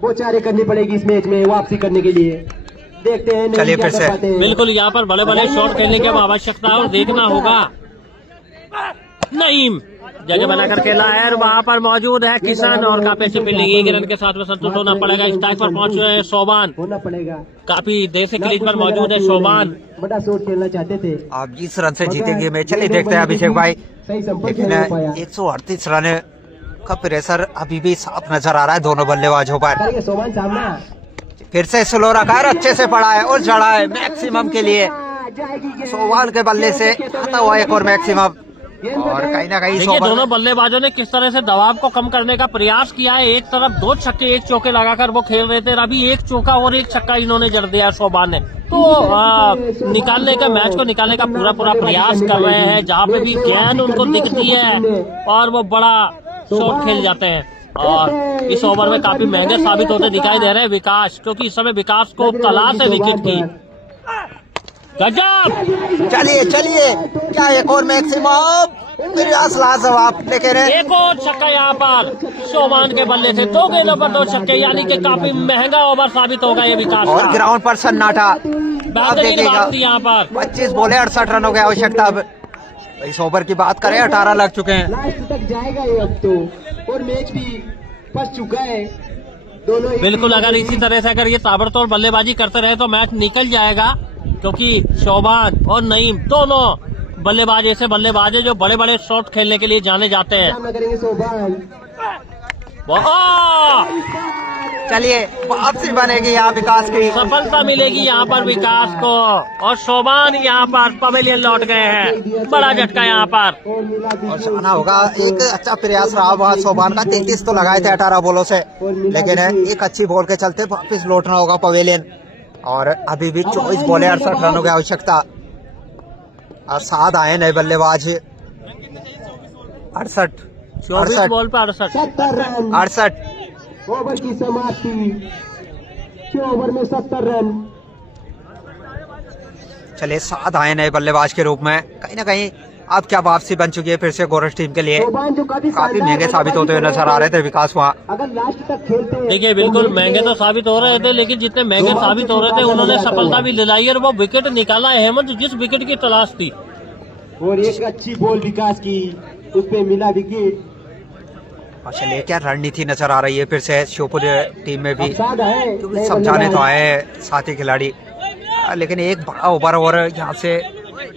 बोचारे करनी पड़ेगी इस मैच में वापसी करने के लिए। देखते हैं चलिए फिर से बिल्कुल यहाँ पर बड़े बड़े शॉट खेलने की आवश्यकता है और देखना होगा। नईम जगह बनाकर खेला है और वहाँ पर मौजूद है किशन और काफी अच्छी फील्डिंग, 1 रन के साथ में संतुष्ट होना पड़ेगा। स्ट्राइक पर पहुंच रहे हैं सोबान, होना पड़ेगा, काफी देर से क्रीज पर मौजूद है सोबान। बड़ा शॉट खेलना चाहते थे, आप 20 रन से जीतेंगे मैच। चलिए देखते हैं अभिषेक भाई, सही संपर्क लेकिन नहीं हो पाया। 138 रन का प्रेशर अभी भी साफ नजर आ रहा है दोनों बल्लेबाजों पर। करेंगे सोबान सामना, फिर से स्लो रखा है, अच्छे से पड़ा है और चढ़ा है मैक्सिमम के लिए। सोबान के बल्ले से आता हुआ एक और मैक्सिमम और कहीं ना कहीं देखिए दोनों बल्लेबाजों ने किस तरह से दबाव को कम करने का प्रयास किया है। एक तरफ 2 छक्के 1 चौके लगाकर वो खेल रहे थे, अभी 1 चौका और 1 छक्का इन्होंने जड़ दिया सोबान ने। तो निकालने का मैच को निकालने का पूरा प्रयास कर रहे हैं, जहाँ पे भी गेंद उनको दिखती है और वो बड़ा शॉट खेल जाते हैं। और इस ओवर में काफी महंगे साबित होते दिखाई दे रहे हैं विकास, क्योंकि इस समय विकास को तलाश है विकेट की। गजब, चलिए क्या एक और मैक्सिमम प्रयास लाजवाब, लेकिन एक और छक्का यहाँ पर सोबान के बल्ले से 2 गेंदों पर 2 छक्के, यानी कि काफी महंगा ओवर साबित होगा ये विकास और का। ग्राउंड पर सन्नाटा। अब बेहतरीन देखिएगा बात थी यहाँ पर 25 बॉले 68 रनों की आवश्यकता। अब इस ओवर की बात करें 18 लग चुके हैं। लास्ट तक जाएगा ये अब तो, और मैच भी फंस चुका है दोनों। बिल्कुल, अगर इसी तरह से अगर ये ताबड़तोड़ बल्लेबाजी करते रहे तो मैच निकल जाएगा, क्योंकि सोबान और नईम दोनों बल्लेबाज ऐसे बल्लेबाज है जो बड़े बड़े शॉट खेलने के लिए जाने जाते हैं। सामना करेंगे सोबान, चलिए वापसी बनेगी यहाँ विकास की, सफलता मिलेगी यहाँ पर विकास को और सोबान यहाँ पर पवेलियन लौट गए हैं। बड़ा झटका यहाँ पर और जाना होगा। एक अच्छा प्रयास रहा वहाँ सोबान का, 33 तो लगाए थे 18 बॉलों से, लेकिन एक अच्छी बॉल के चलते वापस लौटना होगा पवेलियन। और अभी भी 24 बॉले 68 रनों की आवश्यकता। और 7 आए नए बल्लेबाज, 68 24 बॉल पे 68 रन, 68 ओवर की समाप्ति, 6 ओवर में 70 रन। चलिए 7 आए नए बल्लेबाज के रूप में। कहीं ना कहीं अब क्या वापसी बन चुकी है फिर से गोरख टीम के लिए। सोबान जो काफी महंगे साबित होते हुए नजर आ रहे थे विकास वहाँ। अगर लास्ट तक खेलते हैं, देखिए बिल्कुल महंगे तो साबित हो रहे थे, लेकिन जितने महंगे साबित हो रहे थे उन्होंने सफलता भी दिलाई और वो विकेट निकाला है हेमंत, जिस विकेट की तलाश थी। और एक अच्छी बॉल विकास की, उस पे मिला विकेट। और चलिए क्या रणनीति नजर आ रही है फिर से श्योपुर टीम में भी, अफसाद है, क्योंकि समझाने तो आए साथी खिलाड़ी, लेकिन एक बड़ा ओवर और यहाँ से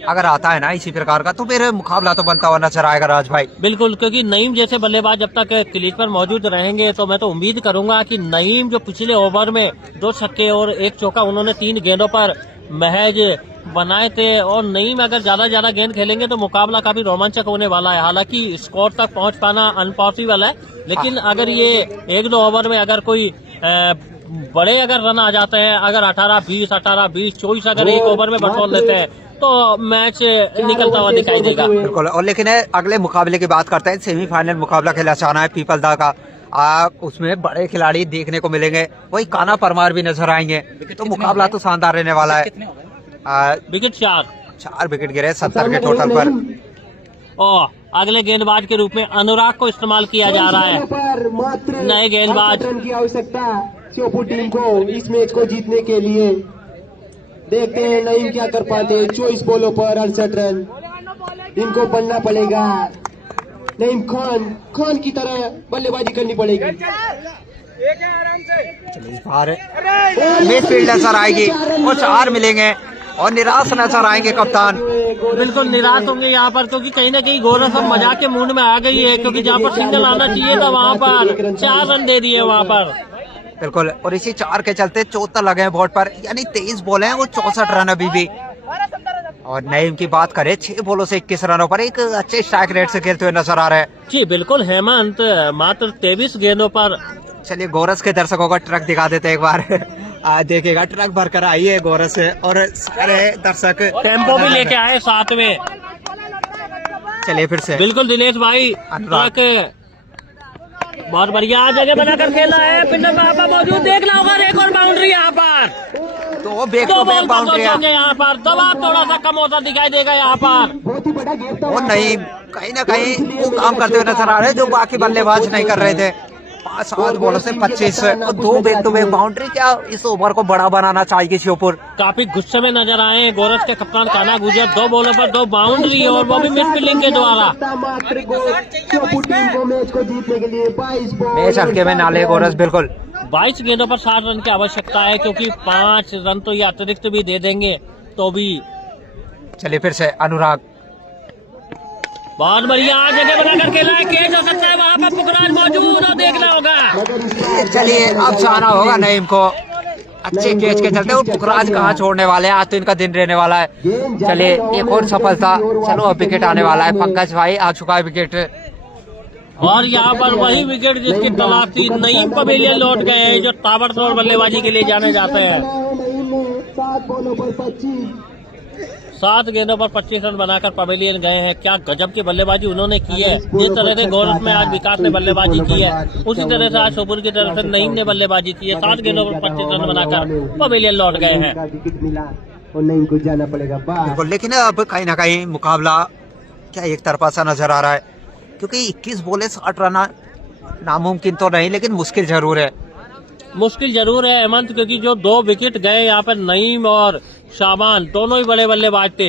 अगर आता है ना इसी प्रकार का तो फिर मुकाबला तो बनता हुआ नजर आएगा राज भाई। बिल्कुल, क्योंकि नईम जैसे बल्लेबाज जब तक क्रीज पर मौजूद रहेंगे तो मैं तो उम्मीद करूंगा कि नईम जो पिछले ओवर में 2 छक्के और 1 चौका उन्होंने 3 गेंदों पर महज बनाए थे और नईम अगर ज्यादा गेंद खेलेंगे तो मुकाबला काफी रोमांचक होने वाला है। हालांकि स्कोर तक पहुंच पाना अनपॉसिबल है, लेकिन अगर ये 1-2 ओवर में अगर कोई बड़े अगर रन आ जाते हैं, अगर 18-20, 24 अगर एक ओवर में बटोर लेते हैं तो मैच निकलता हुआ दिखाई देगा। बिल्कुल। और लेकिन अगले मुकाबले की बात करते हैं, सेमीफाइनल मुकाबला खेला जाना है पीपलदा का। उसमें बड़े खिलाड़ी देखने को मिलेंगे, वही काना परमार भी नजर आएंगे, तो मुकाबला तो शानदार रहने वाला है। विकेट 4 विकेट गिरे 70 के टोटल पर। और अगले गेंदबाज के रूप में अनुराग को इस्तेमाल किया जा रहा है। नए गेंदबाज की आवश्यकता श्योपुर टीम को इस मैच को जीतने के लिए। देखते हैं नईम क्या कर पाते हैं। 24 बॉलों पर 68 रन इनको बनना पड़ेगा। नईम खान की तरह बल्लेबाजी करनी पड़ेगी। इस बार मिडफील्ड नजर आएगी और 4 मिलेंगे और निराश नजर आएंगे कप्तान। बिल्कुल निराश होंगे यहाँ पर, क्योंकि कहीं ना कहीं गोरस अब मजाक के मूड में आ गई है, क्योंकि जहाँ पर सिंगल आना चाहिए था वहाँ पर 4 रन दे दिए वहाँ पर। बिल्कुल। और इसी 4 के चलते 74 लगे हैं बोर्ड पर, यानी 23 बॉल हैं वो 64 रन अभी भी। और नईम की बात करें 6 बॉलों से 21 रनों पर एक अच्छे स्ट्राइक रेट से खेलते हुए नजर आ रहे हैं। जी बिल्कुल हेमंत, मात्र 23 गेंदों पर। चलिए गोरस के दर्शकों का ट्रक दिखा देते हैं एक बार। देखिएगा ट्रक भरकर आई है गोरस से और सारे दर्शक टेम्पो भी लेके आए साथ में। चलिए फिर से बिल्कुल दिनेश भाई, ट्रक बहुत बढ़िया जगह बनाकर खेला है। पिंडर बाबा मौजूद, देखना होगा एक और बाउंड्री यहाँ पर। तो बैक दो टू बॉल बैक बाउंड्री यहाँ पर दबाव थोड़ा सा कम होता दिखाई देगा यहाँ पर। बहुत ही बड़ा गेम वो नहीं, कहीं ना कहीं वो काम करते हुए नजर आ रहे हैं जो बाकी बल्लेबाज नहीं कर रहे थे। 5-7 बॉलों से 25 और 2 बैक टू बैक बाउंड्री। क्या इस ओवर को बड़ा बनाना चाहिए श्योपुर? काफी गुस्से में नजर आए गोरस के कप्तान काना गुजर। 2 बॉलों पर 2 बाउंड्री और वो भी मिड फील्डिंग के द्वारा। श्योपुर टीम को मैच को जीतने के लिए 22 बॉल मैच हल्के में नाले गोरस। बिल्कुल 22 गेंदों पर 60 रन की आवश्यकता है, क्योंकि 5 रन तो ये अतिरिक्त भी दे देंगे तो भी। चलिए फिर से अनुराग, बहुत बढ़िया जगह बनाकर खेला है। कैच हो सकता है वहाँ पर, पुखराज मौजूद और देखना होगा। चलिए अब जाना होगा नईम को। अच्छे कैच के चलते और पुखराज कहाँ छोड़ने वाले हैं, आज तो इनका दिन रहने वाला है। चलिए एक और सफलता। चलो अब विकेट आने वाला है। पंकज भाई आ चुका है विकेट। और यहाँ पर वही विकेट जिसकी तलाश थी। नईम पवेलियन लौट गए हैं जो ताबड़तोड़ बल्लेबाजी के लिए जाने जाते हैं। 7 बॉलों पर 25 7 गेंदों पर 25 रन बनाकर पवेलियन गए हैं। क्या गजब की बल्लेबाजी उन्होंने की है। जिस तरह से गोरस में आज विकास ने बल्लेबाजी की है, उसी तरह से आज श्योपुर की तरफ से नईम ने बल्लेबाजी की है। 7 गेंदों पर 25 रन बनाकर पवेलियन लौट गए हैं। विकेट मिला और नईम को जाना पड़ेगा बाहर। लेकिन अब कहीं ना कहीं मुकाबला क्या एक तरफा सा नजर आ रहा है, क्योंकि 21 बॉले 60 रन नामुमकिन तो नहीं, लेकिन मुश्किल जरूर है। मुश्किल जरूर है हेमंत, क्योंकि जो 2 विकेट गए यहाँ पर नईम और शाबान दोनों ही बड़े बल्लेबाज थे।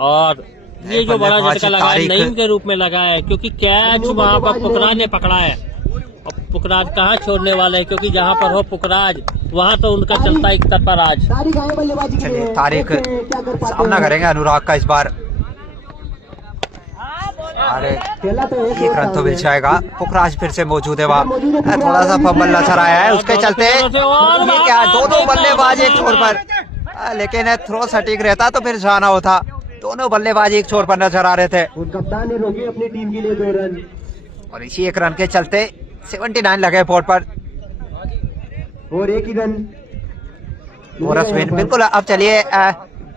और ये जो बड़ा झटका लगा है नईम के रूप में लगा है, क्योंकि कैच वहाँ पर पुखराज ने पकड़ा है। और पुखराज कहाँ छोड़ने वाले हैं, क्योंकि जहाँ पर हो पुखराज वहाँ तो उनका चलता एक तरफा राज। चलिए तारीख सामना करेंगे अनुराग का इस बार। अरे एक रन तो मिल जाएगा। पुखराज फिर से मौजूद है वहाँ। थोड़ा सा फंबल नजर आया है उसके चलते। ये क्या, दोनों बल्लेबाज एक छोर पर, लेकिन थ्रो सटीक रहता तो फिर जाना होता। दोनों बल्लेबाज एक छोर पर नजर आ रहे थे। कप्तान ने रोके अपनी टीम के लिए 2 रन और इसी 1 रन के चलते 79 लगे बोर्ड पर और 1 ही रन। बिल्कुल। अब चलिए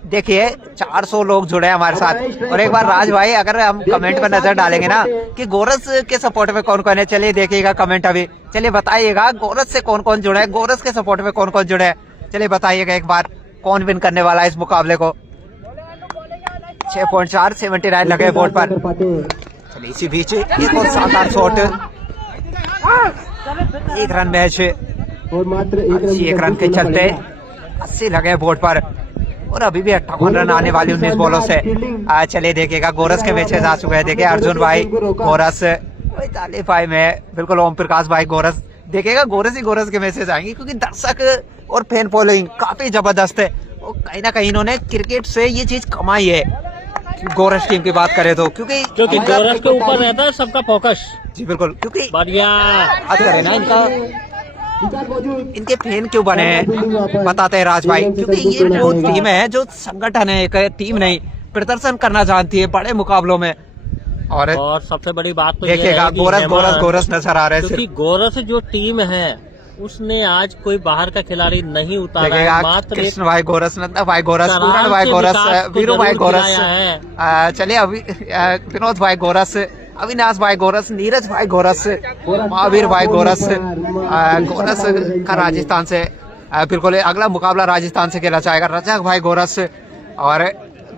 देखिए 400 लोग जुड़े हैं हमारे साथ। और एक बार राज भाई अगर हम कमेंट पर नजर डालेंगे ना कि गोरस के सपोर्ट में कौन कौन है, चलिए देखिएगा कमेंट अभी। चलिए बताइएगा गोरस से कौन कौन जुड़े है, गोरस के सपोर्ट में कौन कौन जुड़े है। चलिए बताइएगा एक बार कौन विन करने वाला है इस मुकाबले को। 6.4 79 लगे बोर्ड पर। चलिए इसी बीच एक और शानदार शॉट। 1 रन मैच और मात्र 1 रन के चलते 80 लगे बोर्ड पर। और अभी भी 58 रन आने वाली 19 बॉलों से। चलिए देखिएगा गोरस के मैचेस आ चुके हैं। देखिए अर्जुन भाई गोरस, तालिब भाई में बिल्कुल ओम प्रकाश भाई गोरस। देखिएगा गोरस ही गोरस के मैचेस आएंगे, क्योंकि दर्शक और फैन फॉलोइंग काफी जबरदस्त है। और कहीं ना कहीं इन्होंने क्रिकेट से ये चीज कमाई है गोरस टीम की बात करें तो, क्योंकि गोरस के ऊपर रहता है सबका फोकस। जी बिल्कुल, क्योंकि बढ़िया बात करें ना इनका विकास मौजूद। इनके फैन क्यों बने हैं बताते हैं राज भाई, क्योंकि ये जो टीम है, जो संगठन है, एक टीम नहीं प्रदर्शन करना जानती है बड़े मुकाबलों में। और सबसे बड़ी बात तो ये देखिएगा है कि गोरस हेमंत, गोरस गोरस नजर आ रहे हैं क्योंकि सिर्फ। गोरस जो टीम है उसने आज कोई बाहर का खिलाड़ी नहीं उतारा है, देखिएगा मात्र एक कृष्ण भाई गोरस, नंदा भाई गोरस, करार पूरण भाई के गोरस, विकास को वीरू भाई जरूर गोरस, खिलाया है। चलिए अभी विनोद भाई गोरस, अविनाश भाई गोरस, नीरज भाई गोरस, महावीर भाई गोरस, गोरस का राजस्थान से बिल्कुल अगला मुकाबला राजस्थान से खेला जाएगा। रजक भाई गोरस और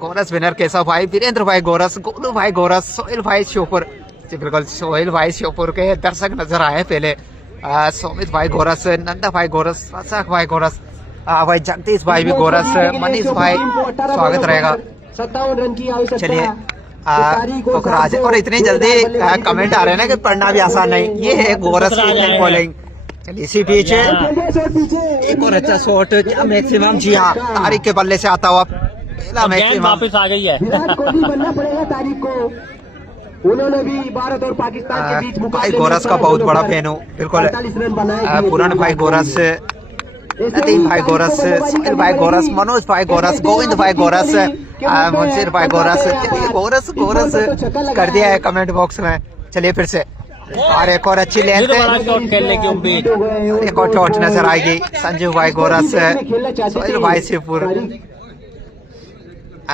गोरस विनर केशव भाई, वीरेंद्र भाई गोरस, गोलू भाई गोरस, सोहेल भाई श्योपुर। जी बिल्कुल सोहेल भाई श्योपुर के दर्शक नजर आए पहले। सोमित भाई गोरस, नंदा भाई गोरस, रजक भाई गोरस, भाई जगदीश भाई भी गोरस, मनीष भाई स्वागत रहेगा। 57 रन की आवश्यकता। चलिए पोखराज, और इतनी जल्दी कमेंट आ रहे हैं ना कि पढ़ना भी आसान नहीं, ये है गोरस की बॉलिंग। चलिए इसी बीच एक और अच्छा शॉट, क्या मैक्सिमम, जी हाँ तारिक के बल्ले से आता हुआ पहला गेंद मैक्सिमम। वापस आ गई है। विराट कोहली बनना पड़ेगा तारीख को। उन्होंने भी भारत और पाकिस्तान के बीच भाई मुकाबले गोरस का बहुत बड़ा फैन हूँ बिल्कुल। 48 रन बनाए। पूरण भाई गोरस, नदीम भाई गोरस, सोहेल भाई गोरस, मनोज भाई गोरस, गोविंद भाई गोरस, मुंशीर भाई गोरस। चलिए गोरस गोरस कर दिया है कमेंट बॉक्स में। चलिए फिर से और एक और अच्छी लेंथ, बड़ा शॉट खेलने की उम्मीद। एक और शॉट नजर आएगी। संजीव भाई गोरस, सोहेल भाई शिवपुर,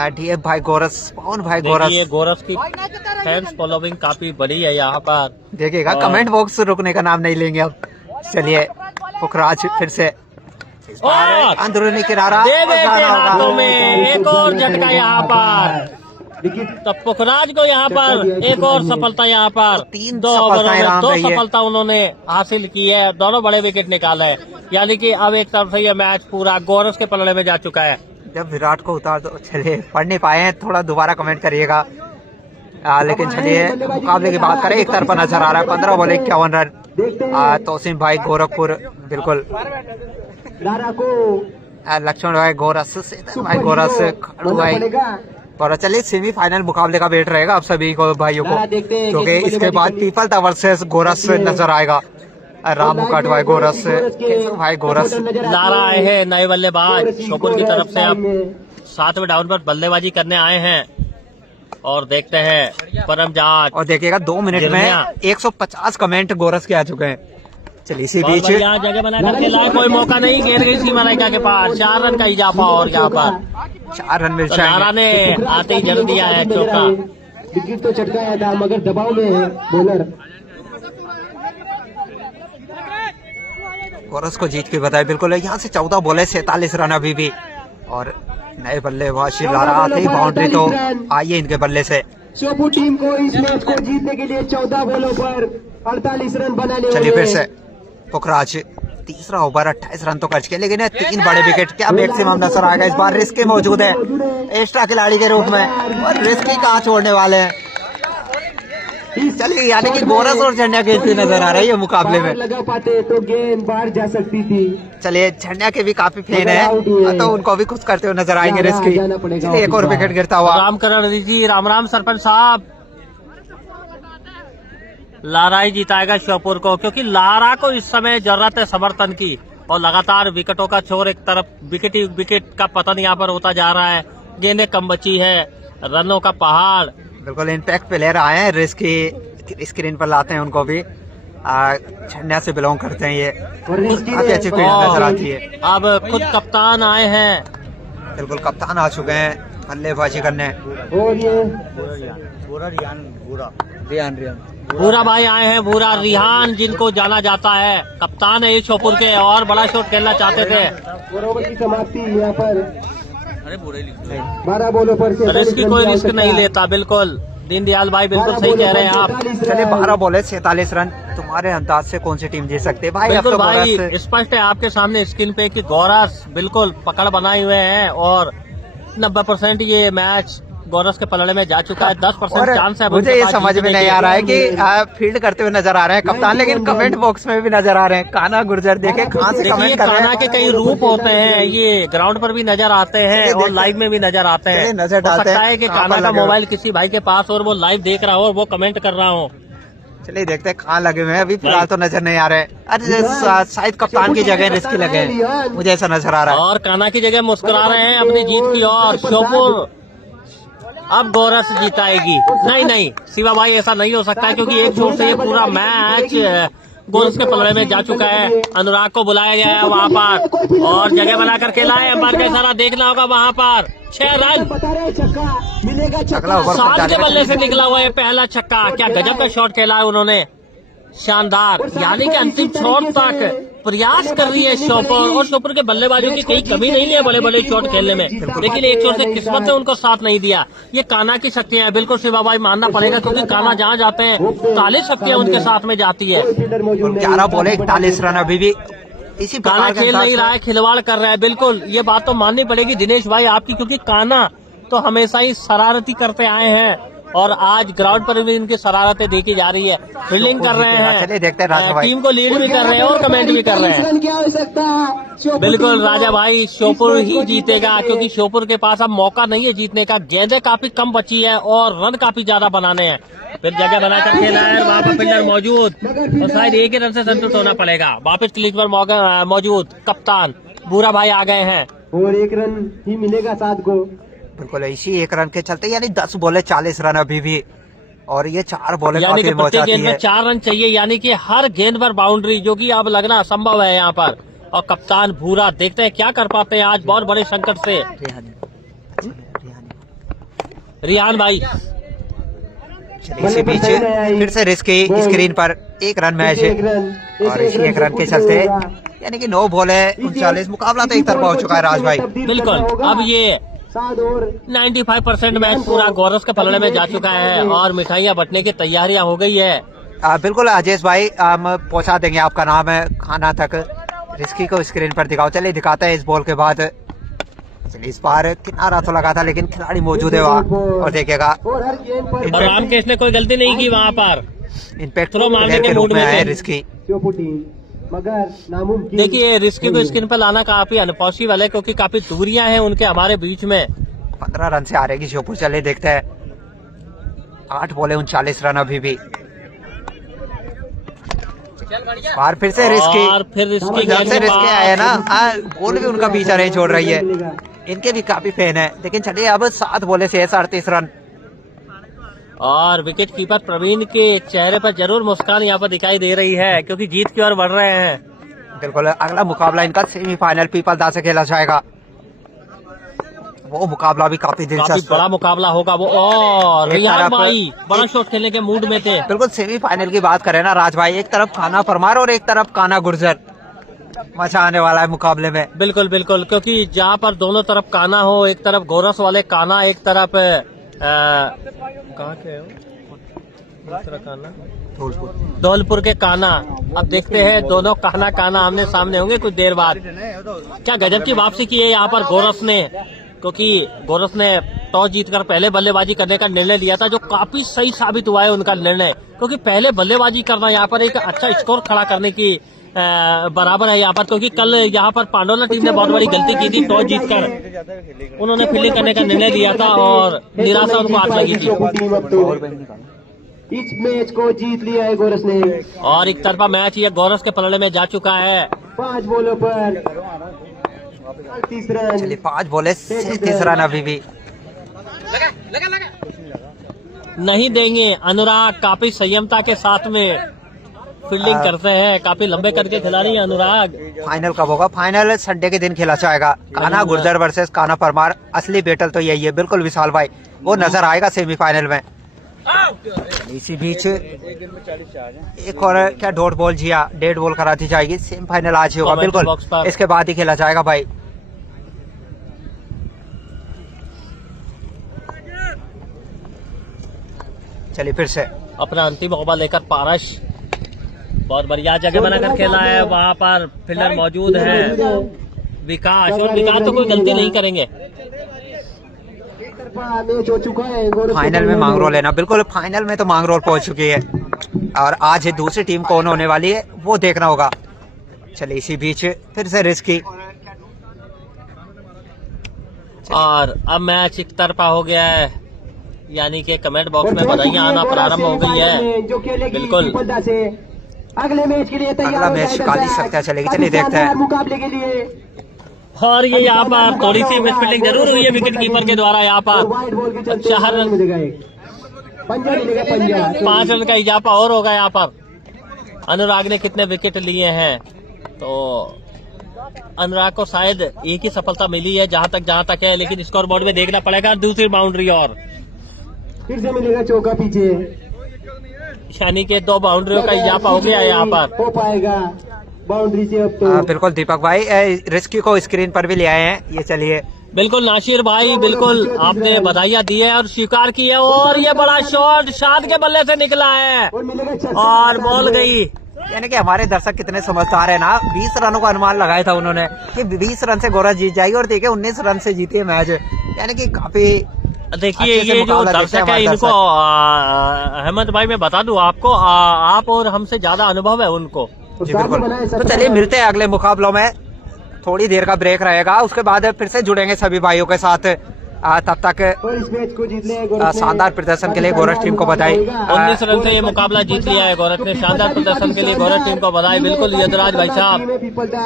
डीएफ भाई गोरस, पवन भाई गोरस। ये गोरस की फैंस फॉलोइंग काफी बड़ी है यहाँ पर। देखिएगा कमेंट बॉक्स रुकने का नाम नहीं लेंगे अब। चलिए पुखराज फिर से और अंदरूनी किनारा दे देते जाना होगा। हाथों में एक और झटका यहाँ पर। तो पुखराज को यहाँ पर एक और सफलता, यहाँ पर तीन दो ओवरों सफलताएं में राम 2 रही है। सफलता उन्होंने हासिल की है, दोनों बड़े विकेट निकाले। यानी कि अब एक तरफ से ये मैच पूरा गोरस के पलड़े में जा चुका है। जब विराट को उतार दो। चलिए पढ़ नहीं पाए हैं, थोड़ा दोबारा कमेंट करिएगा। लेकिन चलिए मुकाबले की बात करें, एक तरफा नजर आ रहा है। 15 बॉल 51 रन। तोसिम भाई गोरखपुर बिल्कुल, लक्ष्मण भाई गोरस, सेतन भाई गोरस, खड़ू भाई। और चलिए सेमीफाइनल मुकाबले का वेट रहेगा आप सभी को भाइयों को, क्योंकि इसके बाद पीपल टावर वर्सेस गोरस नजर आएगा। राम मुकाट भाई गोरस, भाई गोरस। लारा आए हैं नए बल्लेबाज श्योपुर की तरफ से, अब 7वें डाउन पर बल्लेबाजी करने आए हैं। और देखते हैं परमजात। और देखिएगा 2 मिनट में 150 कमेंट गोरस के आ चुके हैं। चलिए इसी बीच यहाँ जगह बनाकर खेला है, कोई मौका नहीं, गेंद गई सीमा रेखा के पास। 4 रन का इजाफा और यहाँ पर 4 रन मिल तो लारा जाएंगे। ने आते ही जल्दी दिया है चौका। विकेट तो चटकाया था मगर दबाव में है बॉलर। गोरस को जीत के बताए बिल्कुल। यहाँ से 14 बॉल है, 47 रन अभी भी। और नए बल्लेबाज लारा आते ही बाउंड्री तो आई है इनके बल्ले से। श्योपुर टीम को इस मैच को जीतने के लिए 14 बॉलों पर 48 रन बनाने चलिए होंगे। फिर से पुखराज, तीसरा ओवर 28 रन तो खर्च किए, लेकिन 3 बड़े विकेट क्या मैक्सिमम नजर आएगा। इस बार रिस्क मौजूद है एक्स्ट्रा खिलाड़ी के रूप में, और रिस्क ही कहाँ छोड़ने वाले हैं। चलिए यानी कि गोरस और झंडिया खेलती नजर आ रही है मुकाबले में। लगा पाते तो गेंद बाहर जा सकती थी। चलिए झंडिया के भी काफी फैन है, तो उनको भी खुश करते हुए नजर आएंगे रिस्क ही। चलिए एक और विकेट गिरता हुआ। रामकरण जी, राम राम सरपंच साहब। लारा ही जिताएगा श्योपुर को, क्योंकि लारा को इस समय जरूरत है समर्थन की। और लगातार विकेटों का छोर, एक तरफ विकेट ही विकेट का पतन यहाँ पर होता जा रहा है। गेंदें कम बची है, रनों का पहाड़। बिल्कुल इम्पैक्ट प्लेयर आए हैं, रिस्क की स्क्रीन पर लाते हैं उनको भी। झंडिया से बिलोंग करते हैं, ये काफी अच्छी फील्ड नजर आती है। अब खुद कप्तान आए हैं। बिल्कुल कप्तान आ चुके हैं बल्लेबाजी करने। और ये भूरा भाई आए हैं, भूरा रिहान जिनको जाना जाता है, कप्तान है ये श्योपुर के, और बड़ा शॉट खेलना चाहते थे। ओवर की समाप्ति यहाँ पर 12 बॉलों पर रिस्क कोई रिस्क नहीं लेता। बिल्कुल दीनदयाल भाई बिल्कुल सही कह रहे हैं आप। चलिए 12 बॉल है 47 रन। तुम्हारे अंदाज से कौन सी टीम जीत सकती है भाई? अब बिल्कुल तो भाई, गोरस स्पष्ट है आपके सामने स्क्रीन पे कि गोरस बिल्कुल पकड़ बनाए हुए हैं, और 90% ये मैच गोरस के पलड़े में जा चुका है। 10% चांस है। मुझे ये समझ में नहीं आ रहा है कि फील्ड करते हुए नजर आ रहे हैं कप्तान, लेकिन कमेंट बॉक्स में भी नजर आ रहे हैं। काना गुर्जर देखे कहाँ से देखिए, कमेंट कर रहे कान्हा के हैं। कई रूप होते हैं, ये ग्राउंड पर भी नजर आते हैं और लाइव में भी नजर आते हैं। चलिए नजर हो डालते सकता हैं है कि कहाँ पर कान्हा का लगे हुए। मोबाइल किसी भाई के पास और वो लाइव देख रहा हो और वो कमेंट कर रहा हो। चलिए देखते हैं कहाँ लगे हुए हैं, अभी फिलहाल तो नजर नहीं आ रहे। अरे शायद कप्तान की जगह रिस्की लगे हैं, मुझे ऐसा नजर आ रहा है। और कान्हा की जगह मुस्कुरा रहे हैं अपनी जीत की ओर। श्योपुर अब गोरस जीताएगी। नहीं शिवा भाई, ऐसा नहीं हो सकता क्योंकि एक छोर से ये पूरा मैच गोरस के पलड़े में जा चुका है। अनुराग को बुलाया गया है वहाँ पर और जगह बनाकर खेला है। अंपायर का इशारा देखना होगा वहाँ पर। 6 रन 7 के बल्ले से निकला हुआ है पहला छक्का। क्या गजब का शॉट खेला है उन्होंने, शानदार। यानी कि अंतिम शॉट तक प्रयास कर रही है श्योपुर, और श्योपुर के बल्लेबाजों की कहीं कमी नहीं है बड़े बड़े शॉट खेलने में, लेकिन एक छोर से किस्मत ने उनको साथ नहीं दिया। ये कान्हा की शक्तियां है, बिल्कुल शिवा भाई मानना पड़ेगा, क्योंकि कान्हा जहाँ जाते हैं 40 शक्तियां उनके साथ में जाती है। 11 बॉले 41 रन अभी भी इसी कान्हा खेल नहीं रहा है, खिलवाड़ कर रहा है। बिल्कुल ये बात तो माननी पड़ेगी दिनेश भाई आपकी, क्योंकि कान्हा तो हमेशा ही शरारती करते आए हैं और आज ग्राउंड पर भी इनकी शरारतें देखी जा रही है। फील्डिंग कर रहे हैं, देखते हैं टीम को लीड भी कर रहे हैं और कमेंट भी कर रहे हैं। बिल्कुल राजा भाई, श्योपुर ही जीतेगा, क्योंकि श्योपुर के पास अब मौका नहीं है जीतने का। गेंदें काफी कम बची है और रन काफी ज्यादा बनाने हैं। फिर जगह बनाकर खेला है, वहाँ पर फील्डर मौजूद और शायद एक ही रन से संतुष्ट होना पड़ेगा। वापस क्लीज पर मौजूद कप्तान भूरा भाई आ गए हैं और 1 रन ही मिलेगा 7 को। बिल्कुल इसी 1 रन के चलते, यानी 10 बॉले 40 रन अभी भी, और ये 4 बॉले यानी कि काफी प्रत्येक मौजाती गेंद में है। 4 रन चाहिए, यानी कि हर गेंद पर बाउंड्री, जो कि अब लगना असंभव है यहाँ पर। और कप्तान भूरा देखते हैं क्या कर पाते हैं आज बहुत बड़े संकट से। रिहान भाई इसी बीच फिर से रिस्की स्क्रीन पर 1 रन मैच है, और इसी 1 रन के चलते यानी कि 9 बॉले 39, मुकाबला तो एक तरफा हो चुका है राज भाई। बिल्कुल अब ये 95% मैच पूरा गोरस के पलड़े में जा चुका है और मिठाइयाँ बंटने की तैयारियां हो गई है। बिल्कुल अजेश भाई, हम पहुंचा देंगे आपका नाम है खाना तक। रिस्की को स्क्रीन पर दिखाओ, चलिए दिखाते हैं इस बॉल के बाद। चलिए इस बार किनारा तो लगा था लेकिन खिलाड़ी मौजूद है वहाँ, और देखिएगा और रामकेश ने कोई गलती नहीं की वहाँ पर, इम्पैक्ट थ्रो मारने के मूड में है थे। रिस्की। मगर नामुमकिन। देखिए रिस्की को स्क्रीन पर लाना काफी अनपॉसिबल है, क्योंकि काफी दूरियां हैं उनके हमारे बीच में। 15 रन से हारेगी श्योपुर, चलिए देखते हैं। 8 बॉले 39 रन अभी भी। बाहर फिर से रिस्की, और फिर रिस्की जब से गेंद के रिस्की आए ना, बाद बॉल भी उनका पीछा नहीं छोड़ रही है। इनके भी काफी फैन है, लेकिन चलिए अब 7 बॉले से 38 रन। और विकेट कीपर प्रवीण के चेहरे पर जरूर मुस्कान यहाँ पर दिखाई दे रही है, क्योंकि जीत की ओर बढ़ रहे हैं। बिल्कुल अगला मुकाबला इनका सेमीफाइनल पीपलदा से खेला जाएगा, वो मुकाबला भी काफी काफी दिलचस्प बड़ा मुकाबला होगा वो। और एक रियान तरफ- भाई बड़ा शॉट खेलने के मूड में थे। बिल्कुल सेमीफाइनल की बात करें ना राज भाई, एक तरफ कान्हा परमार और एक तरफ कान्हा गुर्जर, मजा आने वाला है मुकाबले में। बिल्कुल बिल्कुल, क्योंकि जहाँ पर दोनों तरफ कान्हा हो, एक तरफ गोरस वाले कान्हा, एक तरफ कहाँ के हो दूसरा कान्हा, धौलपुर के कान्हा। अब देखते हैं दोनों कान्हा कान्हा आमने सामने होंगे कुछ देर बाद। क्या गजब की वापसी की है यहाँ पर गोरस ने, क्योंकि गोरस ने टॉस जीतकर पहले बल्लेबाजी करने का निर्णय लिया था, जो काफी सही साबित हुआ है उनका निर्णय, क्योंकि पहले बल्लेबाजी करना यहाँ पर एक अच्छा स्कोर खड़ा करने की बराबर है यहाँ पर। क्योंकि कल यहाँ पर पांडोला टीम ने बहुत बड़ी गलती की थी, टॉस जीतकर उन्होंने फील्डिंग करने का निर्णय लिया था और निराशा उनको हाथ लगी थी। इस मैच को जीत लिया है गोरस ने। और एक तरफा मैच ये गोरस के पलड़े में जा चुका है। 5 बॉलों पर 38 रन। चलिए 5 बॉले 37 रन अभी भी। नहीं देंगे, अनुराग काफी संयमता के साथ में फील्डिंग करते हैं, काफी लंबे करके खिलाड़ी हैं अनुराग। फाइनल कब होगा? फाइनल संडे के दिन खेला जाएगा, कान्हा गुर्जर वर्सेस कान्हा परमार। असली बैटल तो यही है, बिल्कुल विशाल भाई, वो नजर आएगा सेमीफाइनल में। इसी बीच एक और क्या डॉट बॉल जिया, डेड बॉल करा दी जाएगी। सेमीफाइनल आज ही होगा, बिल्कुल इसके बाद ही खेला जाएगा भाई। चलिए फिर से अपना अंतिम ओवर लेकर पारस बहुत बढ़िया जगह बनाकर खेला है, वहाँ पर फील्डर मौजूद है विकास, और विकास तो कोई गलती नहीं करेंगे। मैच हो चुका है गोरस फाइनल में मांगरोल है ना, बिल्कुल फाइनल में तो मांगरोल पहुंच चुकी है, और आज दूसरी टीम कौन होने वाली है वो देखना होगा। चलिए इसी बीच फिर से रिस्की, और अब मैच एक तरफा हो गया है। यानी कि कमेंट बॉक्स में बधाइयां आना प्रारंभ हो गई है। जो खेलेगी बिल्कुल। सफलता से अगले मैच के लिए तैयार अगला हो मैच जाए काली दर्शक। सख्तियां चलेगी। काफी चलिए देखते हैं। शानदार मुकाबले के लिए और ये यहाँ पर थोड़ी सी मिसफील्डिंग जरूर हुई है विकेट कीपर के द्वारा। यहाँ और पर वाइड बॉल के चलते 4 रन मिलेगा एक पंजा मिलेगा पंजा 5 रन का इजाफा और होगा। यहाँ पर अनुराग ने कितने विकेट लिए हैं, तो अनुराग को शायद एक ही सफलता मिली है जहां तक है, लेकिन स्कोर बोर्ड में देखना पड़ेगा। दूसरी बाउंड्री और फिर से मिलेगा चौका पीछे यानी कि 2 बाउंड्रियों का इजाफा हो गया है यहाँ पर। हो पाएगा बाउंड्री से अब तो बिल्कुल दीपक भाई रिस्की को स्क्रीन पर भी ले आए हैं। ये चलिए बिल्कुल नासिर भाई, बिल्कुल आपने बधाइयां दी है और स्वीकार की है। और ये बड़ा शॉट शाद के बल्ले से निकला है और मिलेगा छक्का। और बॉल गई। यानी कि हमारे दर्शक कितने समझदार है ना। 20 रनों का अनुमान लगाया था उन्होंने कि 20 रन से गोरा जीत जाएगी, और देखिए 19 रन से जीती है मैच। यानी कि काफी देखिए अच्छे से ये जो मुकाबला देखते हैं दर्शक है हमारे इनको दर्शक। अहमद भाई मैं बता दूं आपको, आप और हमसे ज्यादा अनुभव है उनको। जी बिल्कुल। तो चलिए मिलते हैं अगले मुकाबलों में। थोड़ी देर का ब्रेक रहेगा, उसके बाद फिर से जुड़ेंगे सभी भाइयों के साथ। तब तक और इस मैच को जीतने गोरख ने शानदार प्रदर्शन के लिए गोरख टीम को बधाई। 19 रन से ये मुकाबला जीत लिया है गोरख ने। शानदार प्रदर्शन के लिए गोरख टीम को बधाई। बिल्कुल यदराज भाई साहब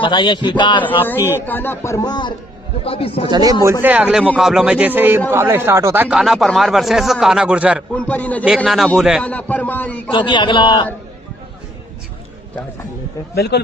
बधाइयां स्वीकार आपकी। काना परमार जो काफी तो चलिए मिलते हैं अगले मुकाबलों में। जैसे ही मुकाबला स्टार्ट होता है, काना परमार वर्सेस काना गुर्जर, उन पर ही नजर देखना ना भूलें। काना परमार ही क्योंकि अगला बिल्कुल